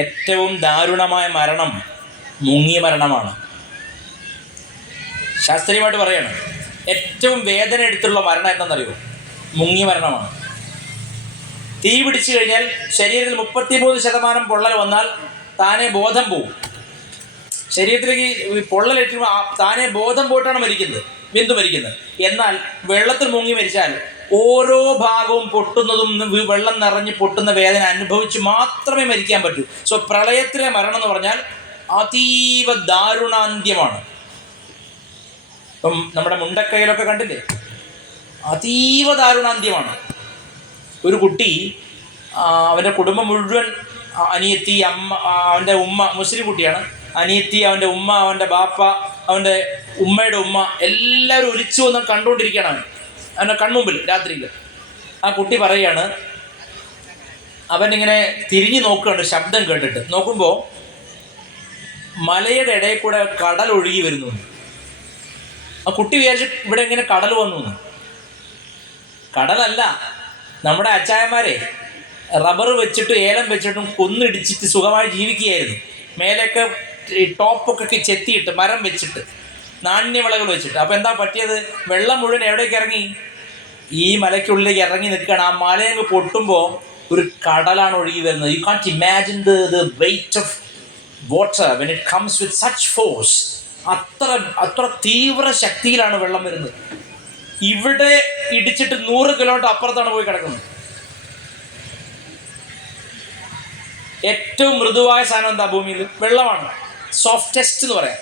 ഏറ്റവും ദാരുണമായ മരണം മുങ്ങി മരണമാണ്. ശാസ്ത്രീയമായിട്ട് പറയണം, ഏറ്റവും വേദന എടുത്തുള്ള മരണം എന്താണെന്നറിയോ? മുങ്ങി മരണമാണ്. തീ പിടിച്ചു കഴിഞ്ഞാൽ ശരീരത്തിൽ 33% പൊള്ളൽ വന്നാൽ താനെ ബോധം പോവും. ശരീരത്തിലേക്ക് പൊള്ളലേറ്റുമ്പോൾ താനെ ബോധം പോയിട്ടാണ് മരിക്കുന്നത്, വെന്തു മരിക്കുന്നത്. എന്നാൽ വെള്ളത്തിൽ മുങ്ങി മരിച്ചാൽ ഓരോ ഭാഗവും പൊട്ടുന്നതും വെള്ളം നിറഞ്ഞ് പൊട്ടുന്ന വേദന അനുഭവിച്ച് മാത്രമേ മരിക്കാൻ പറ്റൂ. സോ പ്രളയത്തിലെ മരണം എന്ന് പറഞ്ഞാൽ അതീവ ദാരുണാന്ത്യമാണ്. ഇപ്പം നമ്മുടെ മുണ്ടക്കയിലൊക്കെ കണ്ടില്ലേ, അതീവ ദാരുണാന്ത്യമാണ്. ഒരു കുട്ടി, അവൻ്റെ കുടുംബം മുഴുവൻ, അനിയത്തി, അമ്മ, അവൻ്റെ ഉമ്മ, മുസ്ലിം കുട്ടിയാണ്, അനിയത്തി, അവൻ്റെ ഉമ്മ, അവൻ്റെ ബാപ്പ, അവൻ്റെ ഉമ്മയുടെ ഉമ്മ, എല്ലാവരും ഒലിച്ചു വന്ന് കണ്ടുകൊണ്ടിരിക്കുകയാണ് അവൻ്റെ കൺമുമ്പിൽ രാത്രിയിൽ. ആ കുട്ടി പറയുകയാണ്, അവനിങ്ങനെ തിരിഞ്ഞു നോക്കുകയാണ് ശബ്ദം കേട്ടിട്ട്. നോക്കുമ്പോൾ മലയുടെ ഇടയിൽ കൂടെ കടൽ ഒഴുകി വരുന്നു. ആ കുട്ടി വിചാരിച്ചു ഇവിടെ എങ്ങനെ കടൽ വന്നു. കടലല്ല, നമ്മുടെ അച്ചായന്മാരെ റബ്ബർ വെച്ചിട്ട് ഏലം വെച്ചിട്ടും കൊന്നിടിച്ചിട്ട് സുഖമായി ജീവിക്കുകയായിരുന്നു. മേലെയൊക്കെ ടോപ്പൊക്കെ ചെത്തിയിട്ട് മരം വെച്ചിട്ട് നാണ്യവിളകൾ വെച്ചിട്ട്. അപ്പോൾ എന്താ പറ്റിയത്? വെള്ളം മുഴുവൻ എവിടേക്ക് ഇറങ്ങി? ഈ മലയ്ക്കുള്ളിലേക്ക് ഇറങ്ങി നിൽക്കുകയാണ്. ആ മലയങ്ങ് പൊട്ടുമ്പോൾ ഒരു കടലാണ് ഒഴുകി വരുന്നത്. U can't imagine the weight of water when it comes with such force. അത്ര തീവ്ര ശക്തിയിലാണ് വെള്ളം വരുന്നത്. ഇവിടെ ഇടിച്ചിട്ട് 100 കിലോമീറ്റർ അപ്പുറത്താണ് പോയി കിടക്കുന്നത്. ഏറ്റവും മൃദുവായ സാധനം എന്താ ഭൂമിയിൽ? വെള്ളമാണ്. സോഫ്റ്റസ്റ്റ് എന്ന് പറയാം.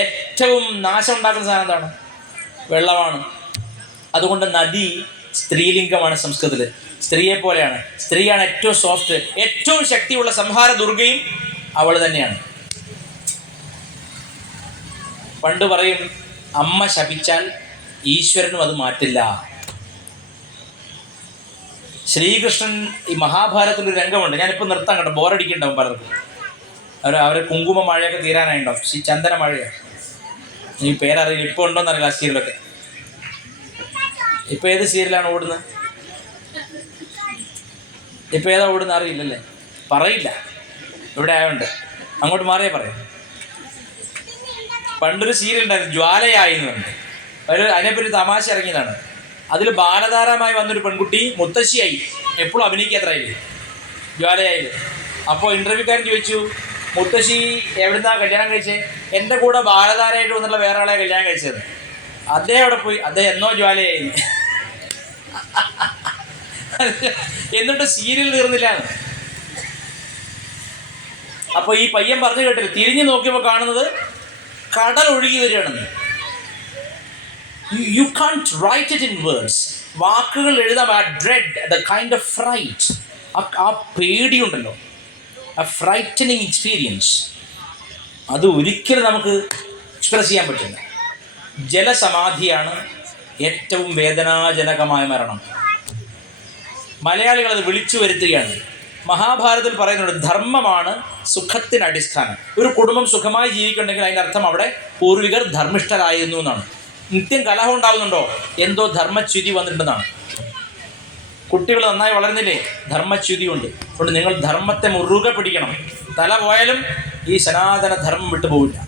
ഏറ്റവും നാശം ഉണ്ടാക്കുന്ന സാധനം എന്താണ്? വെള്ളമാണ്. അതുകൊണ്ട് നദി സ്ത്രീലിംഗമാണ്. സംസ്കൃതത്തിൽ സ്ത്രീയെ പോലെയാണ്. സ്ത്രീയാണ് ഏറ്റവും സോഫ്റ്റ്. ഏറ്റവും ശക്തിയുള്ള സംഹാര ദുർഗയും അവൾ തന്നെയാണ്. പണ്ട് പറയും, അമ്മ ശപിച്ചാൽ ഈശ്വരനും അത് മാറ്റില്ല. ശ്രീകൃഷ്ണൻ ഈ മഹാഭാരതത്തിലൊരു രംഗമുണ്ട്. ഞാനിപ്പോൾ നിർത്താൻ കേട്ടോ, ബോറടിക്കുന്നുണ്ടാവും പലർക്കും. അവർ കുങ്കുമ മഴയൊക്കെ തീരാനായിട്ടുണ്ടാവും. ചന്ദന മഴയാണ്. ഈ പേരറിയില്ല, ഇപ്പോൾ ഉണ്ടോയെന്നറിയില്ല ആ സീരിയലൊക്കെ. ഇപ്പോൾ ഏത് സീരിയലാണ് ഓടുന്നത്? ഇപ്പോൾ ഏതാ ഓടുന്നത് അറിയില്ലല്ലേ? പറയില്ല, ഇവിടെ ആയതുകൊണ്ട്. അങ്ങോട്ട് മാറിയേ പറയാം. പണ്ടൊരു സീരിയൽ ഉണ്ടായിരുന്നു, ജ്വാലയായി എന്ന് പറഞ്ഞിട്ട്. അതിനെപ്പറ്റി തമാശ ഇറങ്ങിയതാണ്. അതിൽ ബാലതാരമായി വന്നൊരു പെൺകുട്ടി മുത്തശ്ശിയായി, എപ്പോഴും അഭിനയിക്കാത്രയില്ലേ ജ്വാലയായി. അപ്പോൾ ഇൻ്റർവ്യൂക്കാരൻ ചോദിച്ചു, മുത്തശ്ശി എവിടുന്നാണ് കല്യാണം കഴിച്ചത്? എൻ്റെ കൂടെ ബാലതാരമായിട്ട് വന്നുള്ള വേറെ ആളെ കല്യാണം കഴിച്ചത്. അദ്ദേഹം അവിടെ പോയി, അദ്ദേഹം എന്നോ ജ്വാലയായി. എന്നിട്ട് സീരിയൽ തീർന്നില്ല. അപ്പോൾ ഈ പയ്യൻ പറഞ്ഞു കേട്ടില്ല, തിരിഞ്ഞു നോക്കിയപ്പോൾ കാണുന്നത് കടൽ ഒഴുകി വരികയാണെന്ന്. You can't write it in words. വാക്കുകൾ എഴുതാം. ആ dread, the kind of freight, ആ പേടിയുണ്ടല്ലോ, ആ ഫ്രൈറ്റനിങ് എക്സ്പീരിയൻസ്, അത് ഒരിക്കലും നമുക്ക് എക്സ്പ്രസ് ചെയ്യാൻ പറ്റില്ല. ജലസമാധിയാണ് ഏറ്റവും വേദനാജനകമായ മരണം. മലയാളികൾ അത് വിളിച്ചു വരുത്തുകയാണ്. മഹാഭാരതത്തിൽ പറയുന്നുണ്ട്, ധർമ്മമാണ് സുഖത്തിന് അടിസ്ഥാനം. ഒരു കുടുംബം സുഖമായി ജീവിക്കുന്നുണ്ടെങ്കിൽ അതിൻ്റെ അർത്ഥം അവിടെ പൂർവികർ ധർമ്മിഷ്ഠരായിരുന്നു എന്നാണ്. നിത്യം കലഹം ഉണ്ടാകുന്നുണ്ടോ? എന്തോ ധർമ്മച്യുതി വന്നിട്ടുണ്ടെന്നാണ്. കുട്ടികൾ നന്നായി വളരുന്നില്ലേ? ധർമ്മച്യുതി ഉണ്ട്. അതുകൊണ്ട് നിങ്ങൾ ധർമ്മത്തെ മുറുകെ പിടിക്കണം. തല പോയാലും ഈ സനാതന ധർമ്മം വിട്ടുപോകില്ല.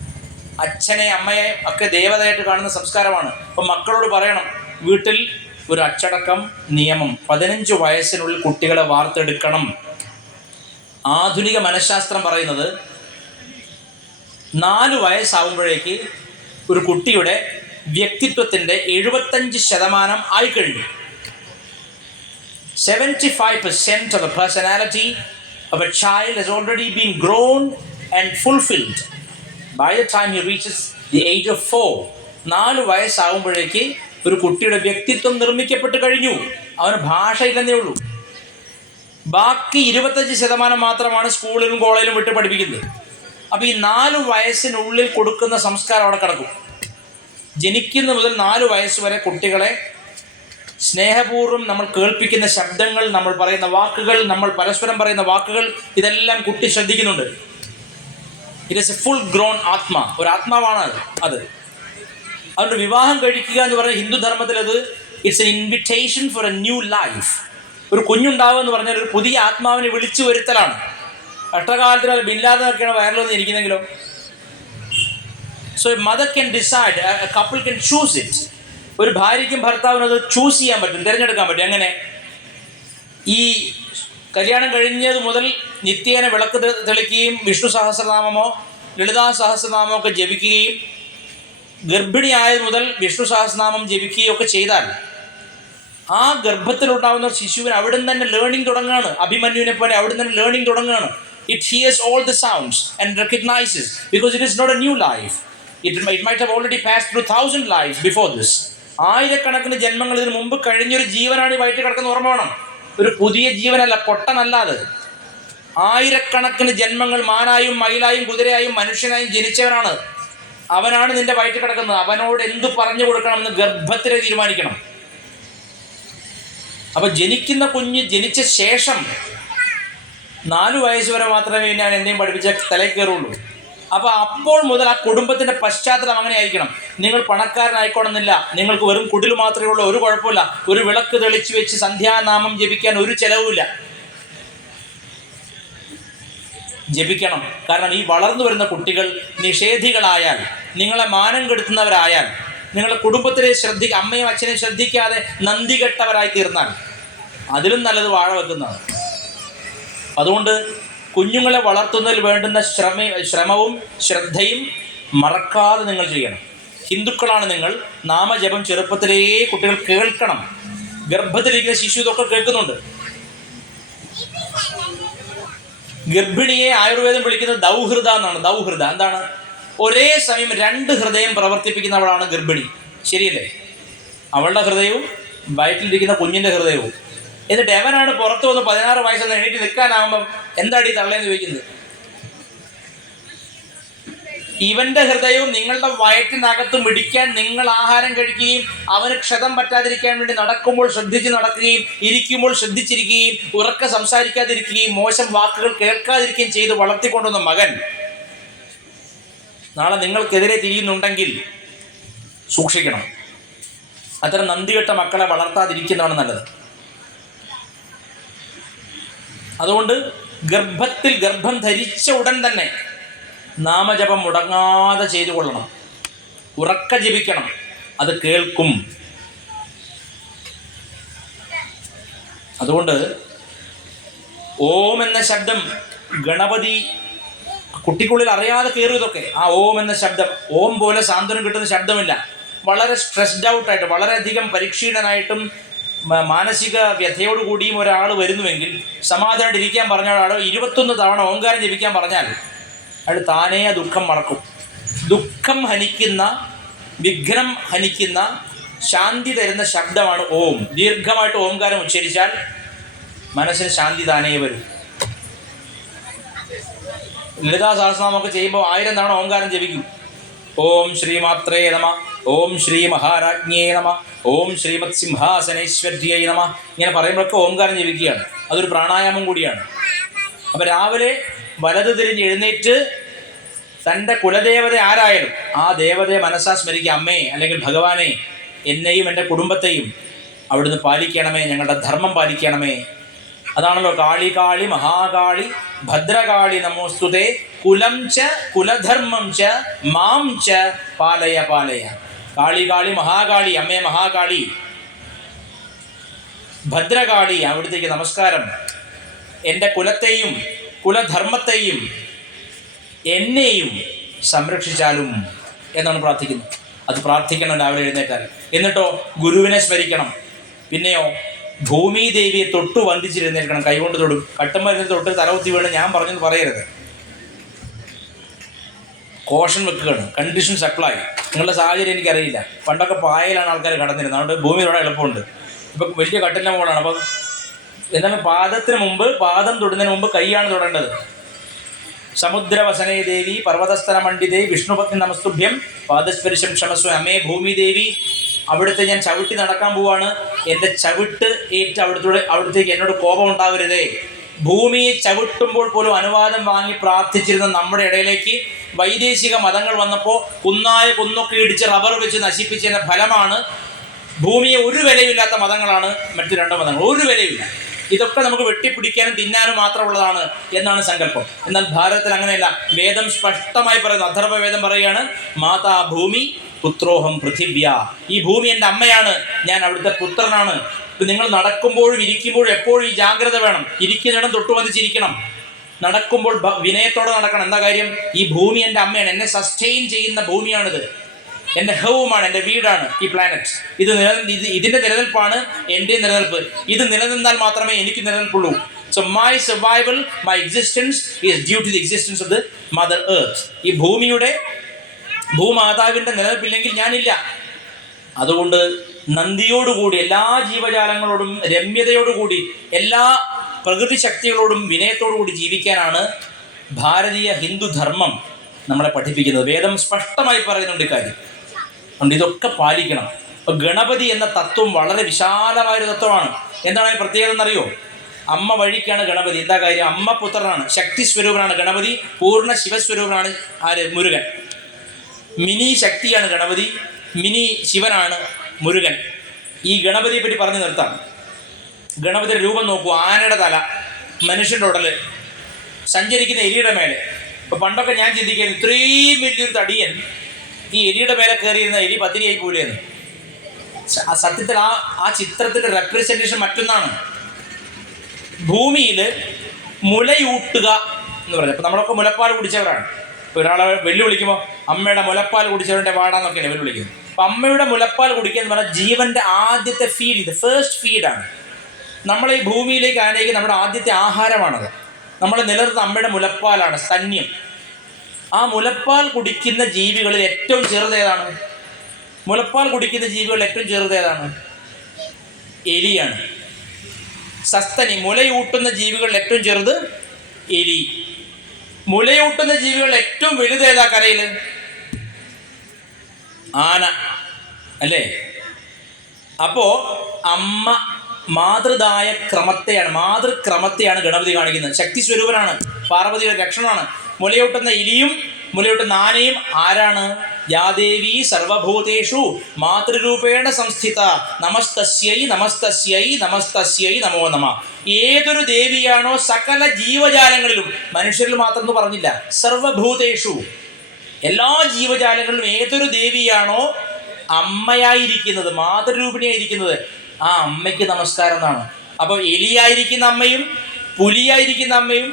അച്ഛനെ അമ്മയെ ഒക്കെ ദേവതയായിട്ട് കാണുന്ന സംസ്കാരമാണ്. അപ്പം മക്കളോട് പറയണം, വീട്ടിൽ ഒരു അച്ചടക്കം നിയമം, 15 വയസ്സിനുള്ളിൽ കുട്ടികളെ വാർത്തെടുക്കണം. ആധുനിക മനഃശാസ്ത്രം പറയുന്നത് 4 വയസ്സാവുമ്പോഴേക്ക് ഒരു കുട്ടിയുടെ വ്യക്തിത്വത്തിൻ്റെ 75% ആയിക്കഴിഞ്ഞു. 75% of the personality of a child has already been grown and fulfilled by the time he reaches the age of 4. 4 വയസ്സാകുമ്പോഴേക്ക് ഒരു കുട്ടിയുടെ വ്യക്തിത്വം നിർമ്മിക്കപ്പെട്ട് കഴിഞ്ഞു. അവന് ഭാഷയില്ലെന്നേ ഉള്ളൂ. ബാക്കി 25% മാത്രമാണ് സ്കൂളിലും കോളേജിലും വിട്ട് പഠിപ്പിക്കുന്നത്. അപ്പോൾ ഈ 4 വയസ്സിനുള്ളിൽ കൊടുക്കുന്ന സംസ്കാരം അവിടെ കിടക്കും. ജനിക്കുന്ന മുതൽ 4 വയസ്സ് വരെ കുട്ടികളെ സ്നേഹപൂർവ്വം നമ്മൾ കേൾപ്പിക്കുന്ന ശബ്ദങ്ങൾ, നമ്മൾ പറയുന്ന വാക്കുകൾ, നമ്മൾ പരസ്പരം പറയുന്ന വാക്കുകൾ, ഇതെല്ലാം കുട്ടി ശ്രദ്ധിക്കുന്നുണ്ട്. It is A full grown ആത്മ, ഒരു ആത്മാവാണ് അത്. അതുകൊണ്ട് വിവാഹം കഴിക്കുക എന്ന് പറഞ്ഞാൽ ഹിന്ദു ധർമ്മത്തിൽ അത് it's an invitation four A new life. ഒരു കുഞ്ഞുണ്ടാവുക എന്ന് പറഞ്ഞാൽ ഒരു പുതിയ ആത്മാവിനെ വിളിച്ചു വരുത്തലാണ്. കഷ്ടകാലത്തിൽ അത് ബില്ലാതൊക്കെയാണ് വയറിലൊന്നും ഇരിക്കുന്നെങ്കിലോ. So a mother can decide, a couple can choose it. ഒരു ഭാര്യയ്ക്കും ഭർത്താവിനും അത് ചൂസ് ചെയ്യാൻ പറ്റും, തിരഞ്ഞെടുക്കാൻ പറ്റും. എങ്ങനെ? ഈ കല്യാണം കഴിഞ്ഞത് മുതൽ നിത്യേന വിളക്ക് തെളിക്കുകയും വിഷ്ണു സഹസ്രനാമമോ ലളിതാ സഹസ്രനാമമോ ഒക്കെ ജപിക്കുകയും ഗർഭിണിയായത് മുതൽ വിഷ്ണു സഹസ്രനാമം ജപിക്കുകയും ഒക്കെ ചെയ്താൽ ആ ഗർഭത്തിലുണ്ടാകുന്ന ശിശുവിന് അവിടെ നിന്ന് തന്നെ ലേണിംഗ് തുടങ്ങുകയാണ്. അഭിമന്യുവിനെ പോലെ അവിടെ നിന്ന് തന്നെ ലേണിംഗ് തുടങ്ങുകയാണ്. It hears all the sounds and recognises because it is not a new life. It might have already passed through 1000 lifes before this. ആയിരക്കണക്കിന് ജന്മങ്ങൾ ഇതിന് മുമ്പ് കഴിഞ്ഞൊരു ജീവനാണ് ഈ വയറ്റിൽ കിടക്കുന്ന. ഓർമ്മ വേണം, ഒരു പുതിയ ജീവനല്ല, പൊട്ടനല്ല അത്. ആയിരക്കണക്കിന് ജന്മങ്ങൾ മാനായും മയിലായും കുതിരയായും മനുഷ്യനായും ജനിച്ചവനാണ്. അവനാണ് നിന്റെ വയറ്റിൽ കിടക്കുന്നത്. അവനോട് എന്ത് പറഞ്ഞു കൊടുക്കണമെന്ന് ഗർഭത്തിലെ തീരുമാനിക്കണം. അപ്പൊ ജനിക്കുന്ന കുഞ്ഞ് ജനിച്ച ശേഷം 4 വയസ്സ് വരെ മാത്രമേ ഞാൻ എന്തെങ്കിലും പഠിപ്പിച്ച തലയിൽ കയറുള്ളൂ. അപ്പോൾ മുതൽ ആ കുടുംബത്തിന്റെ പശ്ചാത്തലം അങ്ങനെ ആയിരിക്കണം. നിങ്ങൾ പണക്കാരനായിക്കോണമെന്നില്ല, നിങ്ങൾക്ക് വെറും കുടിൽ മാത്രമേ ഉള്ളൂ, ഒരു കുഴപ്പമില്ല. ഒരു വിളക്ക് തെളിച്ചു വെച്ച് സന്ധ്യാനാമം ജപിക്കാൻ ഒരു ചെലവുമില്ല. ജപിക്കണം. കാരണം ഈ വളർന്നു വരുന്ന കുട്ടികൾ നിഷേധികളായാൽ, നിങ്ങളെ മാനം കെടുത്തുന്നവരായാൽ, നിങ്ങളുടെ കുടുംബത്തിലെ അമ്മയും അച്ഛനെയും ശ്രദ്ധിക്കാതെ നന്ദി കെട്ടവരായി തീർന്നാൽ അതിലും നല്ലത് വാഴ വെക്കുന്നതാണ്. അതുകൊണ്ട് കുഞ്ഞുങ്ങളെ വളർത്തുന്നതിൽ വേണ്ടുന്ന ശ്രമവും ശ്രദ്ധയും മറക്കാതെ നിങ്ങൾ ചെയ്യണം. ഹിന്ദുക്കളാണ് നിങ്ങൾ. നാമജപം ചെറുപ്പത്തിലേ കുട്ടികൾ കേൾക്കണം. ഗർഭത്തിലിരിക്കുന്ന ശിശു ഇതൊക്കെ കേൾക്കുന്നുണ്ട്. ഗർഭിണിയെ ആയുർവേദം വിളിക്കുന്നത് ദൗഹൃദ എന്നാണ്. ദൗഹൃദ എന്താണ്? ഒരേ സമയം 2 ഹൃദയം പ്രവർത്തിപ്പിക്കുന്നവളാണ് ഗർഭിണി. ശരിയല്ലേ? അവളുടെ ഹൃദയവും വയറ്റിലിരിക്കുന്ന കുഞ്ഞിൻ്റെ ഹൃദയവും. എന്നിട്ട് എവനാണ് പുറത്തു വന്ന് 16 വയസ്സെന്ന് എണീറ്റ് നിൽക്കാനാകുമ്പം എന്താടി തള്ളേന്ന് ചോദിക്കുന്നത്? ഇവന്റെ ഹൃദയവും നിങ്ങളുടെ വയറ്റിനകത്ത് മിടിക്കാൻ നിങ്ങൾ ആഹാരം കഴിക്കുകയും അവന് ക്ഷതം പറ്റാതിരിക്കാൻ വേണ്ടി നടക്കുമ്പോൾ ശ്രദ്ധിച്ച് നടക്കുകയും ഇരിക്കുമ്പോൾ ശ്രദ്ധിച്ചിരിക്കുകയും ഉറക്കെ സംസാരിക്കാതിരിക്കുകയും മോശം വാക്കുകൾ കേൾക്കാതിരിക്കുകയും ചെയ്ത് വളർത്തിക്കൊണ്ടുവന്ന മകൻ നാളെ നിങ്ങൾക്കെതിരെ തിരിയുന്നുണ്ടെങ്കിൽ സൂക്ഷിക്കണം. അത്തരം നന്ദികെട്ട മക്കളെ വളർത്താതിരിക്കുന്നതാണ് നല്ലത്. അതുകൊണ്ട് ഗർഭം ധരിച്ച ഉടൻ തന്നെ നാമജപം മുടങ്ങാതെ ചെയ്തു കൊള്ളണം. ഉറക്ക ജപിക്കണം. അത് കേൾക്കും. അതുകൊണ്ട് ഓം എന്ന ശബ്ദം ഗണപതി കുട്ടിക്കുള്ളിൽ അറിയാതെ കയറും. ഇതൊക്കെ ആ ഓം എന്ന ശബ്ദം ഓം പോലെ സാന്ത്വനം കിട്ടുന്ന ശബ്ദമില്ല. വളരെ സ്ട്രെസ്ഡ് ഔട്ടായിട്ട്, വളരെയധികം പരീക്ഷീണനായിട്ടും മാനസിക വ്യഥയോടുകൂടിയും ഒരാൾ വരുന്നുവെങ്കിൽ സമാധാനമായിട്ട് ഇരിക്കാൻ പറഞ്ഞ ഒരാൾ 21 തവണ ഓങ്കാരം ജപിക്കാൻ പറഞ്ഞാൽ അയാൾ താനേ ദുഃഖം മറക്കും. ദുഃഖം ഹനിക്കുന്ന, വിഘ്നം ഹനിക്കുന്ന ശാന്തി തരുന്ന ശബ്ദമാണ് ഓം. ദീർഘമായിട്ട് ഓംകാരം ഉച്ചരിച്ചാൽ മനസ്സിന് ശാന്തി താനേ വരും. ലളിതാ സഹസ്രനാമമൊക്കെ ചെയ്യുമ്പോൾ 1000 തവണ ഓംകാരം ജപിക്കും. ഓം ശ്രീമാത്രേ നമ, ഓം ശ്രീ മഹാരാജ്ഞേ നമ, ഓം ശ്രീമത് സിംഹാസനേശ്വര്यै നമ. ഇങ്ങനെ പറയുമ്പോഴൊക്കെ ഓംകാരം ജപിക്കുകയാണ്. അതൊരു പ്രാണായാമം കൂടിയാണ്. അപ്പം രാവിലെ വലത് തിരിഞ്ഞ് എഴുന്നേറ്റ് തൻ്റെ കുലദേവത ആരായാലും ആ ദേവതയെ മനസ്സാ സ്മരിക്കുക. അമ്മേ അല്ലെങ്കിൽ ഭഗവാനെ, എന്നെയും എൻ്റെ കുടുംബത്തെയും അവിടുന്ന് പാലിക്കണമേ, ഞങ്ങളുടെ ധർമ്മം പാലിക്കണമേ. അതാണല്ലോ കാളി കാളി മഹാകാളി ഭദ്രകാളി നമോസ്തുതേ കുലം ച കുലധർമ്മം ച മാം ച പാലയ പാലയ. കാളി കാളി മഹാകാളി, അമ്മേ മഹാകാളി, ഭദ്രകാളി, അവിടുത്തേക്ക് നമസ്കാരം. എൻ്റെ കുലത്തെയും കുലധർമ്മത്തെയും എന്നെയും സംരക്ഷിച്ചാലും എന്നാണ് പ്രാർത്ഥിക്കുന്നത്. അത് പ്രാർത്ഥിക്കണം രാവിലെ എഴുന്നേറ്റാൽ. എന്നിട്ടോ ഗുരുവിനെ സ്മരിക്കണം. പിന്നെയോ ഭൂമിദേവിയെ തൊട്ടു വന്ദിച്ചിരുന്നേൽക്കണം. കൈകൊണ്ട് തൊടും. കട്ടുമരുന്ന് തൊട്ട് തലകുത്തി വീണ് ഞാൻ പറഞ്ഞെന്ന് പറയരുത്. കോഷൻ വെക്കുകയാണ്. Conditions apply. നിങ്ങളുടെ സാഹചര്യം എനിക്കറിയില്ല. പണ്ടൊക്കെ പായലാണ് ആൾക്കാർ കടന്നിരുന്നത്. അതുകൊണ്ട് ഭൂമി തൊടാൻ എളുപ്പമുണ്ട്. ഇപ്പം വലിയ കട്ടിലിൻ്റെ മുകളാണ്. അപ്പം എന്താണ്, പാദത്തിന് മുമ്പ്, പാദം തൊടുന്നതിന് മുമ്പ് കൈയാണ് തൊടേണ്ടത്. സമുദ്രവസനേ ദേവി പർവ്വതസ്ഥല മണ്ഡിതേ വിഷ്ണുപത്നി നമസ്തുഭ്യം പാദസ്പരിശം ക്ഷമസ്വ. അമ്മേ ഭൂമിദേവി, അവിടുത്തെ ഞാൻ ചവിട്ടി നടക്കാൻ പോവാണ്. എൻ്റെ ചവിട്ട് ഏറ്റ് അവിടുത്തേക്ക് എന്നോട് കോപം ഉണ്ടാവരുതേ. ഭൂമിയെ ചവിട്ടുമ്പോൾ പോലും അനുവാദം വാങ്ങി പ്രാർത്ഥിച്ചിരുന്ന നമ്മുടെ ഇടയിലേക്ക് വൈദേശിക മതങ്ങൾ വന്നപ്പോൾ കുന്നായ കുന്നൊക്കെ ഇടിച്ച് റബ്ബർ വെച്ച് നശിപ്പിച്ചതിൻ്റെ ഫലമാണ് ഭൂമിയെ ഒരു വിലയില്ലാത്ത മതങ്ങളാണ് മറ്റു 2 മതങ്ങൾ. ഒരു വിലയില്ല. ഇതൊക്കെ നമുക്ക് വെട്ടിപ്പിടിക്കാനും തിന്നാനും മാത്രമുള്ളതാണ് എന്നാണ് സങ്കല്പം. എന്നാൽ ഭാരതത്തിൽ അങ്ങനെയല്ല. വേദം സ്പഷ്ടമായി പറയുന്നു. അഥർവവേദം പറയുകയാണ്, മാതാ ഭൂമി പുത്രോഹം പൃഥിവ്യ. ഈ ഭൂമി എൻ്റെ അമ്മയാണ്, ഞാൻ അവിടുത്തെ പുത്രനാണ്. നിങ്ങൾ നടക്കുമ്പോഴും ഇരിക്കുമ്പോഴും എപ്പോഴും ഈ ജാഗ്രത വേണം. ഇരിക്കുന്നിടം തൊട്ടു വന്നിച്ചിരിക്കണം. നടക്കുമ്പോൾ വിനയത്തോടെ നടക്കണം. എന്താ കാര്യം? ഈ ഭൂമി എൻ്റെ അമ്മയാണ്. എന്നെ സസ്റ്റെയിൻ ചെയ്യുന്ന ഭൂമിയാണിത്. എൻ്റെ ഹോമാണ്, എൻ്റെ വീടാണ് ഈ പ്ലാനറ്റ്. ഇതിൻ്റെ നിലനിൽപ്പാണ് എൻ്റെ നിലനിൽപ്പ്. ഇത് നിലനിന്നാൽ മാത്രമേ എനിക്ക് നിലനിൽപ്പുള്ളൂ. So my survival, my existence is due to the existence of the mother earth. ഈ ഭൂമാതാവിൻ്റെ നിലനിൽപ്പില്ലെങ്കിൽ ഞാനില്ല. അതുകൊണ്ട് നന്ദിയോടുകൂടി എല്ലാ ജീവജാലങ്ങളോടും രമ്യതയോടുകൂടി എല്ലാ പ്രകൃതി ശക്തികളോടും വിനയത്തോടുകൂടി ജീവിക്കാനാണ് ഭാരതീയ ഹിന്ദുധർമ്മം നമ്മളെ പഠിപ്പിക്കുന്നത്. വേദം സ്പഷ്ടമായി പറയുന്നുണ്ട് ഇക്കാര്യം. അതുകൊണ്ട് ഇതൊക്കെ പാലിക്കണം. അപ്പോൾ ഗണപതി എന്ന തത്വം വളരെ വിശാലമായൊരു തത്വമാണ്. എന്താണ് അതിന് പ്രത്യേകത എന്നറിയോ? അമ്മ വഴിക്കാണ് ഗണപതി. എന്താ കാര്യം? അമ്മ പുത്രനാണ്, ശക്തി സ്വരൂപനാണ് ഗണപതി. പൂർണ്ണ ശിവസ്വരൂപനാണ് ആര്? മുരുകൻ. മിനി ശക്തിയാണ് ഗണപതി, മിനി ശിവനാണ് മുരുകൻ. ഈ ഗണപതിയെ പറ്റി പറഞ്ഞു നിർത്താം. ഗണപതിയുടെ രൂപം നോക്കൂ. ആനയുടെ തല, മനുഷ്യൻ്റെ ഉടല്, സഞ്ചരിക്കുന്ന എലിയുടെ മേലെ. ഇപ്പോൾ പണ്ടൊക്കെ ഞാൻ ചിന്തിക്കുന്നത് ഇത്രയും വലിയൊരു തടിയൻ ഈ എലിയുടെ മേലെ കയറിയിരുന്ന എലി പത്തിരിയായി പോലെയെന്ന്. സത്യത്തിൽ ആ ചിത്രത്തിൻ്റെ റെപ്രസെൻറ്റേഷൻ മറ്റൊന്നാണ്. ഭൂമിയിൽ മുലയൂട്ടുക എന്ന് പറഞ്ഞാൽ, ഇപ്പം നമ്മളൊക്കെ മുലപ്പാൽ കുടിച്ചവരാണ്. ഒരാളെ വെല്ലുവിളിക്കുമ്പോൾ അമ്മയുടെ മുലപ്പാൽ കുടിച്ചവരുടെ വാടാന്നൊക്കെയാണ് വെല്ലുവിളിക്കുന്നത്. അപ്പം അമ്മയുടെ മുലപ്പാൽ കുടിക്കുക എന്ന് പറഞ്ഞാൽ ജീവൻ്റെ ആദ്യത്തെ ഫീഡ്, ഇത് ഫസ്റ്റ് ഫീഡാണ്. നമ്മൾ ഈ ഭൂമിയിലേക്ക് ആനയിക്കുക നമ്മുടെ ആദ്യത്തെ ആഹാരമാണത്. നമ്മൾ നിലനിർത്തുന്ന അമ്മയുടെ മുലപ്പാലാണ്, സ്തന്യം. ആ മുലപ്പാൽ കുടിക്കുന്ന ജീവികളിൽ ഏറ്റവും ചെറുതേതാണ്? മുലപ്പാൽ കുടിക്കുന്ന ജീവികളിൽ ഏറ്റവും ചെറുതേതാണ്? എലിയാണ്. സസ്തനി, മുലയൂട്ടുന്ന ജീവികളിൽ ഏറ്റവും ചെറുത് എലി. മുലയൂട്ടുന്ന ജീവികളിൽ ഏറ്റവും വലുതേതാ കരയിൽ? ആന, അല്ലേ? അപ്പോൾ അമ്മ മാതൃക്രമത്തെയാണ് ഗണപതി കാണിക്കുന്നത്. ശക്തി സ്വരൂപനാണ്, പാർവതിയുടെ ലക്ഷണമാണ്. മുലയൂട്ടുന്ന എലിയും മുലയൂട്ടുന്ന ആനയും ആരാണ്? യാദേവി സർവഭൂതേഷു മാതൃരൂപേണ സംസ്ഥിത നമസ്തസ്യൈ നമസ്തസ്യൈ നമസ്തസ്യൈ നമോ നമ. ഏതൊരു ദേവിയാണോ സകല ജീവജാലങ്ങളിലും, മനുഷ്യരിൽ മാത്രം എന്ന് പറഞ്ഞില്ല, സർവഭൂതേഷു എല്ലാ ജീവജാലങ്ങളിലും ഏതൊരു ദേവിയാണോ അമ്മയായിരിക്കുന്നത്, മാതൃരൂപിണിയായിരിക്കുന്നത്, ആ അമ്മയ്ക്ക് നമസ്കാരം എന്നാണ്. അപ്പോൾ എലിയായിരിക്കുന്ന അമ്മയും പുലിയായിരിക്കുന്ന അമ്മയും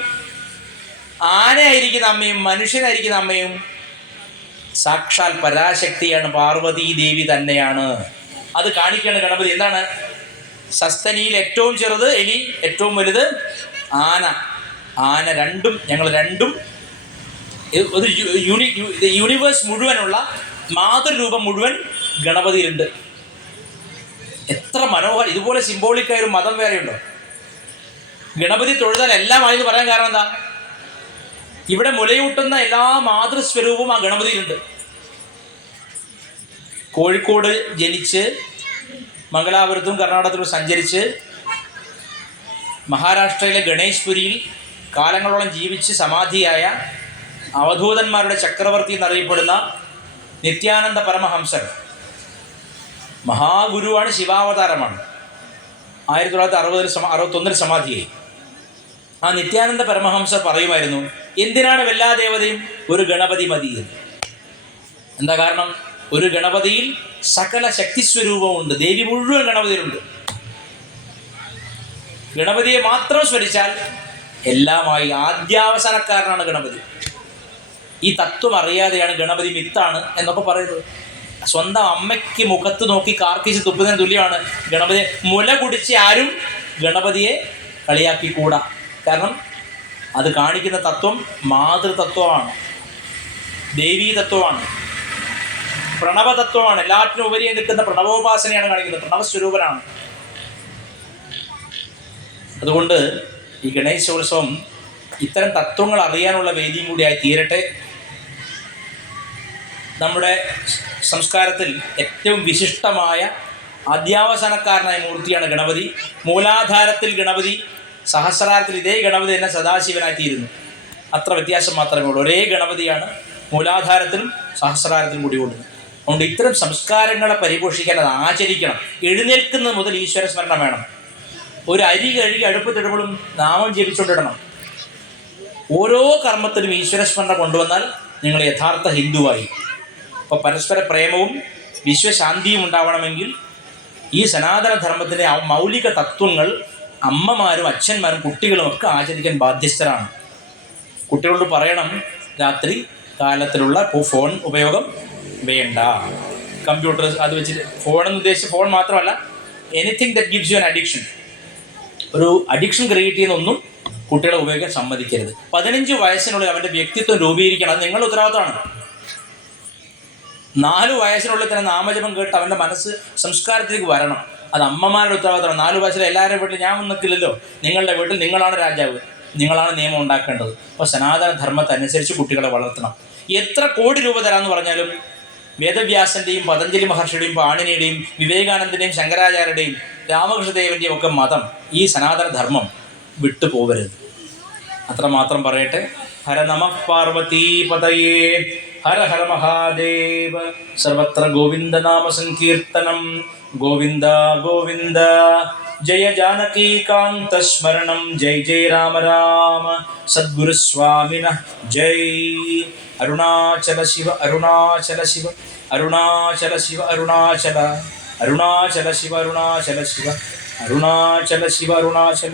ആനയായിരിക്കുന്ന അമ്മയും മനുഷ്യനായിരിക്കുന്ന അമ്മയും സാക്ഷാൽ പരാശക്തിയാണ്, പാർവതീ ദേവി തന്നെയാണ്. അത് കാണിക്കുകയാണ് ഗണപതി. എന്താണ്? സസ്തനിയിൽ ഏറ്റവും ചെറുത് എലി, ഏറ്റവും വലുത് ആന. ഞങ്ങൾ രണ്ടും ഒരു യൂണിവേഴ്സ് മുഴുവനുള്ള മാതൃരൂപം മുഴുവൻ ഗണപതിയിലുണ്ട്. എത്ര മനോഹരം! ഇതുപോലെ സിംബോളിക്കായ ഒരു മതം വേറെയുണ്ടോ? ഗണപതി തൊഴുതാൽ എല്ലാമായി എന്ന് പറയാൻ കാരണം എന്താ? ഇവിടെ മുലയൂട്ടുന്ന എല്ലാ മാതൃസ്വരൂപവും ആ ഗണപതിയിലുണ്ട്. കോഴിക്കോട് ജനിച്ച് മംഗലാപുരത്തും കർണാടകത്തിലും സഞ്ചരിച്ച് മഹാരാഷ്ട്രയിലെ ഗണേശ്പുരിയിൽ കാലങ്ങളോളം ജീവിച്ച് സമാധിയായ അവധൂതന്മാരുടെ ചക്രവർത്തി എന്നറിയപ്പെടുന്ന നിത്യാനന്ദ പരമഹംസർ മഹാഗുരുവാണ്, ശിവാവതാരമാണ്. 1961 സമാധിയായി. ആ നിത്യാനന്ദ പരമഹംസർ പറയുമായിരുന്നു, എന്തിനാണ് എല്ലാ ദേവതയും, ഒരു ഗണപതി മതി. എന്താ കാരണം? ഒരു ഗണപതിയിൽ സകല ശക്തിസ്വരൂപമുണ്ട്. ദേവി മുഴുവൻ ഗണപതിയിലുണ്ട്. ഗണപതിയെ മാത്രം സ്മരിച്ചാൽ എല്ലാമായി. ആദ്യാവസാനക്കാരനാണ് ഗണപതി. ഈ തത്വം അറിയാതെയാണ് ഗണപതി മിത്താണ് എന്നൊക്കെ പറയുന്നത്. സ്വന്തം അമ്മയ്ക്ക് മുഖത്ത് നോക്കി കാർക്കിച്ച് തുപ്പുന്നതിന് തുല്യമാണ് ഗണപതി. മുല കുടിച്ച് ആരും ഗണപതിയെ കളിയാക്കിക്കൂടാ. കാരണം അത് കാണിക്കുന്ന തത്വം മാതൃതത്വമാണ്, ദേവീ തത്വമാണ്, പ്രണവതത്വമാണ്. എല്ലാറ്റിനും ഉപരി നിൽക്കുന്ന പ്രണവോപാസനയാണ് കാണിക്കുന്നത്. പ്രണവസ്വരൂപനാണ്. അതുകൊണ്ട് ഈ ഗണേശോത്സവം ഇത്തരം തത്വങ്ങൾ അറിയാനുള്ള വേദിയും കൂടിയായി തീരട്ടെ. നമ്മുടെ സംസ്കാരത്തിൽ ഏറ്റവും വിശിഷ്ടമായ അധ്യാവസാനക്കാരനായ മൂർത്തിയാണ് ഗണപതി. മൂലാധാരത്തിൽ ഗണപതി, സഹസ്രാരത്തിൽ ഇതേ ഗണപതി തന്നെ സദാശിവനായിത്തീരുന്നു. അത്ര വ്യത്യാസം മാത്രമേ ഉള്ളൂ. ഒരേ ഗണപതിയാണ് മൂലാധാരത്തിലും സഹസ്രാരത്തിലും കൂടികൊള്ളുന്നത്. അതുകൊണ്ട് ഇത്തരം സംസ്കാരങ്ങളെ പരിപോഷിക്കാൻ അത് ആചരിക്കണം. എഴുന്നേൽക്കുന്നത് മുതൽ ഈശ്വര സ്മരണം വേണം. ഒരു അരി കഴുകി അടുപ്പത്തിടുമ്പോഴും നാമം ജപിച്ചുകൊണ്ടിടണം. ഓരോ കർമ്മത്തിലും ഈശ്വരസ്മരണ കൊണ്ടുവന്നാൽ നിങ്ങൾ യഥാർത്ഥ ഹിന്ദുവായി. അപ്പോൾ പരസ്പര പ്രേമവും വിശ്വശാന്തിയും ഉണ്ടാവണമെങ്കിൽ ഈ സനാതനധർമ്മത്തിൻ്റെ മൗലിക തത്വങ്ങൾ അമ്മമാരും അച്ഛന്മാരും കുട്ടികളും ഒക്കെ ആചരിക്കാൻ ബാധ്യസ്ഥരാണ്. കുട്ടികളോട് പറയണം, രാത്രി കാലത്തിലുള്ള ഫോൺ ഉപയോഗം വേണ്ട. കമ്പ്യൂട്ടർ അത് വെച്ചിട്ട് ഫോണെന്ന് ഉദ്ദേശിച്ച് ഫോൺ മാത്രമല്ല, anything that gives you an addiction, ഒരു അഡിക്ഷൻ ക്രിയേറ്റ് ചെയ്യുന്നൊന്നും കുട്ടികളെ ഉപയോഗിക്കാൻ സമ്മതിക്കരുത്. 15 വയസ്സിനുള്ളിൽ അവൻ്റെ വ്യക്തിത്വം രൂപീകരിക്കണം. അത് നിങ്ങളുടെ ഉത്തരവാദിത്തമാണ്. 4 വയസ്സിനുള്ളിൽ തന്നെ നാമജപം കേട്ട് അവൻ്റെ മനസ്സ് സംസ്കാരത്തിലേക്ക് വരണം. അത് അമ്മമാരുടെ ഉത്തരവാദിത്തമാണ്. 4 വയസ്സിൽ എല്ലാവരുടെ വീട്ടിൽ ഞാൻ നിൽക്കില്ലല്ലോ. നിങ്ങളുടെ വീട്ടിൽ നിങ്ങളാണ് രാജാവ്, നിങ്ങളാണ് നിയമം ഉണ്ടാക്കേണ്ടത്. അപ്പോൾ സനാതന ധർമ്മത്തനുസരിച്ച് കുട്ടികളെ വളർത്തണം. എത്ര കോടി രൂപ തരാമെന്ന് പറഞ്ഞാലും വേദവ്യാസൻ്റെയും പതഞ്ജലി മഹർഷിയുടെയും പാണിനിയുടെയും വിവേകാനന്ദൻ്റെയും ശങ്കരാചാര്യരുടെയും രാമകൃഷ്ണദേവൻ്റെയും ഒക്കെ മതം, ഈ സനാതന ധർമ്മം വിട്ടുപോകരുത്. അത്രമാത്രം പറയട്ടെ. ഹര നമഃ പാർവതീപതയേ, ഹര ഹര മഹാദേവ. സർവത്ര ഗോവിന്ദനാമ സങ്കീർത്തനം. ഗോവിന്ദ ഗോവിന്ദ. ജയ ജാനകീകാന്ത സ്മരണം. ജയ് ജയ് രാമ രാമ. സദ്ഗുരുസ്വാമിനഃ ജയ്. അരുണാചല ശിവ അരുണാചല ശിവ അരുണാചല ശിവ അരുണാചല. അരുണാചല ശിവ അരുണാചല ശിവ അരുണാചല ശിവ അരുണാചല.